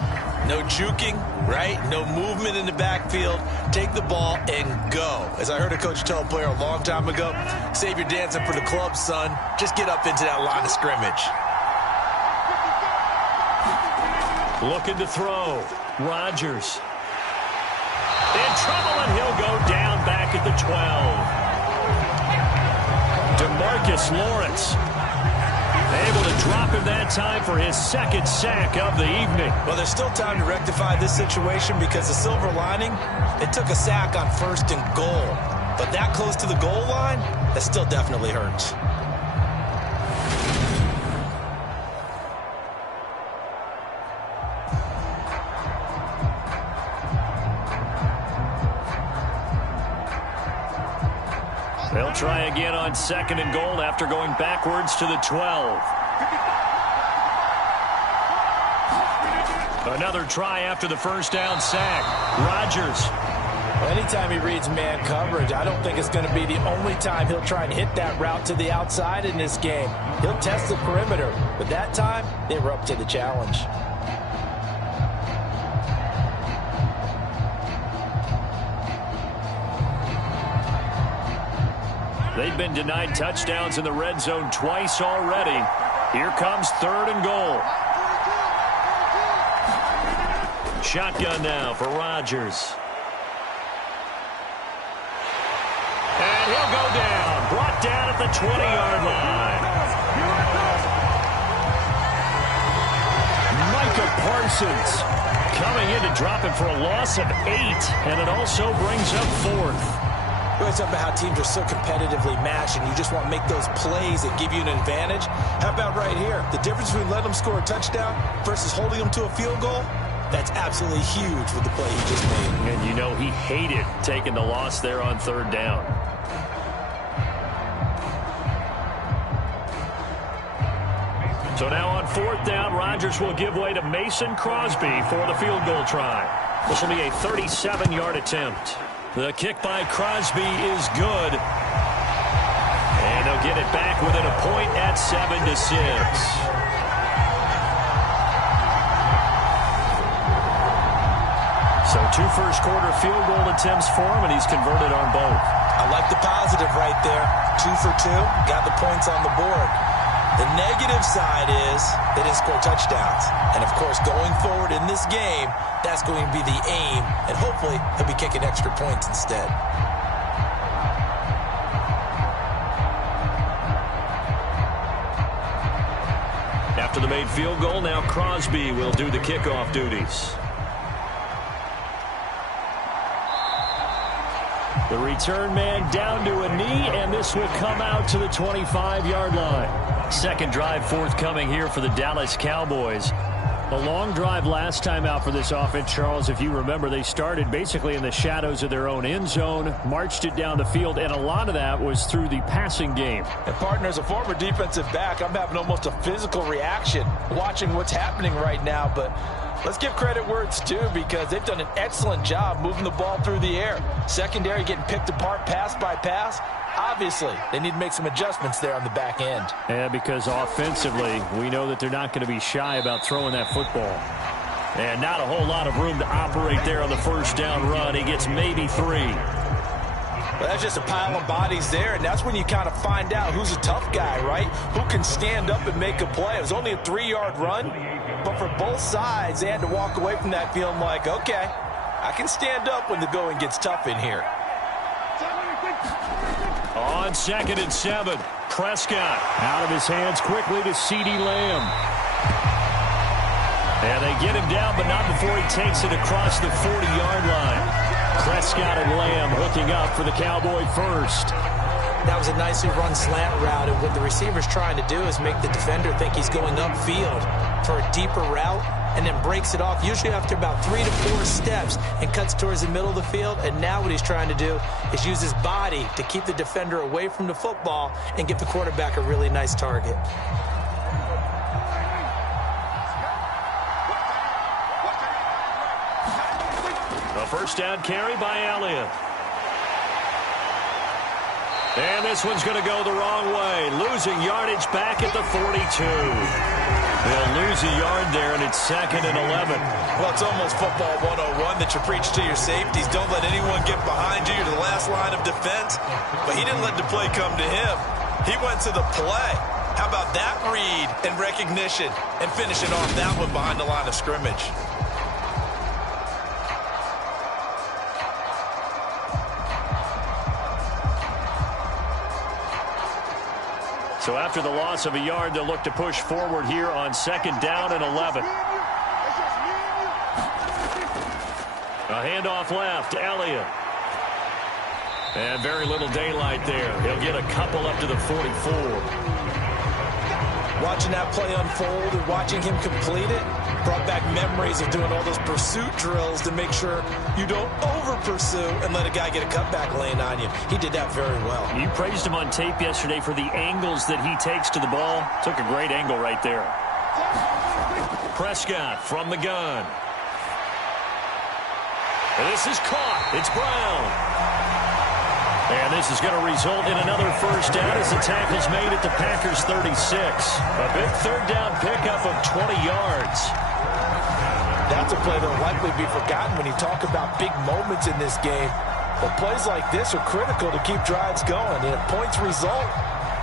No juking, right? No movement in the backfield. Take the ball and go. As I heard a coach tell a player a long time ago, save your dancing for the club, son. Just get up into that line of scrimmage. Looking to throw. Rodgers. In trouble, and he'll go down back at the 12. DeMarcus Lawrence. Able to drop him that time for his 2nd sack of the evening. Well, there's still time to rectify this situation because the silver lining, it took a sack on 1st and goal. But that close to the goal line, that still definitely hurts. They'll try again on 2nd and goal after going backwards to the 12. Another try after the 1st down sack. Rodgers. Well, anytime he reads man coverage, I don't think it's going to be the only time he'll try and hit that route to the outside in this game. He'll test the perimeter, but that time, they were up to the challenge. They've been denied touchdowns in the red zone twice already. Here comes 3rd and goal. Shotgun now for Rodgers. And he'll go down. Brought down at the 20-yard line. Micah Parsons coming in to drop him for a loss of 8. And it also brings up 4th. We always talk about how teams are so competitively matched and you just want to make those plays that give you an advantage. How about right here? The difference between letting them score a touchdown versus holding them to a field goal, that's absolutely huge with the play he just made. And you know he hated taking the loss there on 3rd down. So now on 4th down, Rodgers will give way to Mason Crosby for the field goal try. This will be a 37-yard attempt. The kick by Crosby is good. And they'll get it back within a point at 7-6. So 2 first-quarter field goal attempts for him, and he's converted on both. I like the positive right there. 2 for 2, got the points on the board. The negative side is they didn't score touchdowns. And, of course, going forward in this game, that's going to be the aim. And hopefully he'll be kicking extra points instead. After the made field goal, now Crosby will do the kickoff duties. The return man down to a knee, and this will come out to the 25-yard line. Second drive forthcoming here for the Dallas Cowboys. A long drive last time out for this offense, Charles. If you remember, they started basically in the shadows of their own end zone, marched it down the field, and a lot of that was through the passing game. And, partner, as a former defensive back, I'm having almost a physical reaction watching what's happening right now. But let's give credit where it's due, because they've done an excellent job moving the ball through the air. Secondary getting picked apart pass by pass. Obviously, they need to make some adjustments there on the back end. Yeah, because offensively, we know that they're not going to be shy about throwing that football. And not a whole lot of room to operate there on the first down run. He gets maybe 3. Well, that's just a pile of bodies there, and that's when you kind of find out who's a tough guy, right? Who can stand up and make a play. It was only a 3-yard run, but for both sides, they had to walk away from that feeling like, okay, I can stand up when the going gets tough in here. On 2nd and 7, Prescott. Out of his hands quickly to CeeDee Lamb. And they get him down, but not before he takes it across the 40-yard line. Prescott and Lamb hooking up for the Cowboy first. That was a nicely run slant route, and what the receiver's trying to do is make the defender think he's going upfield for a deeper route, and then breaks it off, usually after about 3 to 4 steps, and cuts towards the middle of the field. And now what he's trying to do is use his body to keep the defender away from the football and give the quarterback a really nice target. A first down carry by Elliott. And this one's going to go the wrong way. Losing yardage back at the 42. They'll lose a yard there, and it's 2nd and 11. Well, it's almost football 101 that you preach to your safeties. Don't let anyone get behind you. You're the last line of defense. But he didn't let the play come to him. He went to the play. How about that read and recognition and finishing off that one behind the line of scrimmage? So after the loss of a yard, they'll look to push forward here on 2nd down and 11. A handoff left, Elliott. And very little daylight there. He'll get a couple up to the 44. Watching that play unfold and watching him complete it brought back memories of doing all those pursuit drills to make sure you don't over-pursue and let a guy get a cutback lane on you. He did that very well. You praised him on tape yesterday for the angles that he takes to the ball. Took a great angle right there. Prescott from the gun. And this is caught. It's Brown. And this is going to result in another first down as the tackle's made at the Packers' 36. A big third down pickup of 20 yards. That's a play that will likely be forgotten when you talk about big moments in this game. But plays like this are critical to keep drives going. And if points result,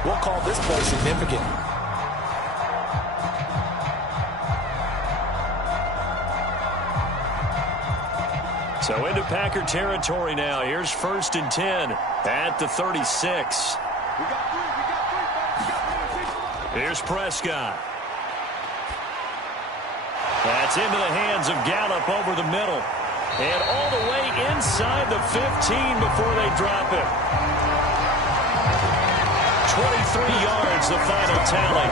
we'll call this play significant. So into Packer territory now. Here's 1st and 10 at the 36. Here's Prescott. That's into the hands of Gallup over the middle. And all the way inside the 15 before they drop it. 23 yards, the final tally.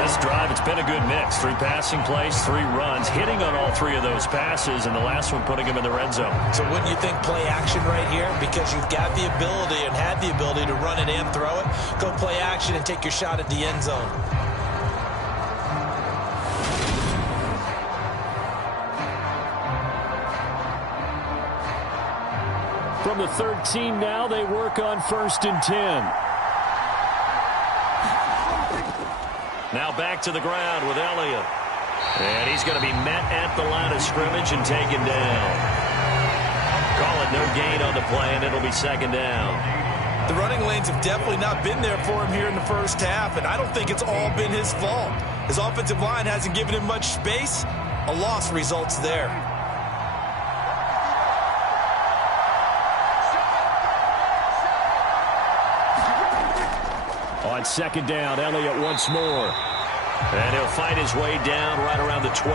This drive, it's been a good mix. 3 passing plays, 3 runs, hitting on all 3 of those passes, and the last one putting him in the red zone. So wouldn't you think play action right here? Because you've got the ability and had the ability to run it and throw it. Go play action and take your shot at the end zone. From the 13 now, they work on 1st and 10. Now back to the ground with Elliott. And he's going to be met at the line of scrimmage and taken down. Call it no gain on the play, and it'll be second down. The running lanes have definitely not been there for him here in the first half, and I don't think it's all been his fault. His offensive line hasn't given him much space. A loss results there. On second down, Elliott once more. And he'll fight his way down right around the 12.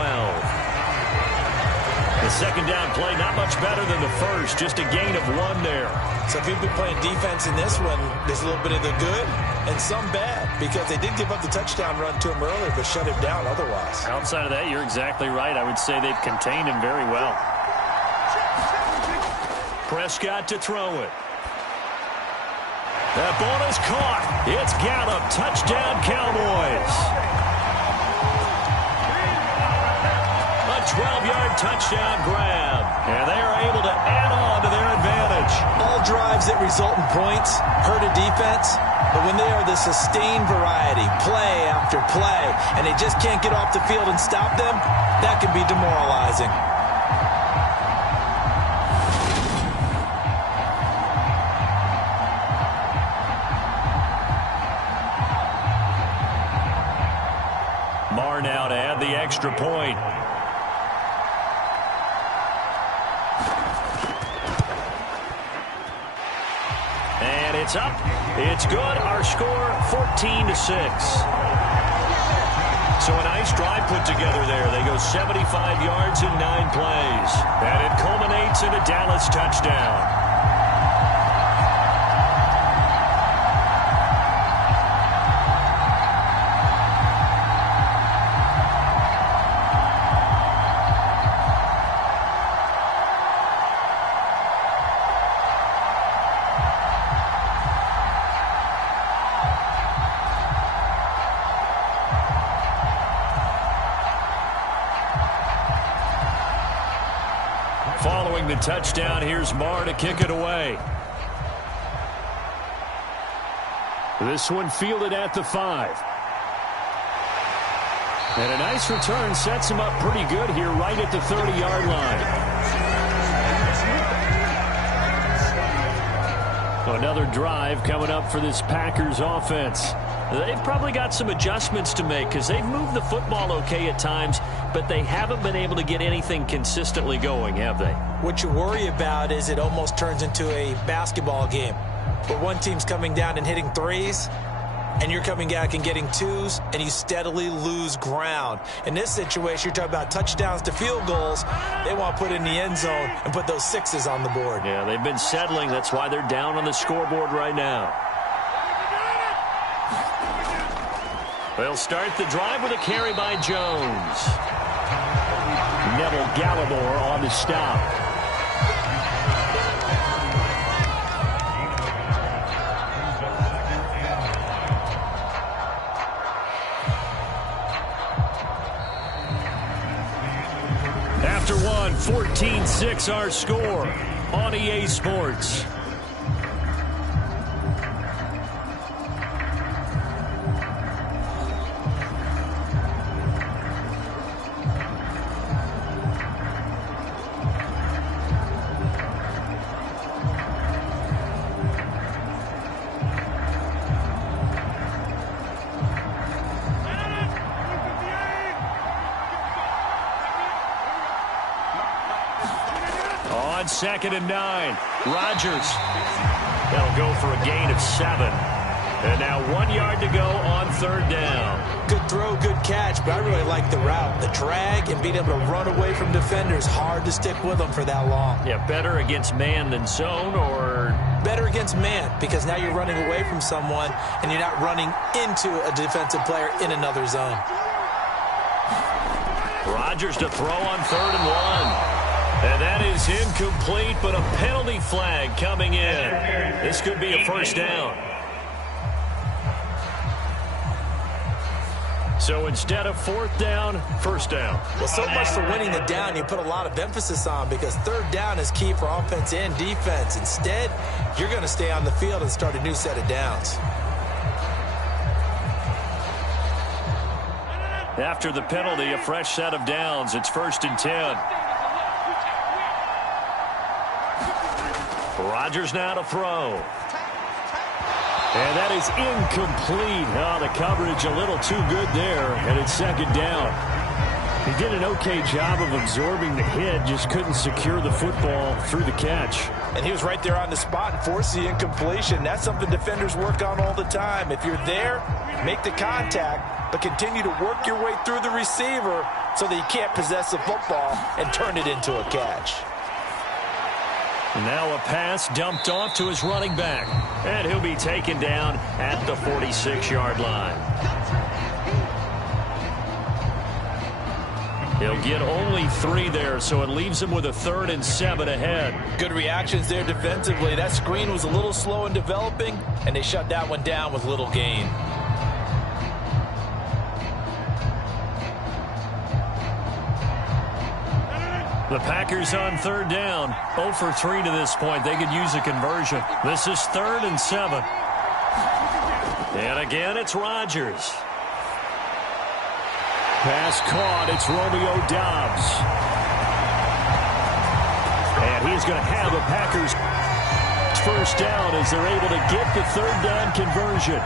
The second down play, not much better than the first, just a gain of 1 there. So if you've been playing defense in this one, there's a little bit of the good and some bad, because they did give up the touchdown run to him earlier, but shut him down otherwise. Outside of that, you're exactly right. I would say they've contained him very well. Prescott to throw it. That ball is caught. It's Gallup. Touchdown, Cowboys. A 12-yard touchdown grab. And they are able to add on to their advantage. All drives that result in points hurt a defense, but when they are the sustained variety, play after play, and they just can't get off the field and stop them, that can be demoralizing. Marr now to add the extra point. And it's up. It's good. Our score 14-6. So a nice drive put together there. They go 75 yards in 9 plays. And it culminates in a Dallas touchdown. Following the touchdown, here's Marr to kick it away. This one fielded at the 5. And a nice return sets him up pretty good here right at the 30-yard line. Another drive coming up for this Packers offense. They've probably got some adjustments to make because they've moved the football okay at times, but they haven't been able to get anything consistently going, have they? What you worry about is it almost turns into a basketball game where one team's coming down and hitting threes, and you're coming back and getting twos, and you steadily lose ground. In this situation, you're talking about touchdowns to field goals. They want to put in the end zone and put those sixes on the board. Yeah, they've been settling. That's why they're down on the scoreboard right now. They'll start the drive with a carry by Jones. Neville Gallimore on the stop. After one, 14-6 our score on EA Sports. On 2nd and 9, Rodgers. That'll go for a gain of 7. And now 1 yard to go on 3rd down. Good throw, good catch, but I really like the route. The drag and being able to run away from defenders, hard to stick with them for that long. Yeah, better against man than zone, or? Better against man, because now you're running away from someone and you're not running into a defensive player in another zone. Rodgers to throw on 3rd and 1. And that is incomplete, but a penalty flag coming in. This could be a 1st down. So instead of 4th down, 1st down. Well, so much for winning the down you put a lot of emphasis on, because 3rd down is key for offense and defense. Instead, you're going to stay on the field and start a new set of downs. After the penalty, a fresh set of downs. It's 1st and 10. Rodgers now to throw. And that is incomplete. Oh, the coverage a little too good there, and it's second down. He did an okay job of absorbing the hit, just couldn't secure the football through the catch. And he was right there on the spot and forced the incompletion. That's something defenders work on all the time. If you're there, make the contact, but continue to work your way through the receiver so that you can't possess the football and turn it into a catch. Now a pass dumped off to his running back. And he'll be taken down at the 46-yard line. He'll get only 3 there, so it leaves him with a 3rd and 7 ahead. Good reactions there defensively. That screen was a little slow in developing, and they shut that one down with little gain. The Packers on 3rd down. 0 for 3 to this point. They could use a conversion. This is 3rd and 7. And again, it's Rodgers. Pass caught. It's Romeo Doubs. And he's going to have a Packers first down as they're able to get the 3rd down conversion.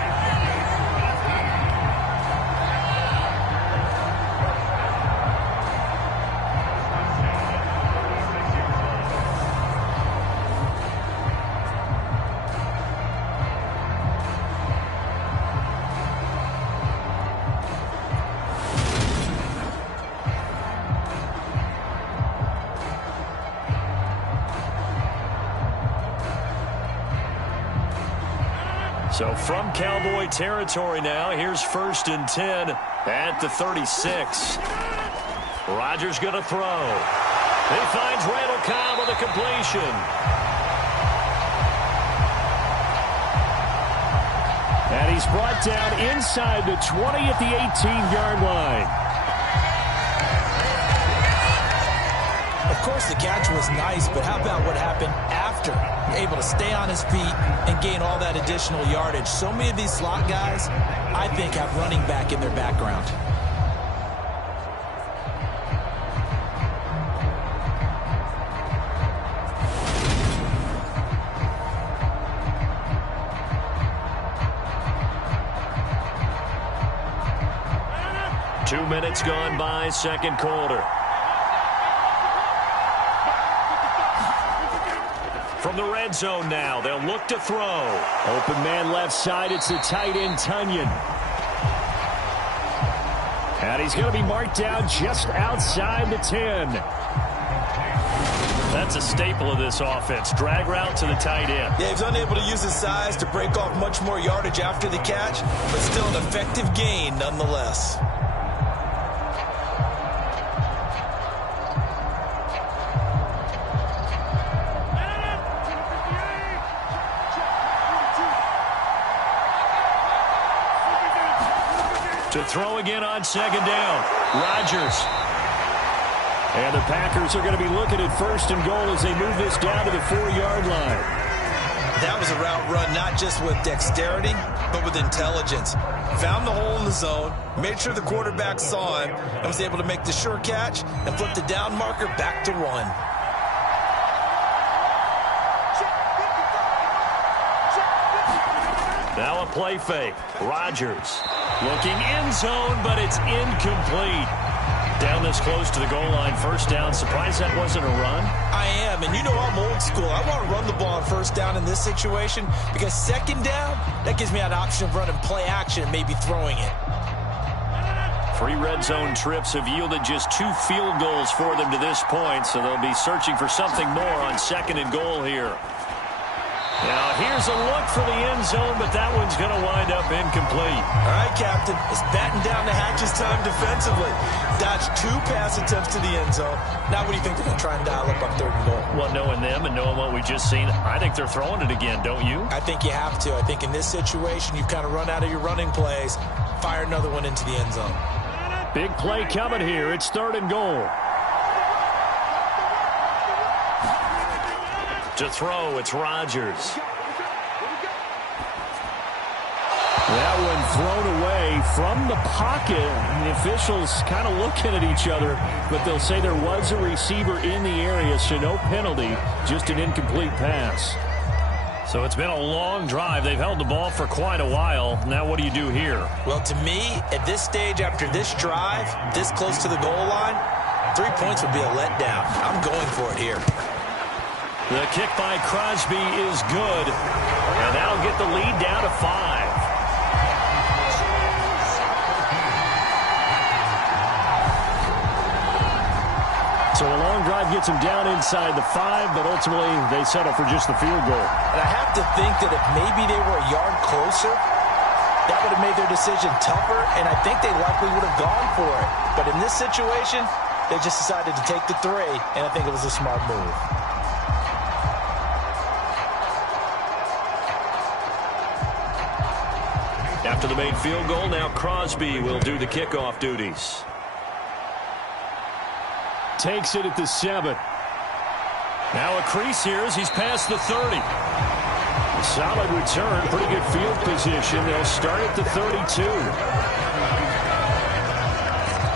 So from Cowboy territory now, here's 1st and 10 at the 36. Rodgers going to throw. He finds Randall Cobb with a completion. And he's brought down inside the 20 at the 18-yard line. Of course, the catch was nice, but how about what happened after? You're able to stay on his feet and gain all that additional yardage. So many of these slot guys, I think, have running back in their background. Two minutes gone by, second quarter. From the red zone now, they'll look to throw. Open man left side, it's the tight end, Tunyon. And he's going to be marked down just outside the 10. That's a staple of this offense. Drag route to the tight end. Yeah, he's unable to use his size to break off much more yardage after the catch, but still an effective gain nonetheless. To throw again on second down. Rodgers. And the Packers are going to be looking at 1st and goal as they move this down to the 4-yard line. That was a route run not just with dexterity, but with intelligence. Found the hole in the zone, made sure the quarterback saw him, and was able to make the sure catch and flip the down marker back to 1. Now a play fake. Rodgers looking end zone, but it's incomplete. Down this close to the goal line, first down. Surprised that wasn't a run? I am, and you know I'm old school. I want to run the ball on first down in this situation because second down, that gives me an option of running play action and maybe throwing it. 3 red zone trips have yielded just 2 field goals for them to this point, so they'll be searching for something more on second and goal here. Now, here's a look for the end zone, but that one's going to wind up incomplete. All right, Captain. It's batten down the hatches time defensively. Dodged 2 pass attempts to the end zone. Now, what do you think they're going to try and dial up on 3rd and goal? Well, knowing them and knowing what we just seen, I think they're throwing it again, don't you? I think you have to. I think in this situation, you've kind of run out of your running plays. Fire another one into the end zone. Big play coming here. It's 3rd and goal. To throw, it's Rodgers. That one thrown away from the pocket. The officials kind of looking at each other, but they'll say there was a receiver in the area, so no penalty, just an incomplete pass. So it's been a long drive. They've held the ball for quite a while. Now what do you do here? Well, to me, at this stage, after this drive, this close to the goal line, 3 points would be a letdown. I'm going for it here. The kick by Crosby is good. And that'll get the lead down to 5. So a long drive gets them down inside the 5, but ultimately they settle for just the field goal. And I have to think that if maybe they were a yard closer, that would have made their decision tougher, and I think they likely would have gone for it. But in this situation, they just decided to take the 3, and I think it was a smart move. After the made field goal, now Crosby will do the kickoff duties. Takes it at the 7. Now a crease here as he's past the 30. Solid return, pretty good field position. They'll start at the 32.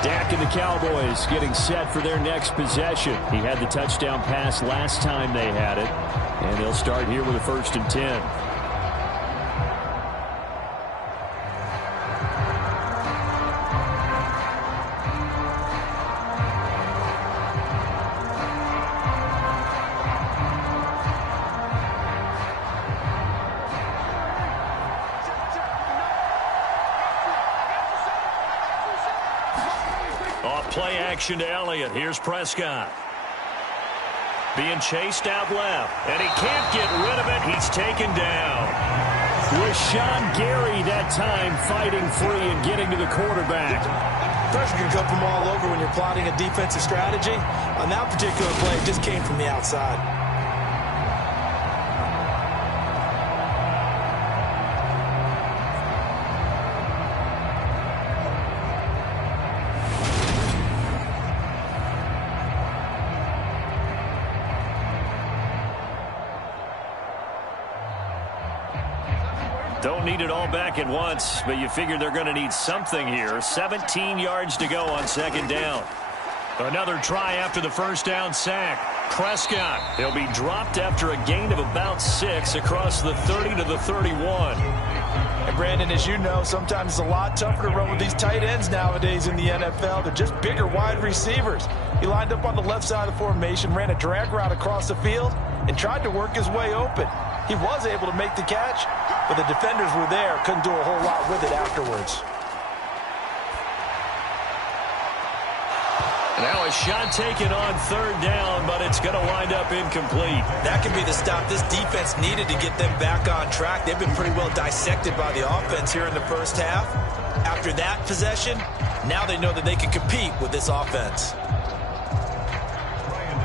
Dak and the Cowboys getting set for their next possession. He had the touchdown pass last time they had it, and they'll start here with a 1st and 10. Play action to Elliott. Here's Prescott. Being chased out left. And he can't get rid of it. He's taken down. Rashawn Gary that time fighting free and getting to the quarterback. Pressure can come from all over when you're plotting a defensive strategy. On that particular play, it just came from the outside. Don't need it all back at once, but you figure they're going to need something here. 17 yards to go on 2nd down. Another try after the 1st down sack. Prescott, he'll be dropped after a gain of about 6 across the 30 to the 31. And Brandon, as you know, sometimes it's a lot tougher to run with these tight ends nowadays in the NFL. They're just bigger wide receivers. He lined up on the left side of the formation, ran a drag route across the field, and tried to work his way open. He was able to make the catch, but the defenders were there, couldn't do a whole lot with it afterwards. Now a shot taken on 3rd down, but it's going to wind up incomplete. That could be the stop this defense needed to get them back on track. They've been pretty well dissected by the offense here in the 1st half. After that possession, now they know that they can compete with this offense.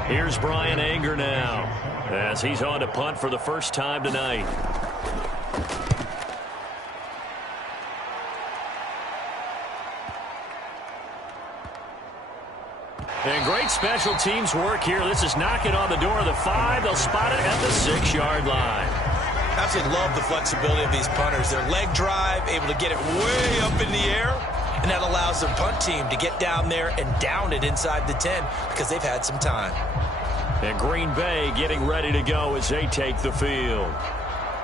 Here's Brian Anger now, as he's on to punt for the 1st time tonight. And great special teams work here. This is knocking on the door of the 5. They'll spot it at the 6-yard line. Absolutely love the flexibility of these punters. Their leg drive, able to get it way up in the air, and that allows the punt team to get down there and down it inside the 10 because they've had some time. And Green Bay getting ready to go as they take the field.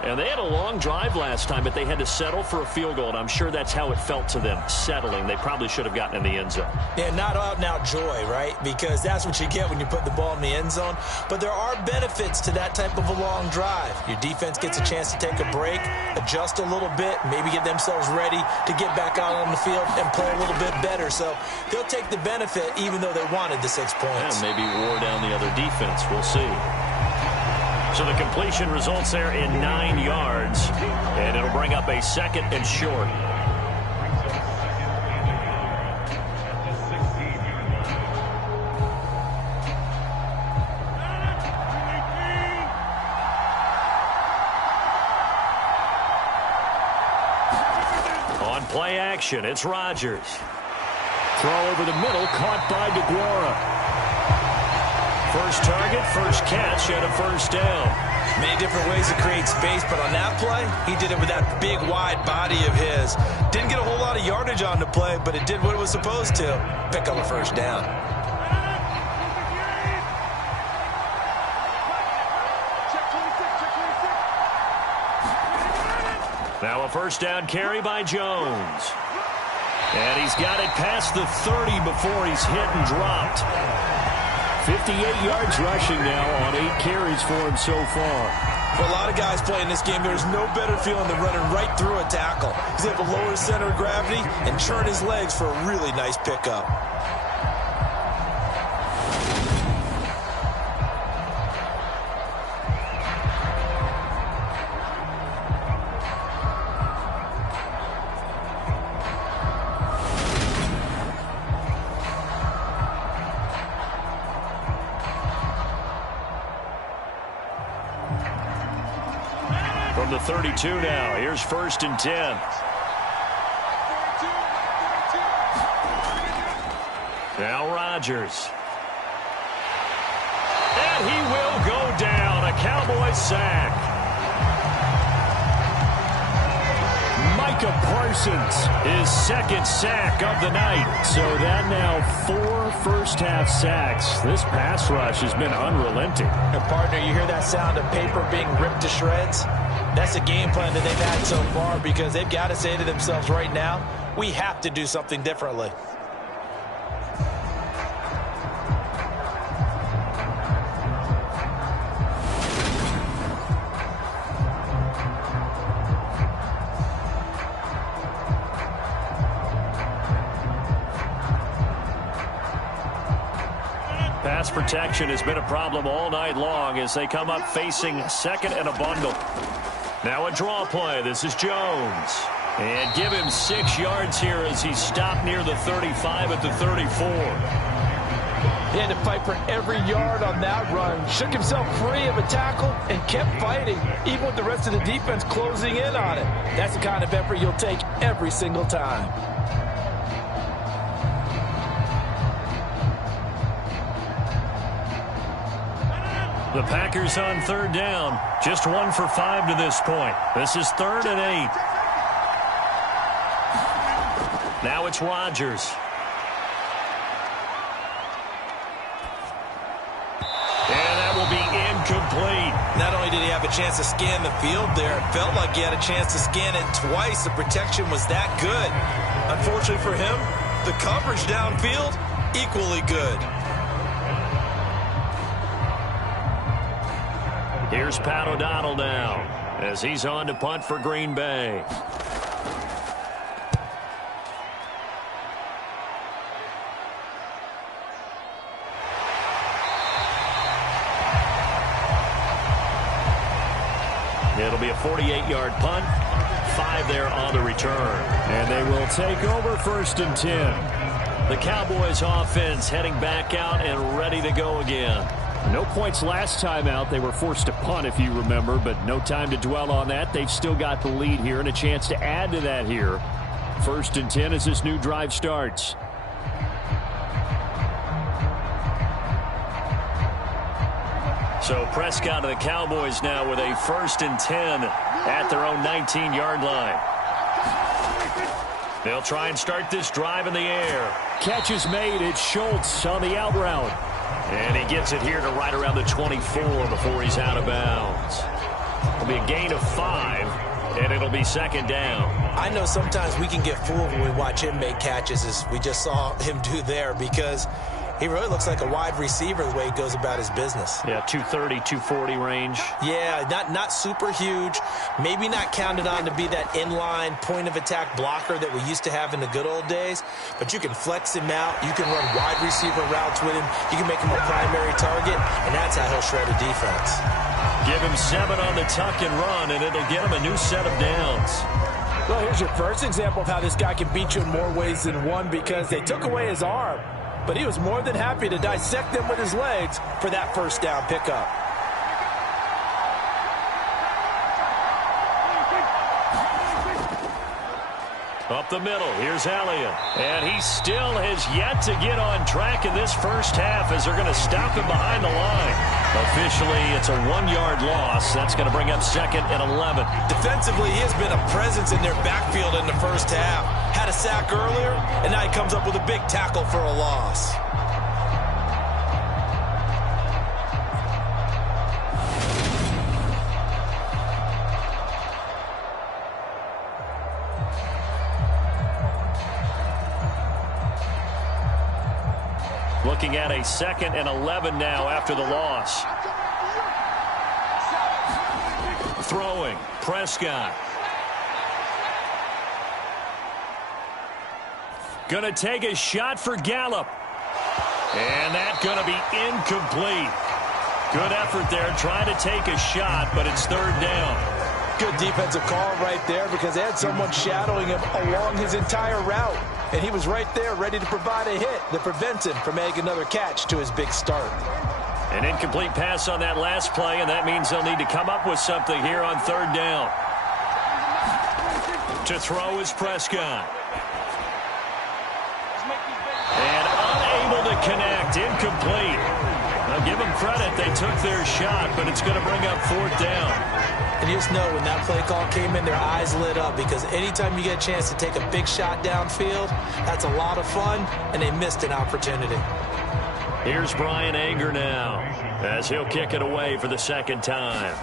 And they had a long drive last time, but they had to settle for a field goal, and I'm sure that's how it felt to them, settling. They probably should have gotten in the end zone. Yeah, not out-and-out joy, right? Because that's what you get when you put the ball in the end zone. But there are benefits to that type of a long drive. Your defense gets a chance to take a break, adjust a little bit, maybe get themselves ready to get back out on the field and play a little bit better. So they'll take the benefit even though they wanted the 6 points. And maybe wore down the other defense. We'll see. So the completion results there in 9 yards, and it'll bring up a 2nd and short. On play action, it's Rodgers. Throw over the middle, caught by DeGuara. First target, first catch, and a 1st down. Many different ways to create space, but on that play, he did it with that big, wide body of his. Didn't get a whole lot of yardage on the play, but it did what it was supposed to. Pick up a 1st down. a first down carry by Jones. And he's got it past the 30 before he's hit and dropped. 58 yards rushing now on 8 carries for him so far. For a lot of guys playing this game, there's no better feeling than running right through a tackle. He's able to lower his center of gravity and churn his legs for a really nice pickup. From the 32 now, here's 1st and 10. Now Rodgers. And he will go down. A Cowboys sack. Micah Parsons, his 2nd sack of the night. So that now 4 first-half sacks. This pass rush has been unrelenting. And partner, you hear that sound of paper being ripped to shreds? That's a game plan that they've had so far because they've got to say to themselves right now, we have to do something differently. Pass protection has been a problem all night long as they come up facing 2nd and a bundle. Now a draw play. This is Jones. And give him 6 yards here as he stopped near the 35 at the 34. He had to fight for every yard on that run. Shook himself free of a tackle and kept fighting, even with the rest of the defense closing in on it. That's the kind of effort you'll take every single time. The Packers on 3rd down. Just 1 for 5 to this point. This is 3rd and 8. Now it's Rodgers. And that will be incomplete. Not only did he have a chance to scan the field there, it felt like he had a chance to scan it twice. The protection was that good. Unfortunately for him, the coverage downfield, equally good. Here's Pat O'Donnell now as he's on to punt for Green Bay. It'll be a 48-yard punt, 5 there on the return. And they will take over 1st and 10. The Cowboys offense heading back out and ready to go again. No points last time out. They were forced to punt, if you remember, but no time to dwell on that. They've still got the lead here and a chance to add to that here. 1st and 10 as this new drive starts. So Prescott of the Cowboys now with a 1st and 10 at their own 19-yard line. They'll try and start this drive in the air. Catch is made. It's Schultz on the out route. And he gets it here to right around the 24 before he's out of bounds. It'll be a gain of 5, and it'll be 2nd down. I know sometimes we can get fooled when we watch him make catches, as we just saw him do there, because he really looks like a wide receiver the way he goes about his business. Yeah, 230, 240 range. Yeah, not super huge. Maybe not counted on to be that inline point-of-attack blocker that we used to have in the good old days. But you can flex him out. You can run wide receiver routes with him. You can make him a primary target, and that's how he'll shred a defense. Give him 7 on the tuck and run, and it'll get him a new set of downs. Well, here's your first example of how this guy can beat you in more ways than one, because they took away his arm. But he was more than happy to dissect them with his legs for that 1st down pickup. Up the middle, here's Elliott. And he still has yet to get on track in this first half as they're going to stop him behind the line. Officially, it's a 1-yard loss. That's going to bring up 2nd and 11. Defensively, he has been a presence in their backfield in the first half. Had a sack earlier, and now he comes up with a big tackle for a loss. Looking at a 2nd and 11 now after the loss. Throwing, Prescott. Gonna take a shot for Gallup. And that's gonna be incomplete. Good effort there trying to take a shot, but it's 3rd down. Good defensive call right there because they had someone shadowing him along his entire route. And he was right there ready to provide a hit that prevents him from making another catch to his big start. An incomplete pass on that last play, and that means they'll need to come up with something here on 3rd down. To throw is Prescott. And unable to connect, incomplete. Now give them credit, they took their shot, but it's going to bring up 4th down. And you just know when that play call came in, their eyes lit up because anytime you get a chance to take a big shot downfield, that's a lot of fun, and they missed an opportunity. Here's Brian Anger now as he'll kick it away for the 2nd time.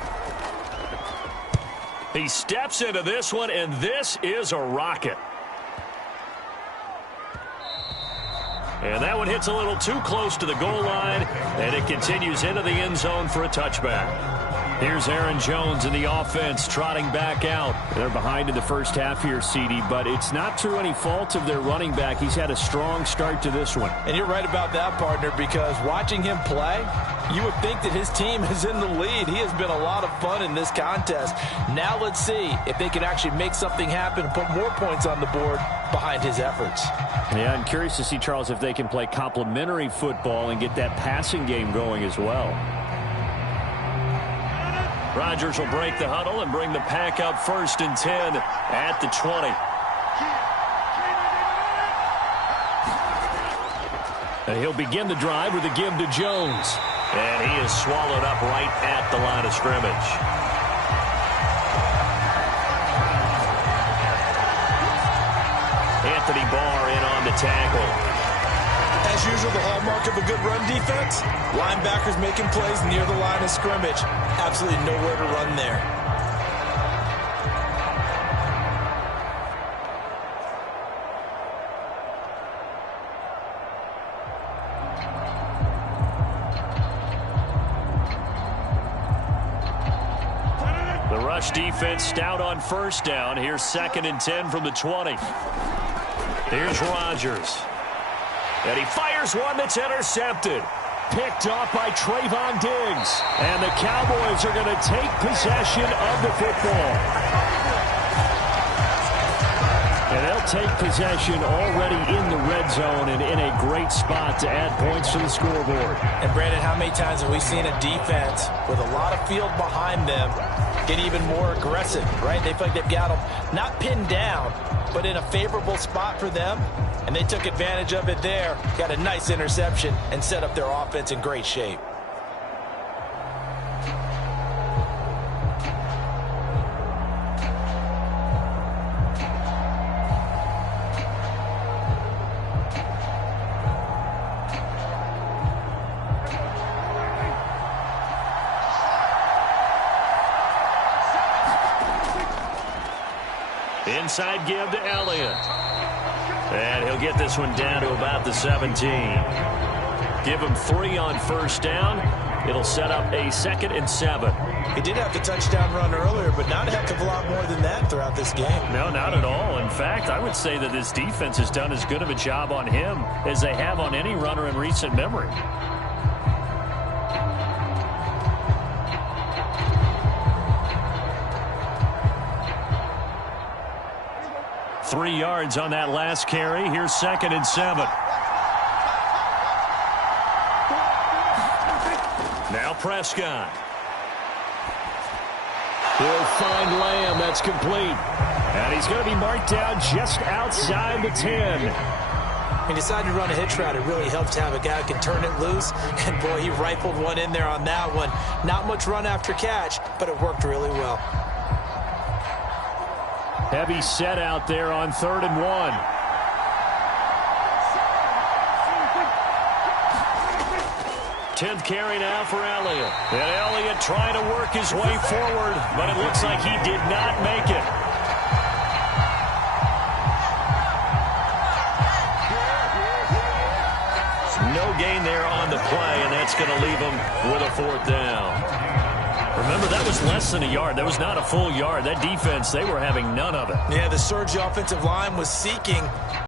He steps into this one, and this is a rocket. And that one hits a little too close to the goal line, and it continues into the end zone for a touchback. Here's Aaron Jones in the offense trotting back out. They're behind in the first half here, CD, but it's not through any fault of their running back. He's had a strong start to this one. And you're right about that, partner, because watching him play, you would think that his team is in the lead. He has been a lot of fun in this contest. Now let's see if they can actually make something happen and put more points on the board behind his efforts. Yeah, I'm curious to see, Charles, if they can play complementary football and get that passing game going as well. Rodgers will break the huddle and bring the pack up 1st and 10 at the 20. And he'll begin the drive with a give to Jones. And he is swallowed up right at the line of scrimmage. Anthony Barr in on the tackle. As usual, the hallmark of a good run defense, linebackers making plays near the line of scrimmage. Absolutely nowhere to run there. The rush defense stout on 1st down. Here's 2nd and 10 from the 20. Here's Rodgers. And he fires one that's intercepted. Picked off by Trayvon Diggs. And the Cowboys are going to take possession of the football. And they'll take possession already in the red zone and in a great spot to add points to the scoreboard. And Brandon, how many times have we seen a defense with a lot of field behind them get even more aggressive, right? They feel like they've got them not pinned down, but in a favorable spot for them. And they took advantage of it there, got a nice interception, and set up their offense in great shape. Inside give to Elliott. And he'll get this one down to about the 17. Give him 3 on 1st down. It'll set up a 2nd and 7. He did have the touchdown run earlier, but not a heck of a lot more than that throughout this game. No, not at all. In fact, I would say that this defense has done as good of a job on him as they have on any runner in recent memory. Three yards on that last carry. Here's 2nd and 7. Now Prescott. He'll find Lamb. That's complete. And he's going to be marked down just outside the 10. He decided to run a hitch route. It really helps to have a guy who can turn it loose. And, boy, he rifled one in there on that one. Not much run after catch, but it worked really well. Heavy set out there on 3rd and 1. Tenth carry now for Elliott. And Elliott trying to work his way forward, but it looks like he did not make it. No gain there on the play, and that's going to leave them with a 4th down. Remember, that was less than a yard. That was not a full yard. That defense, they were having none of it. Yeah, the Sergio offensive line was seeking